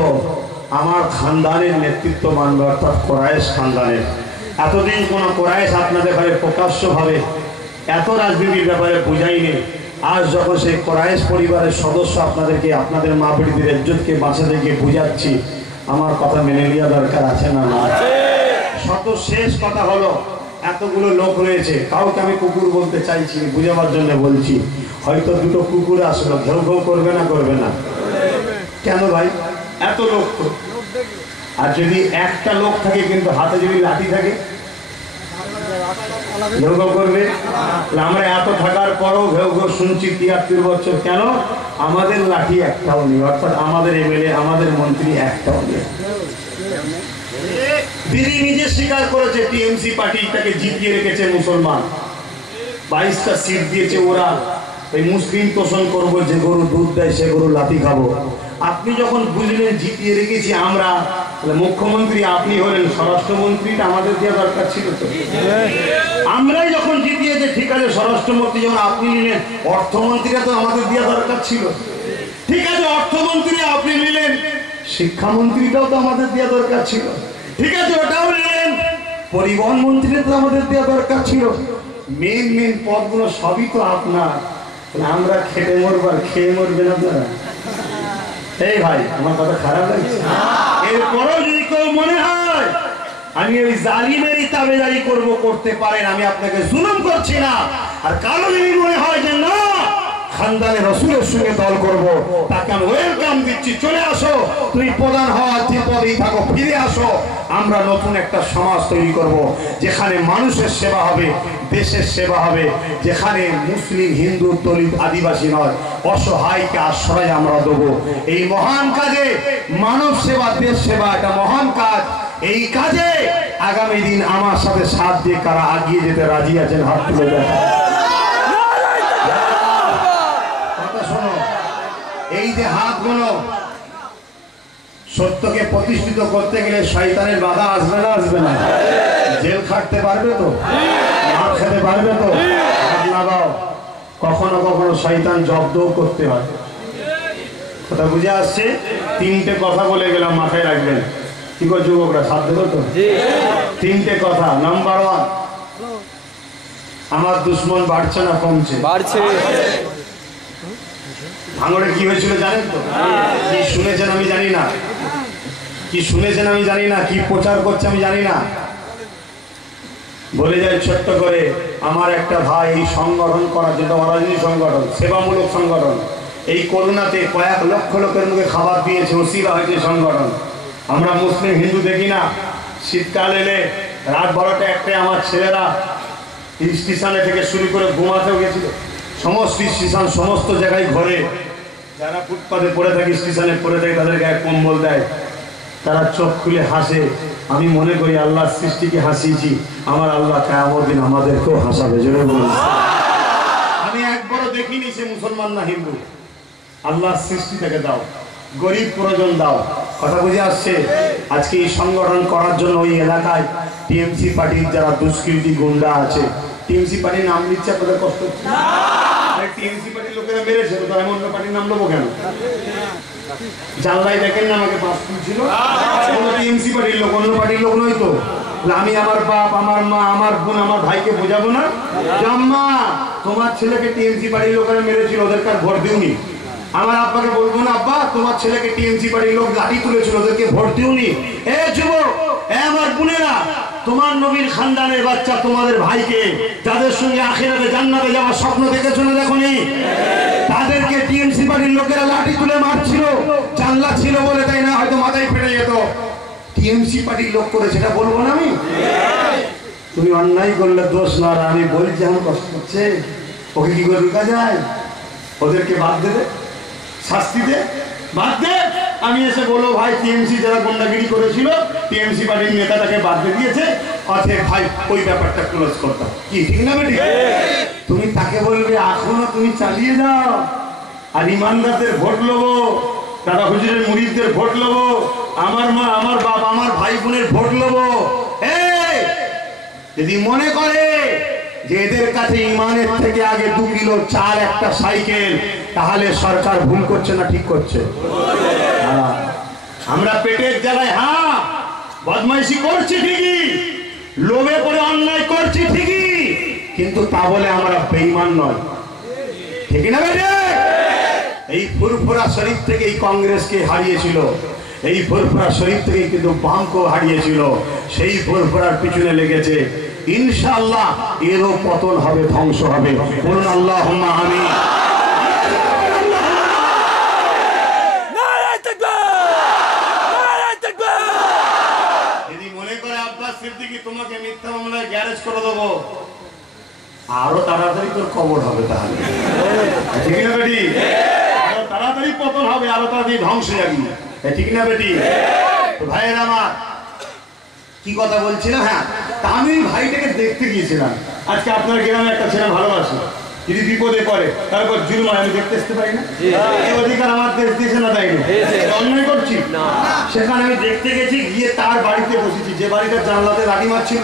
আমার খানদানের নেতৃত্ব মানবে, অর্থাৎ কুরাইশ খানদানের। এতদিন কোন কুরাইশ আপনাদের ঘরে প্রকাশ্যভাবে এত রাজনীতির ব্যাপারে বুঝাইনি। আজ যখন সেই কুরাইশ পরিবারের সদস্য আপনাদেরকে, আপনাদের মা বেটিদের ইজ্জতকে বাঁচাতে গিয়ে বুঝাচ্ছি, আমার কথা মেনে নেওয়া দরকার আছে না না? শত শেষ কথা হলো, এতগুলো লোক রয়েছে, কাউকে আমি কুকুর বলতে চাইছি, বুঝাবার জন্য বলছি। হয়তো দুটো কুকুর আসলো, ঘেউ ঘেউ করবে না? করবে না কেন ভাই? এত লোক তো। আর যদি একটা লোক থাকে কিন্তু হাতে যদি লাঠি থাকে, ঘেউ ঘেউ করবে? আমরা এত থাকার পরও ঘেউ ঘেউ শুনছি 73 বছর, কেন? আমাদের লাঠি একটাও নেই, অর্থাৎ আমাদের এমএলএ, আমাদের মন্ত্রী একটাও নেই। দিদি নিজে স্বীকার করেছে, টিএমসি পার্টি তাকে জিতিয়ে রেখেছে মুসলমান, 22টা সিট দিয়েছে ওরা। এই মুসলিম তোষণ করবো, যে গরু দুধ দেয় সে গরু লাথি খাবো। আপনি যখন বুঝলেন জিতিয়ে রেখেছি আমরা, তাহলে মুখ্যমন্ত্রী আপনি হলেন, স্বরাষ্ট্রমন্ত্রীটা আমাদের দেওয়া দরকার ছিল তো। আমরাই যখন জিতিয়েছে, ঠিক আছে, স্বরাষ্ট্রমন্ত্রী যখন আপনি নিলেন, অর্থমন্ত্রীরা তো আমাদের দেওয়া দরকার ছিল। ঠিক আছে, অর্থমন্ত্রী আপনি নিলেন, শিক্ষামন্ত্রীটাও তো আমাদের দেওয়া দরকার ছিল। ঠিক আছে, ওটাও নিলেন, পরিবহন মন্ত্রী তো আমাদের দেওয়া দরকার ছিল। মেন মেন পদগুলো সবই তো আপনার, আমরা খেটে মরবো আর খেয়ে মরবেন আপনারা। এই ভাই, আমার কথা খারাপ লাগছে? এরপরেও যদি কেউ মনে হয় আমি ওই জালিমেরই তাবেদারি করব, করতে পারেন, আমি আপনাকে জুলুম করছি না। আর কারো যদি মনে হয় যে না, খানদানে রসুলের সঙ্গে দল করব, তাকে আমি ওয়েলকাম দিচ্ছি, চলে আসো, তুমি প্রধান হওয়ার যে পদেই থাকো, ফিরে আসো। আমরা নতুন একটা সমাজ তৈরি করব, যেখানে মানুষের সেবা হবে, দেশের সেবা হবে, যেখানে মুসলিম, হিন্দু, দলিত, আদিবাসী নয়, অসহায়কে আশ্রয় আমরা দেবো। এই মহান কাজে, মানব সেবা, দেশ সেবা, এটা মহান কাজ। এই কাজে আগামী দিন আমার সাথে সাথ দিয়ে কারা এগিয়ে যেতে রাজি আছেন? হাত তুলে দেন। এই যে হাতগুলো, সত্যকে প্রতিষ্ঠিত করতে গেলে শয়তানের বাধা আসবে না? আসবে না? জেল খাটতে পারবে তো? মার খেতে পারবে তো? হাত লাগাও। কখনো কখনো শয়তান জব্দও করতে হয়। কথা বুঝে আসছে? 3টে কথা বলে গেলাম, মাথায় রাখবেন। কি করে যুবকরা সাথ দেবো তো? 3টে কথা। নাম্বার 1, আমার দুশ্মন বাড়ছে না কমছে? বাড়ছে। ভাঙড়ে কি হয়েছিল জানেন তো? কি শুনেছেন আমি জানি না, কি শুনেছেন আমি জানি না, কি প্রচার করছে আমি জানি না। বলে যায় ছোট্ট করে, আমার একটা ভাই এই সংগঠন করার জন্য, অরাজনী সংগঠন, সেবামূলক সংগঠন, এই করোনাতে কয়েক লক্ষ লোকের মুখে খাবার দিয়েছে, ওসিরা হয়েছে সংগঠন। আমরা মুসলিম হিন্দু দেখি না, শীতকাল এলে রাত 12টা 1টায় আমার ছেলেরা স্টেশনে থেকে শুরু করে ঘুমাতেও গেছিল, সমস্ত স্টেশন, সমস্ত জায়গায় ঘরে, যারা ফুটপাতে পড়ে থাকে, স্টেশনে পড়ে থাকে, তাদের গায়ে কম্বল দেয়, তারা চোখ খুলে হাসে। আমি মনে করি আল্লাহর সৃষ্টিকে হাসিয়েছি, আমার আল্লাহ কিয়ামত দিন আমাদেরকেও হাসাবে। জোরে বলুন। আমি একবারও দেখিনি সে মুসলমান না হিন্দু, আল্লাহর সৃষ্টি থেকে দাও, গরিব প্রয়োজন দাও। কথা বুঝে আসছে? আজকে এই সংগঠন করার জন্য ওই এলাকায় টিএমসি পার্টির যারা দুষ্কৃতী গুন্ডা আছে, টিএমসি পার্টির নাম দিচ্ছে, আপনাদের কষ্ট হচ্ছে? টিএমসি পার্টির লোকেরা মেরেছে তো, আমি অন্য পার্টির নাম নেবো কেন? জানলাই দেখেন না আমাকে পাস ছিল, টিএমসি পার্টির লোক, অন্য পার্টির লোক নয় তো। আমি আমার বাপ, আমার মা, আমার বোন, আমার ভাইকে বোঝাবো না? জাম্মা, তোমার ছেলেকে টিএমসি পার্টির লোকেরা মেরেছিল, ওদের কার ভোট দিওনি? আমার আব্বাকে বলবো না, আব্বা তোমার ছেলেকে টিএমসি পার্টির লোক লাঠি তুলেছিল, ওদেরকে ভোট দিওনি। এ যুবক, আমার বোনেরা, তোমার নবীর খানদানের বাচ্চা তোমাদের ভাইকে, যাদের সঙ্গে আখিরাতে জান্নাতে যাওয়ার স্বপ্ন দেখেছো না দেখোনি, তাদেরকে টিএমসি পার্টির লোকেরা লাঠি তুলে মারছিল, জানলা ছিল বলে, তাই না হয়তো মাথায় ফেটে যেত। টিএমসি পার্টির লোক করে, সেটা বলবো না আমি? তুমি অন্যায় করলে দোষ না, আমি বলছি আমার কষ্ট হচ্ছে, ওকে কি করে রুখা যায়? ওদেরকে বাদ দেবে, শাস্তি দে, বাদ দে। আমি এসে বলবো ভাই টিএমসি যারা গুন্ডাগিরি করেছিল, টিএমসি পার্টির নেতাটাকে বাদ দিয়ে দিয়েছে, অথে ভাই ওই ব্যাপারটা ক্লোজ করতাম, কি ঠিক না বেটি? তুমি তাকে বলবে এখনো তুমি চালিয়ে যাও, আর ইমানদারদের ভোট লবো, দাদা হুজুরের মুরিদদের ভোট লবো, আমার মা, আমার বাপ, আমার ভাই বোনের ভোট লবো। যদি মনে করে যে এদের কাছে ইমানের থেকে আগে 2 কিলো চাল, একটা সাইকেল, তাহলে সরকার ভুল করছে না ঠিক করছে? আমরা পেটের জ্বালায় হ্যাঁ বদমাইশি করছি ঠিকই, লোভে পড়ে অন্যায় করছি ঠিকই, কিন্তু তা বলে আমরা বেঈমান নয়, ঠিক না বেটে? এই ফুরফুরা শরীফ থেকে এই কংগ্রেসকে হারিয়েছিল, এই ফুরফুরা শরীফ থেকে কিন্তু বামকে হারিয়েছিল, সেই ফুরফুরার পিছনে লেগেছে। ইনশাআল্লাহ এরও পতন হবে, ধ্বংস হবে। বলুন আল্লাহুম্মা আমিন। যদি মনে করে আব্বাস সিদ্দিকী তোমাকে মিথ্যা মামলায় গ্যারেজ করে দেবো, আরো তাড়াতাড়ি তোর কবর হবে, তাহলে ঠিক না বেটি? আরো তাড়াতাড়ি পতন হবে, আরো তাড়াতাড়ি ধ্বংস যাবি, ঠিক না বেটি? তো ভাইয়ের আমার কি কথা বলছিলাম, হ্যাঁ, তা আমি ভাইটাকে দেখতে গিয়েছিলাম। আজকে আপনার গ্রামে একটা ছেলে ভালোবাসে, যদি বিপদে পড়ে তারপর জুলুম আমি দেখতে আসতে পারি না, এই অধিকার আমার দেশ দিয়েছে না, তাই না? অন্যায় করছি, সেখানে আমি দেখতে গেছি, গিয়ে তার বাড়িতে বসেছি, যে বাড়িটা জানলাতে লাঠি মারছিল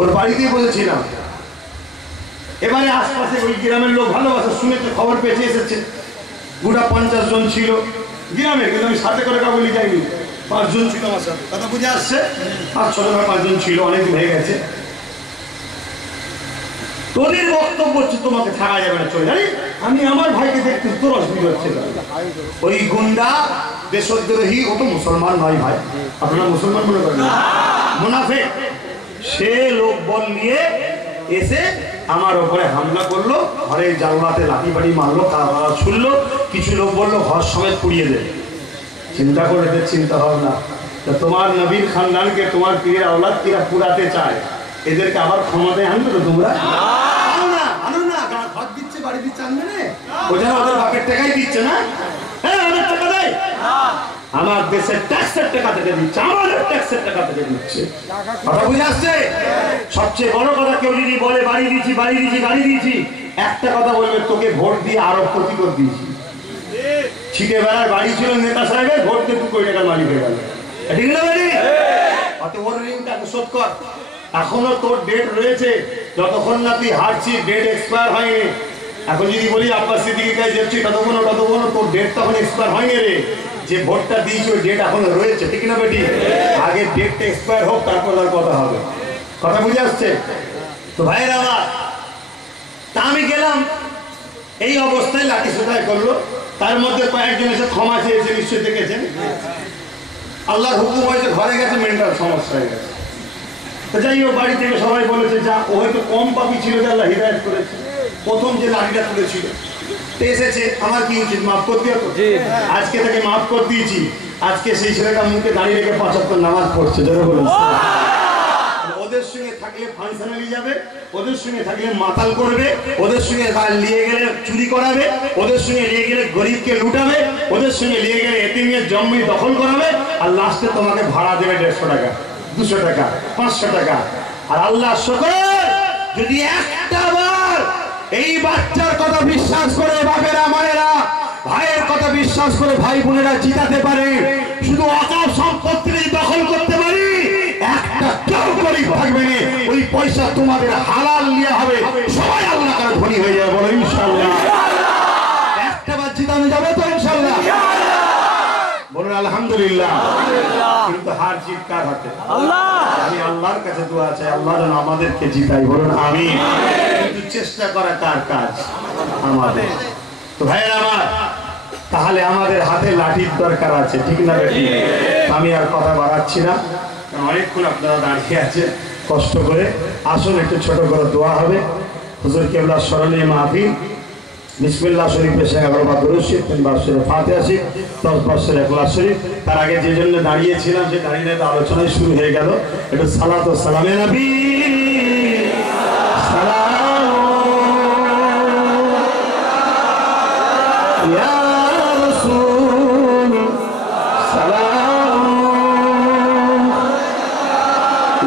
ওর বাড়িতেই বসেছিলাম। এবারে আশপাশে ওই গ্রামের লোক ভালোবাসে, শুনেছে, খবর পেয়েছে, এসেছে, গোটা 50 জন ছিল গ্রামে, কিন্তু আমি সাথে করে কাউকে নিয়ে যাইনি, 5 জন ছিল আমার সাথে, কথা বুঝে আসছে? 5-6 জন 5 জন ছিল, অনেকদিন হয়ে গেছে। তোদের বক্তব্য হচ্ছে তোমাকে থাকা যাবে না, চলে যাই। আমি আমার ভাইকে দেখতে তোর অসুবিধা হচ্ছে, ওই গুন্ডা দেশদ্রোহী, ও তো মুসলমান নয় ভাই, আপনারা মুসলমান মনে করেন, মুনাফিক, সে লোক বল নিয়ে এসে আমার ওপরে হামলা করলো, ঘরে জানলাতে লাঠি বাড়ি মারলো, কারবার ছুড়লো, কিছু লোক বললো ঘর সমেত পুড়িয়ে দেবে। চিন্তা করে এদের চিন্তা ভাবনা, তোমার নবীর খানদানকে, তোমার পীরের আওলাদ কিরা পুরাতে চায়, এদেরকে আবার ক্ষমতায় আনবে তো তোমরা? আনো না, ঘর দিচ্ছে, বাড়ি দিচ্ছে, আনবে না? ও যেন ওদের বাপের টাকাই দিচ্ছে না, হ্যাঁ ওদের টাকা দেয়, আমার দেশের ট্যাক্সের টাকা থেকে দিচ্ছে, আমাদের ট্যাক্সের টাকা থেকে দিচ্ছে, কথা বুঝে আসছে? সবচেয়ে বড় কথা, কেউ যদি বলে বাড়ি দিয়েছি, বাড়ি দিয়েছি, গাড়ি দিয়েছি, একটা কথা বলবে, তোকে ভোট দিয়ে আরো ক্ষতি করে দিয়েছি। ছিটে বেড়ার বাড়ি ছিল নেতা সাহেবের, ভোট দিয়ে 2 কোটি টাকার মালিক হয়ে গেল, ঠিক না বাড়ি? অত ওর ঋণটাকে শোধ কর, এখনো তোর ডেট রয়েছে, যতক্ষণ না তুই হারছিস, ডেট এক্সপায়ার হয়নি। এখন যদি বলি আব্বাস সিদ্দিকীর কাছে যাচ্ছি, ততক্ষণ তোর ডেট তখন এক্সপায়ার হয়নি রে, যে ভোটটা দিয়েছি ওই ডেট এখনো রয়েছে, ঠিক না বেটি? আগে ডেটটা এক্সপায়ার হোক, তারপর তার কথা হবে, কথা বুঝে আসছে? তো ভাইয়ের আমার, তা আমি গেলাম, এই অবস্থায় লাঠি সোটাই করলো, তার মধ্যে কয়েকজন এসে ক্ষমা চেয়েছে, নিশ্চয়ই দেখেছেন, আল্লাহর হুকুম হয়েছে, ঘরে গেছে, মেন্টাল সমস্যা হয়ে গেছে। তো যাই হোক, বাড়ি থেকে সবাই বলেছে যা, ও হয়তো কম পাপি ছিল, যে আল্লাহ হিদায়াত করেছে, প্রথম যে লাঠিটা তুলেছিল এসেছে, আমার কি উচিত, মাফ করতে হতো? আজকে তাকে মাফ করে দিয়েছি, আজকে সেই ছেলেটা মুখে দাঁড়িয়ে রেখে 5 ওয়াক্ত নামাজ পড়ছে, ওদের সঙ্গে থাকলে ফাংশনালি যাবে, ওদের সঙ্গে থাকলে মাতাল করবে, ওদের সঙ্গে নিয়ে গেলে চুরি করাবে, ওদের সঙ্গে নিয়ে গেলে গরিবকে লুটাবে, ওদের সঙ্গে নিয়ে গেলে এতিমের জমি দখল করাবে, আর লাস্টে তোমাকে ভাড়া দেবে 150 টাকা, 200 টাকা, 500 টাকা। আর আল্লাহ শুকর, যদি একটা বার এই বাচ্চার কথা বিশ্বাস করে বাপেরা, মায়েরা, ভাইয়ের কথা বিশ্বাস করে ভাই বোনেরা জিতাতে পারে, শুধু অকাল সম্পত্তি দখল করতে পারি, একটা কেউ গরিব থাকবে না, ওই পয়সা তোমাদের হালাল নিয়ে হবে, সবাই আল্লাহ কাছে ধনী হয়ে যাবে, বলো ইনশাআল্লাহ। একটা বার জিতানো যাবে তো ইনশাআল্লাহ, বলুন আলহামদুলিল্লাহ। কিন্তু হার জিত কার হাতে? আল্লাহ। আমি আল্লাহর কাছে দোয়া চাই, আল্লাহ যেন আমাদেরকে জিতাই, বলুন আমিন। কিন্তু চেষ্টা করা কার কাজ? আমাদের। তো ভাইয়েরা আমার, তাহলে আমাদের হাতে লাঠির দরকার আছে, ঠিক না বেটি? আমি আর কথা বাড়াচ্ছি না, অনেকক্ষণ আপনারা দাঁড়িয়ে আছে কষ্ট করে। আসুন একটু ছোট করে দোয়া হবে। হুজুর কেবলার স্মরণে মাহফিল। বিসমিল্লাহ শরীফের 11 বার দুরূদ শরীফ, 3 বার সূরা ফাতিহা শরীফ, 10 বার সূরা ইখলাস শরীফ। তার আগে যে জন্য দাঁড়িয়েছিলাম সে দাঁড়িয়ে আলোচনায় শুরু হয়ে গেল। একটু সালাত ও সালামে নবী, সালাম ইয়া রাসূল, সালাম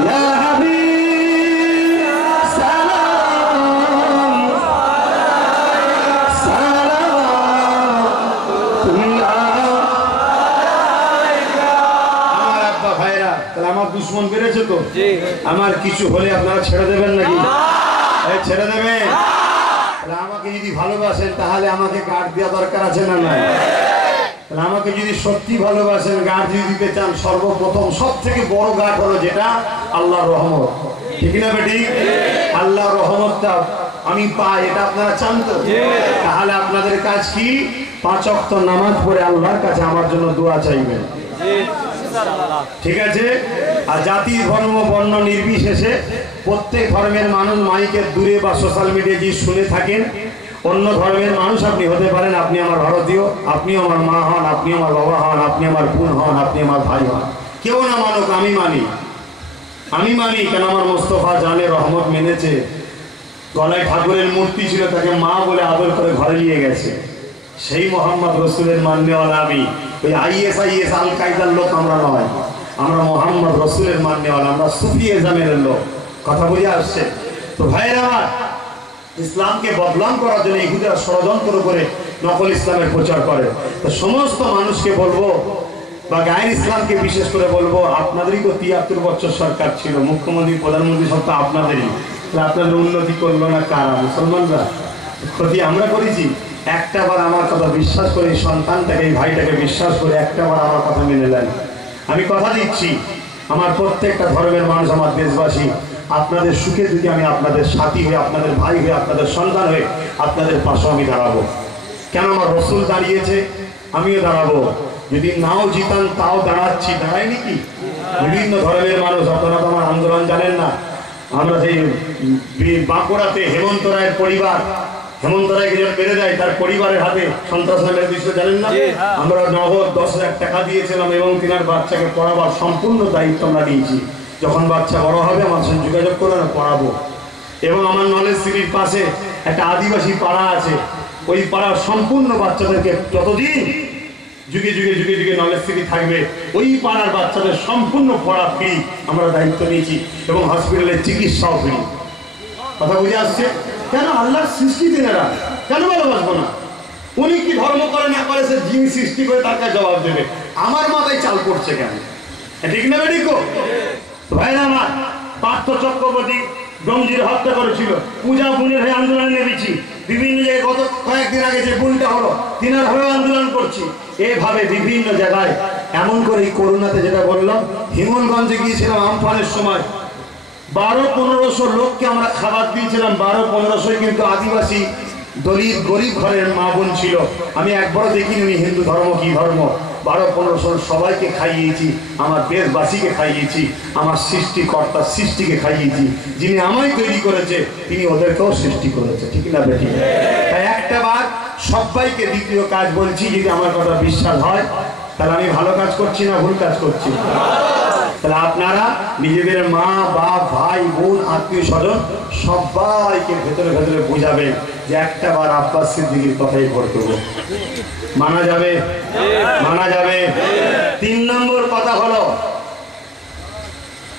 ইয়া হাবিব, সালাম আমার দুশ্মন বেড়েছে তো, আমার কিছু হলে আপনারা ছেড়ে দেবেন নাকি? ছেড়ে দেবেন? আমাকে যদি ভালোবাসেন তাহলে আমাকে গার্ড দেওয়া দরকার আছে না নাই? আমাকে যদি সত্যি ভালোবাসেন, গার্ড যদি দিতে চান, সর্বপ্রথম সব থেকে বড় গার্ড হলো যেটা আল্লাহর রহমত, ঠিক না বেটি? আল্লাহর রহমতটা আমি পাই, এটা আপনারা চান তো? তাহলে আপনাদের কাজ কি? 5 ওয়াক্ত নামাজ পড়ে আল্লাহর কাছে আমার জন্য দোয়া চাইবেন, ঠিক আছে? আর জাতি ধর্ম বর্ণ নির্বিশেষে প্রত্যেক ধর্মের মানুষ মাইকের দূরে বা সোশ্যাল মিডিয়ায় যে শুনে থাকেন, অন্য ধর্মের মানুষ আপনি হতে পারেন, আপনি আমার ভারতীয়, আপনি আমার মা হন, আপনি আমার বাবা হন, আপনি আমার বোন হন, আপনি আমার ভাই হন, কেউ না মানুক, আমি মানি, আমি মানি। কেন? আমার মোস্তফা জানে রহমত মেনেছে। গলায় ঠাকুরের মূর্তি ছিল, তাকে মা বলে আদর করে ঘরে নিয়ে গেছে। সেই মোহাম্মদ রসুলের মান্যওয়ালা আমি। ওই IS আল কায়দার লোক আমরা নয়, আমরা মোহাম্মদ রসুলের মান্যওয়ালা, আমরা সুফি এজামের লোক। কথা বুঝে আসছে তো ভাইরা আমার? ইসলামকে বদনাম করার জন্য ইহুদিরা ষড়যন্ত্র করে নকল ইসলামের প্রচার করে। তো সমস্ত মানুষকে বলবো, বা গায়ের ইসলামকে বিশেষ করে বলবো, আপনাদেরই তো 73 বছর সরকার ছিল, মুখ্যমন্ত্রী প্রধানমন্ত্রী সব তো আপনাদেরই। আপনাদের উন্নতি করলো না কারা? মুসলমানরা। ক্ষতি আমরা করেছি? একটা বার আমার কথা বিশ্বাস করে, এই সন্তানটাকে, এই ভাইটাকে বিশ্বাস করে একটা বার আমার কথা মেনে নেন। আমি কথা দিচ্ছি, আমার প্রত্যেকটা ধর্মের মানুষ, আমার দেশবাসী, আপনাদের সুখে যদি আমি আপনাদের সাথী হয়ে, আপনাদের ভাই হয়ে, আপনাদের সন্তান হয়ে আপনাদের পাশে আমি দাঁড়াবো। কেন? আমার রসুল দাঁড়িয়েছে, আমিও দাঁড়াবো। যদি নাও জিতান তাও দাঁড়াচ্ছি, দাঁড়ায়নি কি? বিভিন্ন ধর্মের মানুষ, আপনারা তো আমার আন্দোলন জানেন না। আমরা সেই বাঁকুড়াতে হেমন্ত রায়ের পরিবার, হেমন্ত রায়কে যখন মেরে দেয়, তার পরিবারের হাতে সন্ত্রাসের দৃশ্য জানেন না? আমরা নগদ 10,000 টাকা দিয়েছিলাম এবং তিনার বাচ্চাকে পড়াবার সম্পূর্ণ দায়িত্ব আমরা নিয়েছি। যখন বাচ্চা বড় হবে আমার সঙ্গে যোগাযোগ করে না, পড়াবো। এবং আমার নলেজ সিটির পাশে একটা আদিবাসী পাড়া আছে, ওই পাড়ার সম্পূর্ণ বাচ্চাদেরকে যতদিন যুগে যুগে যুগে যুগে নলেজ সিটি থাকবে, ওই পাড়ার বাচ্চাদের সম্পূর্ণ পড়া ফ্রি আমরা দায়িত্ব নিয়েছি, এবং হসপিটালের চিকিৎসাও ফ্রি। কথা বুঝে আসছে? কেন? আল্লাহর সৃষ্টি তিনারা, কেন ভালোবাসবো না? উনি কি ধর্ম করে না করে, সে যিনি সৃষ্টি করে তার কাছে জবাব দেবে। আমার মাথায় চাল পড়ছে কেন? ঠিক না বেটি? ভাইরা আমার, পার্থ চক্রবর্তী গঞ্জির হত্যা করেছিল, পূজা বোনের হয়ে আন্দোলনে নেমেছি। বিভিন্ন জায়গায় গত কয়েকদিন আগে যে বোনটা হলো, তিনার হয়ে আন্দোলন করছি। এভাবে বিভিন্ন জায়গায়, এমন করে এই করোনাতে যেটা বললাম, হিমনগঞ্জে গিয়েছিলাম আমফানের সময়, 1200-1500 লোককে আমরা খাবার দিয়েছিলাম। 1200-1500 কিন্তু আদিবাসী দলিত গরিব ঘরের মা বোন ছিল। আমি একবারও দেখিনি উনি হিন্দু ধর্ম কি ধর্ম। 1200-1500 সবাইকে খাইয়েছি, আমার দেশবাসীকে খাইয়েছি, আমার সৃষ্টিকর্তার সৃষ্টিকে খাইয়েছি। যিনি আমায় তৈরি করেছে তিনি ওদেরকেও সৃষ্টি করেছে, ঠিক না বেটি? তাই একটা বার সবাইকে দ্বিতীয় কাজ বলছি, যদি আমার কথা বিশ্বাস হয় তাহলে আমি ভালো কাজ করছি না ভুল কাজ করছি? তাহলে আপনারা নিজেদের মা বাপ ভাই বোন আত্মীয় স্বজন সবাইকে ভেতরে ভেতরে বোঝাবেন যে একটা বার আব্বাস সিদ্দিকীর কথাই ভোট দেবো। মানা যাবে? মানা যাবে? 3 নম্বর কথা হলো,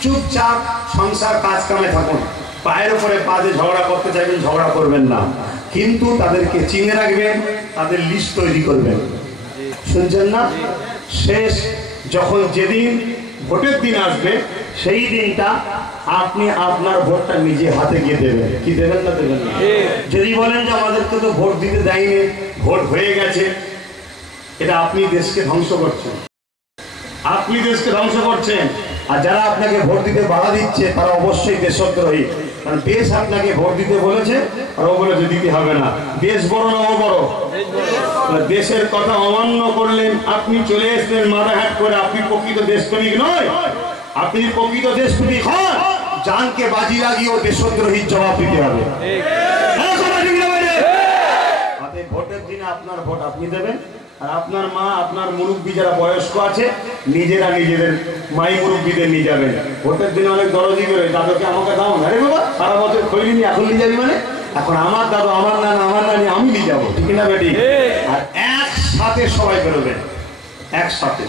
চুপচাপ সংসার কাজ কামে থাকুন। পায়ের উপরে পা দিয়ে ঝগড়া করতে চাইবেন, ঝগড়া করবেন না, কিন্তু তাদেরকে চিনে রাখবেন, তাদের লিস্ট তৈরি করবেন। শুনছেন না? শেষ যখন যেদিন ভোটের দিন আসবে, সেই দিনটা আপনি আপনার ভোটটা নিজে হাতে গিয়ে দেবেন। কি দেবেন না দেবেন না? যদি বলেন যে আমাদেরকে তো ভোট দিতে দেয়নি, ভোট হয়ে গেছে, এটা আপনি দেশকে ধ্বংস করছেন, আপনি দেশকে ধ্বংস করছেন। আর যারা আপনাকে ভোট দিতে বাধা দিচ্ছে তারা অবশ্যই দেশদ্রোহী। কারণ দেশ আপনাকে ভোট দিতে বলেছে আর ও বলেছে দিতে হবে না। দেশ বড় না ও বড়? দেশের কথা অমান্য করলেন, আপনি চলে এসলেন মাথাঘাট করে। আপনি প্রকৃত দেশপ্রেমিক নয়, আপনি প্রকৃত দেশপ্রেমিক হন, জানকে বাজি লাগিয়ে দেশদ্রোহীর জবাব দিতে হবে। ভোটের দিনে আপনার ভোট আপনি দেবেন, আর আপনার মা, আপনার মুরব্বী যারা বয়স্ক আছে, নিজেরা নিজেদের মাই মুরব্বীদের নিয়ে যাবেন। ভোটের দিনে অনেক দরদি বেরোয়, দাদুকে আমাকে দাও না রে বাবা, সারা বছর খৈনি, এখন নিয়ে যাবি মানে? এখন আমার দাদু, আমার নানা, আমার নানি, আমি নিয়ে যাবো, ঠিক না বেটি? আর একসাথে সবাই বেরোবেন, একসাথে।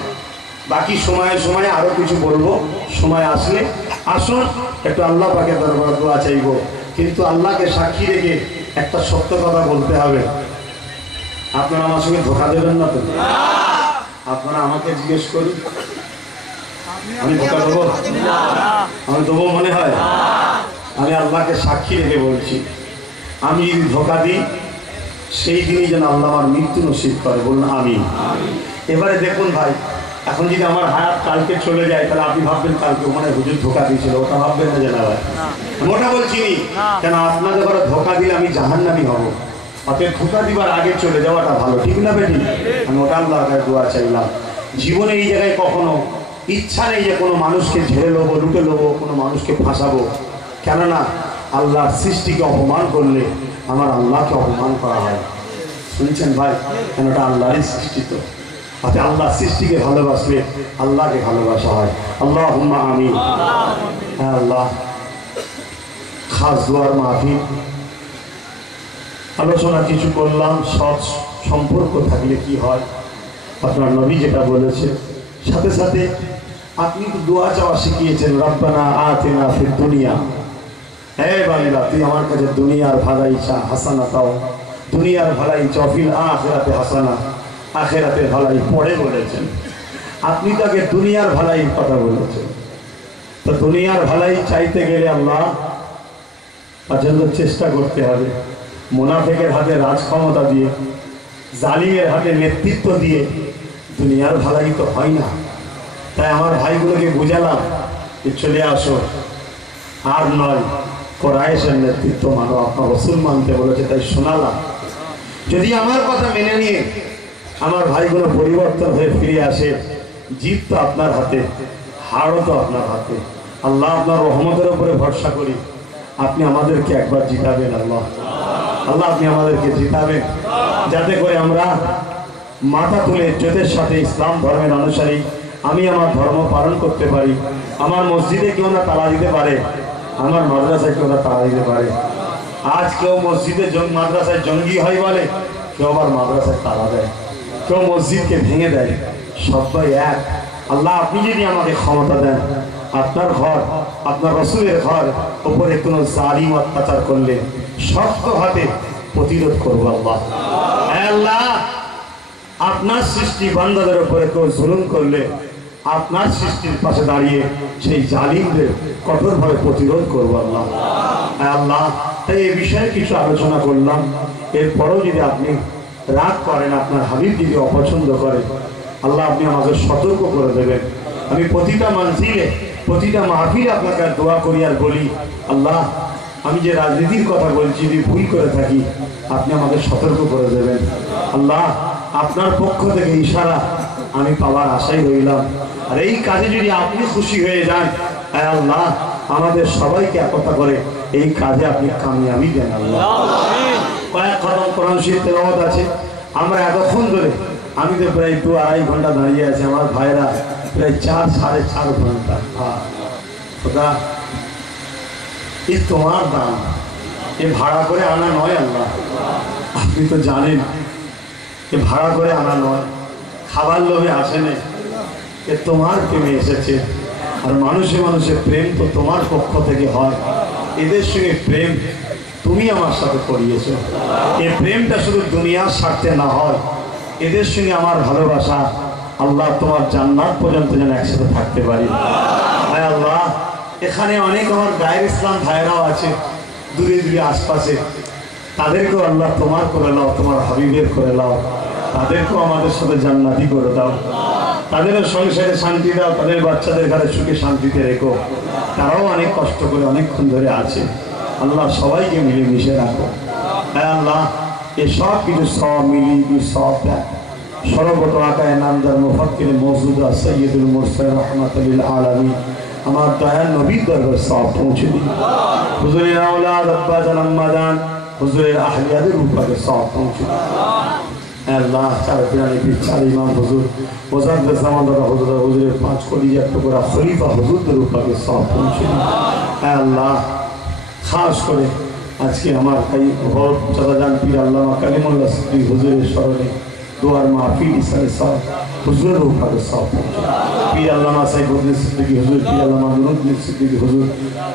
বাকি সময়ে সময়ে আরো কিছু বলবো, সময় আসলে। আসুন একটু আল্লাহ পাকের দরবার দোয়া চাইবো, কিন্তু আল্লাহকে সাক্ষী রেখে একটা সত্য কথা বলতে হবে। আপনারা আমার সঙ্গে ধোঁকা দেবেন না তো? আপনারা আমাকে জিজ্ঞেস করি, আমি ধোঁকা দেবো? আমি দেবো মনে হয়? আমি আল্লাহকে সাক্ষী রেখে বলছি, আমি যদি ধোঁকা দিই সেই দিনই যেন আল্লাহ আমার মৃত্যু নসিব করে। বলুন আমি। এবারে দেখুন ভাই, এখন যদি আমার হায়াত কালকে চলে যায়, তাহলে আপনি ভাববেন কালকে মানে হুজুর ধোঁকা দিয়েছিল, ওটা ভাববেন না যে না ভাই, ওটা বলছি নি। কেন আপনাদের ঘরে ধোঁকা দিলে আমি জাহান্নামী হব, অতএব ধোঁকা দিবার আগে চলে যাওয়াটা ভালো, ঠিক না বেটি? আমি ওটা আল্লাহর কাছে দোয়া চাইলাম। জীবনে এই জায়গায় কখনো ইচ্ছা নেই যে কোনো মানুষকে ঝেড়ে নেবো, লুটে নেবো, কোনো মানুষকে ফাঁসাবো। কেননা আল্লাহর সৃষ্টিকে অপমান করলে আমার আল্লাহকে অপমান করা হয়। শুনছেন ভাই? কেন ওটা আল্লাহরই সৃষ্টিত। অর্থাৎ আল্লাহর সৃষ্টিকে ভালোবাসলে আল্লাহকে ভালোবাসা হয়। আল্লাহুম্মা আমিন। হ্যাঁ আল্লাহ, খাস দোয়ার মাহফিল, আলোচনা কিছু করলাম, সৎ সম্পর্ক থাকলে কি হয়, আপনার নবী যেটা বলেছে, সাথে সাথে আপনি তো দোয়া চাওয়া শিখিয়েছেন, রব্বানা আতিনা ফিদ দুনিয়া, হে বান্দা তুই আমার কাছে দুনিয়ার ভালাই চা, হাসানা তাও, দুনিয়ার ভালাই চফিল আখিরাতে হাসানা, আখিরাতের ভালাই পরে বলেছেন। আপনি তো আগে দুনিয়ার ভালাই কথা বলেছেন। তো দুনিয়ার ভালাই চাইতে গেলে আল্লাহ তার জন্য চেষ্টা করতে হবে। মুনাফিকের হাতে রাজ ক্ষমতা দিয়ে, জালিমের হাতে নেতৃত্ব দিয়ে দুনিয়ার ভালাই তো হয় না। তাই আমার ভাইগুলোকে বুঝালাম যে চলে আসো, আর নয় কোরাইশের নেতৃত্ব মানো, আপনার রসুল মানতে বলেছে তাই শোনালাম। যদি আমার কথা মেনে নিয়ে আমার ভাইগুলো পরিবর্তন হয়ে ফিরে আসে, জিত তো আপনার হাতে, হারও তো আপনার হাতে। আল্লাহ আপনার রহমতের উপরে ভরসা করি, আপনি আমাদেরকে একবার জিতাবেন। আল্লাহ আল্লাহ আপনি আমাদেরকে জিতাবেন, যাতে করে আমরা মাথা তুলে ইজ্জতের সাথে ইসলাম ধর্মের অনুসারী আমি আমার ধর্ম পালন করতে পারি। আমার মসজিদে কেউ না তালা দিতে পারে, আমার মাদ্রাসায় কেউ না তালা দিতে পারে। আজ কেউ মসজিদে মাদ্রাসায় জঙ্গি হয় বলে, কেউ আবার মাদ্রাসায় তালা দেয়, কেউ মসজিদকে ভেঙে দেয়। সবাই এক। আল্লাহ আপনি যদি আমাকে ক্ষমতা দেন, আপনার ঘর, আপনার রসুলের ঘর উপরে কোনো জালিম অত্যাচার করলে শক্ত হাতে প্রতিরোধ করবো। আল্লাহ আল্লাহ আপনার সৃষ্টি বান্দাদের উপরে কেউ জুলুম করলে আপনার সৃষ্টির পাশে দাঁড়িয়ে সেই জালিমদের কঠোরভাবে প্রতিরোধ করবো। আল্লাহ আল্লাহ তাই এই বিষয়ে কিছু আলোচনা করলাম। এরপরও যদি আপনি রাগ করেন, আপনার হাবিব যদি অপছন্দ করে, আল্লাহ আপনি আমাকে সতর্ক করে দেবেন। আমি প্রতিটা মানজিলে, প্রতিটা মাহফিলে আপনাকে দোয়া করি আর বলি, আল্লাহ আমি যে রাজনীতির কথা বলছি যদি ভুল করে থাকি, আপনি আমাকে সতর্ক করে দেবেন। আল্লাহ আপনার পক্ষ থেকে ইশারা আমি পাওয়ার আশাই রইলাম। আর এই কাজে যদি আপনি খুশি হয়ে যান, আল্লাহ আমাদের সবাইকে একতা করে এই কাজে আপনি কামিয়াবি দেন। আল্লাহ কয়েক খতম কোরআন শরীফ তেলাওয়াত আছে, আমরা এতক্ষণ ধরে, আমি তো প্রায় 2-2.5 ঘন্টা দাঁড়িয়ে আছি, আমার ভাইরা প্রায় 4-4.5 ঘন্টা। খোদা এ তোমার দান, এ ভাড়া করে আনা নয়। আল্লাহ আপনি তো জানেন এ ভাড়া করে আনা নয়, খাবার লোভে আসেনি, এ তোমার প্রেমে এসেছে। আর মানুষে মানুষের প্রেম তো তোমার পক্ষ থেকে হয়। এদের সঙ্গে প্রেম তুমি আমার সাথে করিয়েছো। এই প্রেমটা শুধু দুনিয়ার স্বার্থে না হয়, এদের সঙ্গে আমার ভালোবাসা আল্লাহ তোমার জান্নাত পর্যন্ত যেন একসাথে থাকতে পারি। আল্লাহ এখানে অনেক আমার গায়ের ইসলাম ভাইরাও আছে দূরে দূরে আশপাশে, তাদেরকেও আল্লাহ তোমার করে নাও, তোমার হাবিবের করে নাও, তাদেরকেও আমাদের সাথে জান্নাতি করে দাও, তাদেরও সংসারে শান্তি দাও, তাদের বাচ্চাদের ঘরে সুখে শান্তিতে রেখো। তারাও অনেক কষ্ট করে অনেকক্ষণ ধরে আছে। আল্লাহ সবাইকে মিলেমিশে রাখো। হ্যাঁ আল্লাহ এ সব কিছু সব মিলিয়ে সব দেন। সর্বত আকায় নামদার মুফাক্কির মওজুদা সৈয়দুল মুরসালিন রাহমাতুল লিল আলামিন আমার দয়াল নবীর দরবারে সব পৌঁছে দিন। হুজুরের আওলাদ আব্বা জান আম্মা জান হুজুরের আহলিয়াদের উপরে সব পৌঁছে দিন। আল্লাহ চার পিরানি চার ইমাম হুজুর মোজাদ্দেদ জামান দাদা হুজুর হুজুরের 5 কলিজার টুকরা খলিফা হুজুরদের উপরে সব পৌঁছে দিন। আল্লাহ খাস করে আজকে আমার এই ভোর চাচাজান পীর আল্লামা কালিমুল্লাহ সিদ্দিক হুজুরের স্মরণে দোয়ার মাহফিল ইসলামে সব হুজুরের উপরে সব পীর আল্লামা সাইফুদ্দিন সিদ্দিকী হুজুর, পীর আল্লামা নুরুদ্দিন সিদ্দিকী হুজুর,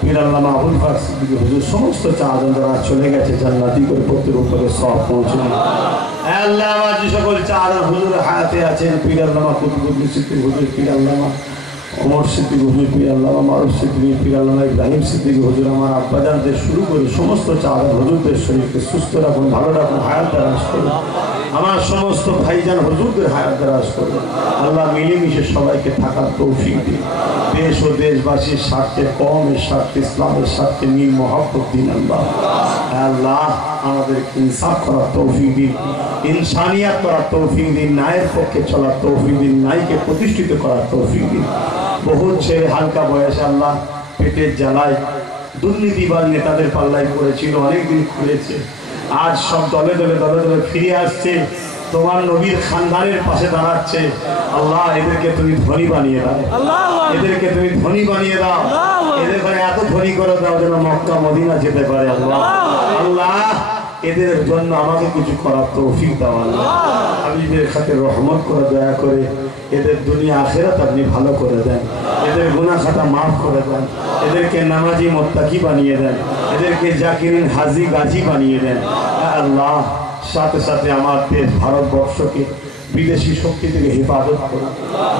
পীর আল্লামা আবুল ফাজ সিদ্দিকী হুজুর সমস্ত চাচাজান যারা চলে গেছে জান্নাতি করে প্রত্যেক উপরে সব পৌঁছে দিন। আল্লাহ আমার যে সকল চাচাজান হুজুর হায়াতে আছেন পীর আল্লামা কুতুবুদ্দিন সিদ্দিকী হুজুর, পীর আল্লামা ওমর সিদ্দিকী হুজুর, পীর আল্লামা মারুফ সিদ্দিকী, পীর আল্লামা ইব্রাহিম সিদ্দিকী হুজুর আমার আব্বাজানদের শুরু করে সমস্ত চাচাজান হুজুরদের শরীরকে সুস্থ রাখুন, ভালো রাখুন, হায়াত দারাজ করুন। আমার সমস্ত ভাইজান হুজুরদের হায়াত দারাজ করুন। আল্লাহ মিলেমিশে সবাইকে থাকার তৌফিক দিন। দেশ ও দেশবাসীর স্বার্থে, কওমের স্বার্থে, ইসলামের স্বার্থে মিল মহব্বত দিন। আল্লাহ আমাদের ইনসাফ করার তৌফিক দিন, ইনসানিয়াত করার তৌফিক দিন, ন্যায়ের পক্ষে চলার তৌফিক দিন, ন্যায়কে প্রতিষ্ঠিত করার তৌফিক দিন। বহুত ছেলে হালকা বয়সে আল্লাহ পেটের জ্বালায় দুর্নীতিবাজ নেতাদের পাল্লায় পড়েছিল, অনেকদিন খুলেছে, আজ সব দলে দলে দলে দলে ফিরে আসছে, তোমার নবীর খানদানের পাশে দাঁড়াচ্ছে। আল্লাহ এদেরকে তুমি ধনী বানিয়ে দাও, এদেরকে তুমি ধনী বানিয়ে দাও, এদের ঘরে এত ধনী করে দাও যেন মক্কা মদিনা যেতে পারে। আল্লাহ আল্লাহ এদের জন্য আমাকে কিছু করার তৌফিক দাও। আল্লাহ হাবিবের খাতিরে রহমত করে দয়া করে এদের দুনিয়া আখিরাত আপনি ভালো করে দেন, এদের গুনাহ খাতা মাফ করে দেন, এদেরকে নামাজি মুত্তাকি বানিয়ে দেন, এদেরকে জাকিরিন হাজি গাজী বানিয়ে দেন। আল্লাহ সাথে সাথে আমার দেশ ভারতবর্ষকে বিদেশি শক্তি থেকে হেফাজত করুন।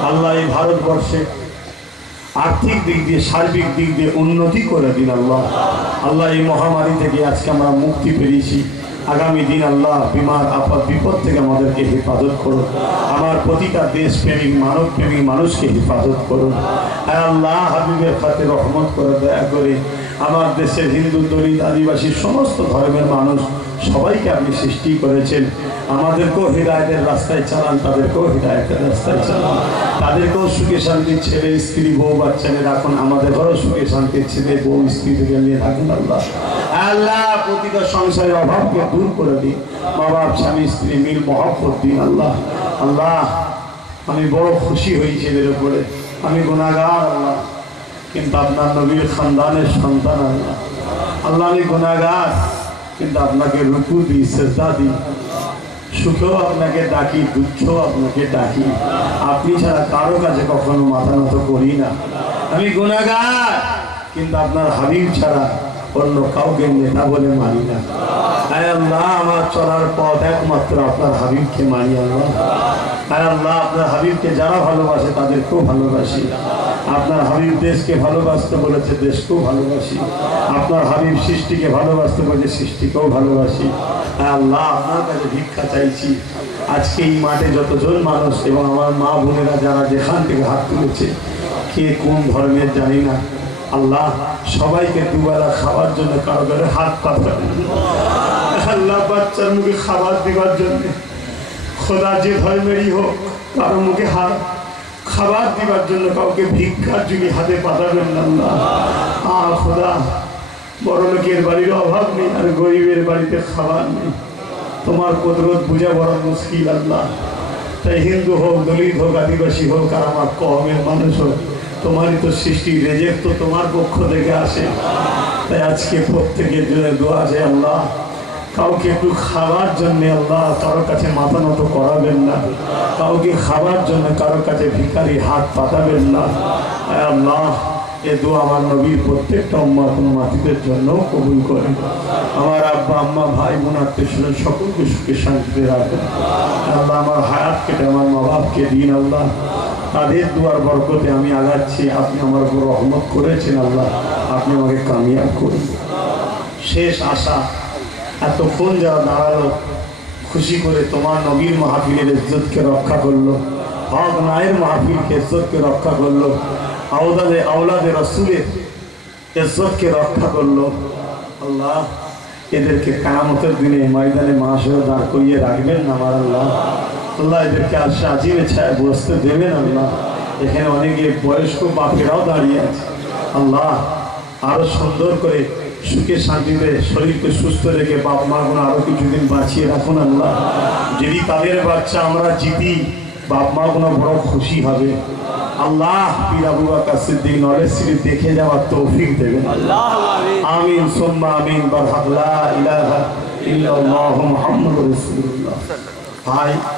আল্লাহ এই ভারতবর্ষে আর্থিক দিক দিয়ে সার্বিক দিক দিয়ে উন্নতি করে দিন। আল্লাহ আল্লাহ এই মহামারী থেকে আজকে আমরা মুক্তি পেয়েছি, আগামী দিন আল্লাহ বিমার আপদ বিপদ থেকে আমাদেরকে হেফাজত করুন। আমার প্রতিটা দেশপ্রেমিক মানব প্রেমিক মানুষকে হেফাজত করুন। আল্লাহ হাবিবের খাতিরে রহমত করে দয়া করে আমার দেশের হিন্দু দলিত আদিবাসী সমস্ত ধর্মের মানুষ সবাইকে আপনি সৃষ্টি করেছেন, আমাদেরকেও হৃদায়তের রাস্তায় চালান, তাদেরকেও হৃদায়তের রাস্তায় চালান, তাদেরকেও সুখে শান্তির ছেলে স্ত্রী বউ বাচ্চা নিয়ে রাখুন, আমাদেরও সুখে শান্তির ছেলে বউ স্ত্রী থেকে নিয়ে রাখুন। আল্লাহ আল্লাহ প্রতিটা সংসারের অভাবকে দূর করে দিন, মা বাপ স্বামী স্ত্রী মিল মহব্বত দিন। আল্লাহ আল্লাহ আমি বড় খুশি হয়েছি এদের উপরে, আমি গুনাহগার আল্লাহ, কিন্তু আপনার নবীর খানদানের সন্তান। আল্লাহ আল্লাহ আমি গুনাহগার, কিন্তু আপনাকে রুকু দিই, সেজদা দিই, সুখেও আপনাকে ডাকি, দুঃখেও আপনাকে ডাকি, আপনি ছাড়া কারো কাছে কখনো মাথা নত করি না। আমি গুনাহগার, কিন্তু আপনার হাবিব ছাড়া অন্য কাউকে নেতা বলে মানি না। আল্লাহ আমার চলার পথ একমাত্র আপনার হাবিবকে মানি। আল্লাহ আল্লাহ আপনার হাবিবকে যারা ভালোবাসে তাদেরকেও ভালোবাসি, আপনার হাবিব দেশকে ভালোবাসতে বলেছে দেশকেও ভালোবাসি, আপনার হাবিব সৃষ্টিকে ভালোবাসতে বলেছে সৃষ্টিকেও ভালোবাসি। আল্লাহ আপনার কাছে ভিক্ষা চাইছি, আজকে এই মাঠে যতজন মানুষ এবং আমার মা বোনেরা যারা যেখান থেকে হাত তুলেছে, কে কোন ধর্মের জানি না, আল্লাহ সবাইকে দুবেলা খাওয়ার জন্য কারো কারো হাত পাঠাবেন। আল্লাহ বাচ্চার মুখে খাবার দেওয়ার জন্য খোদা যে ধর্মেরই হোক কারো মুখে খাবার দেওয়ার জন্য কাউকে ভিক্ষার জন্য হাতে পাঠাবেন না। আল্লাহ খোদা বড় লোকের বাড়ির অভাব নেই আর গরিবের বাড়িতে খাবার নেই, তোমার কুদরত বুঝা বড় মুশকিল। আল্লাহ তাই হিন্দু হোক দলিত হোক আদিবাসী হোক আর আমার কওমের মানুষ হোক, তোমারই তো সৃষ্টি, রেজেক্ট তো তোমার পক্ষ থেকে আসে। তাই আজকে প্রত্যেকের জন্য দোয়া আছে আল্লাহ কাউকে একটু খাবার জন্য আল্লাহ কারো কাছে মাথা নত করাবেন না, কাউকে খাবার জন্য কারো কাছে ভিখারি হাত পাঠাবেন না। আল্লাহ এ দোয়া আমার নবীর প্রত্যেকটা উম্মাতিদের জন্য কবুল করেন। আমার আব্বা আম্মা ভাই বোন আত্মীয় সকলকে সুখে শান্তিতে রাখেন। আল্লাহ আমার হায়াত কেটে আমার মা বাপকে দিন। আল্লাহ তাদের দুয়ার বরকতে আমি আগাচ্ছি, আপনি আমার উপর রহমত করেছেন। আল্লাহ আপনি আমাকে কামিয়াব করুন। শেষ আশা এতক্ষণ যারা দাঁড়ালো খুশি করে তোমার নবীর মাহফিলের ইজ্জতকে রক্ষা করলো, হক নায়ের মাহফিলকে ইজ্জতকে রক্ষা করলো, আওলাদে রাসূলের ইজ্জতকে রক্ষা করলো। আল্লাহ এদেরকে কিয়ামতের দিনে ময়দানে মাহশরে দাঁড় করিয়ে রাখবেন না আমার আল্লাহ। আল্লাহ এদেরকে আর সাজিয়ে ছায় বসতে দেবেন আল্লাহ। এখানে অনেকে বয়স্ক বাপেরাও দাঁড়িয়ে আছে আল্লাহ, আরো সুন্দর করে সুখে শান্তিতে শরীরকে সুস্থ রেখে বাপ মাগুলো আরো কিছুদিন বাঁচিয়ে রাখুন আল্লাহ। যদি তাদের বাচ্চা আমরা জিতি বাপ মাগুলো বড় খুশি হবে আল্লাহ। পীর আবু বকর সিদ্দিক নলেজ শরীফ দেখে যাওয়ার তৌফিক দেবেন আমিন সুম্মা আমিন। বারহাক লা ইলাহা ইল্লাল্লাহু মুহাম্মাদুর রাসূলুল্লাহ। ভাই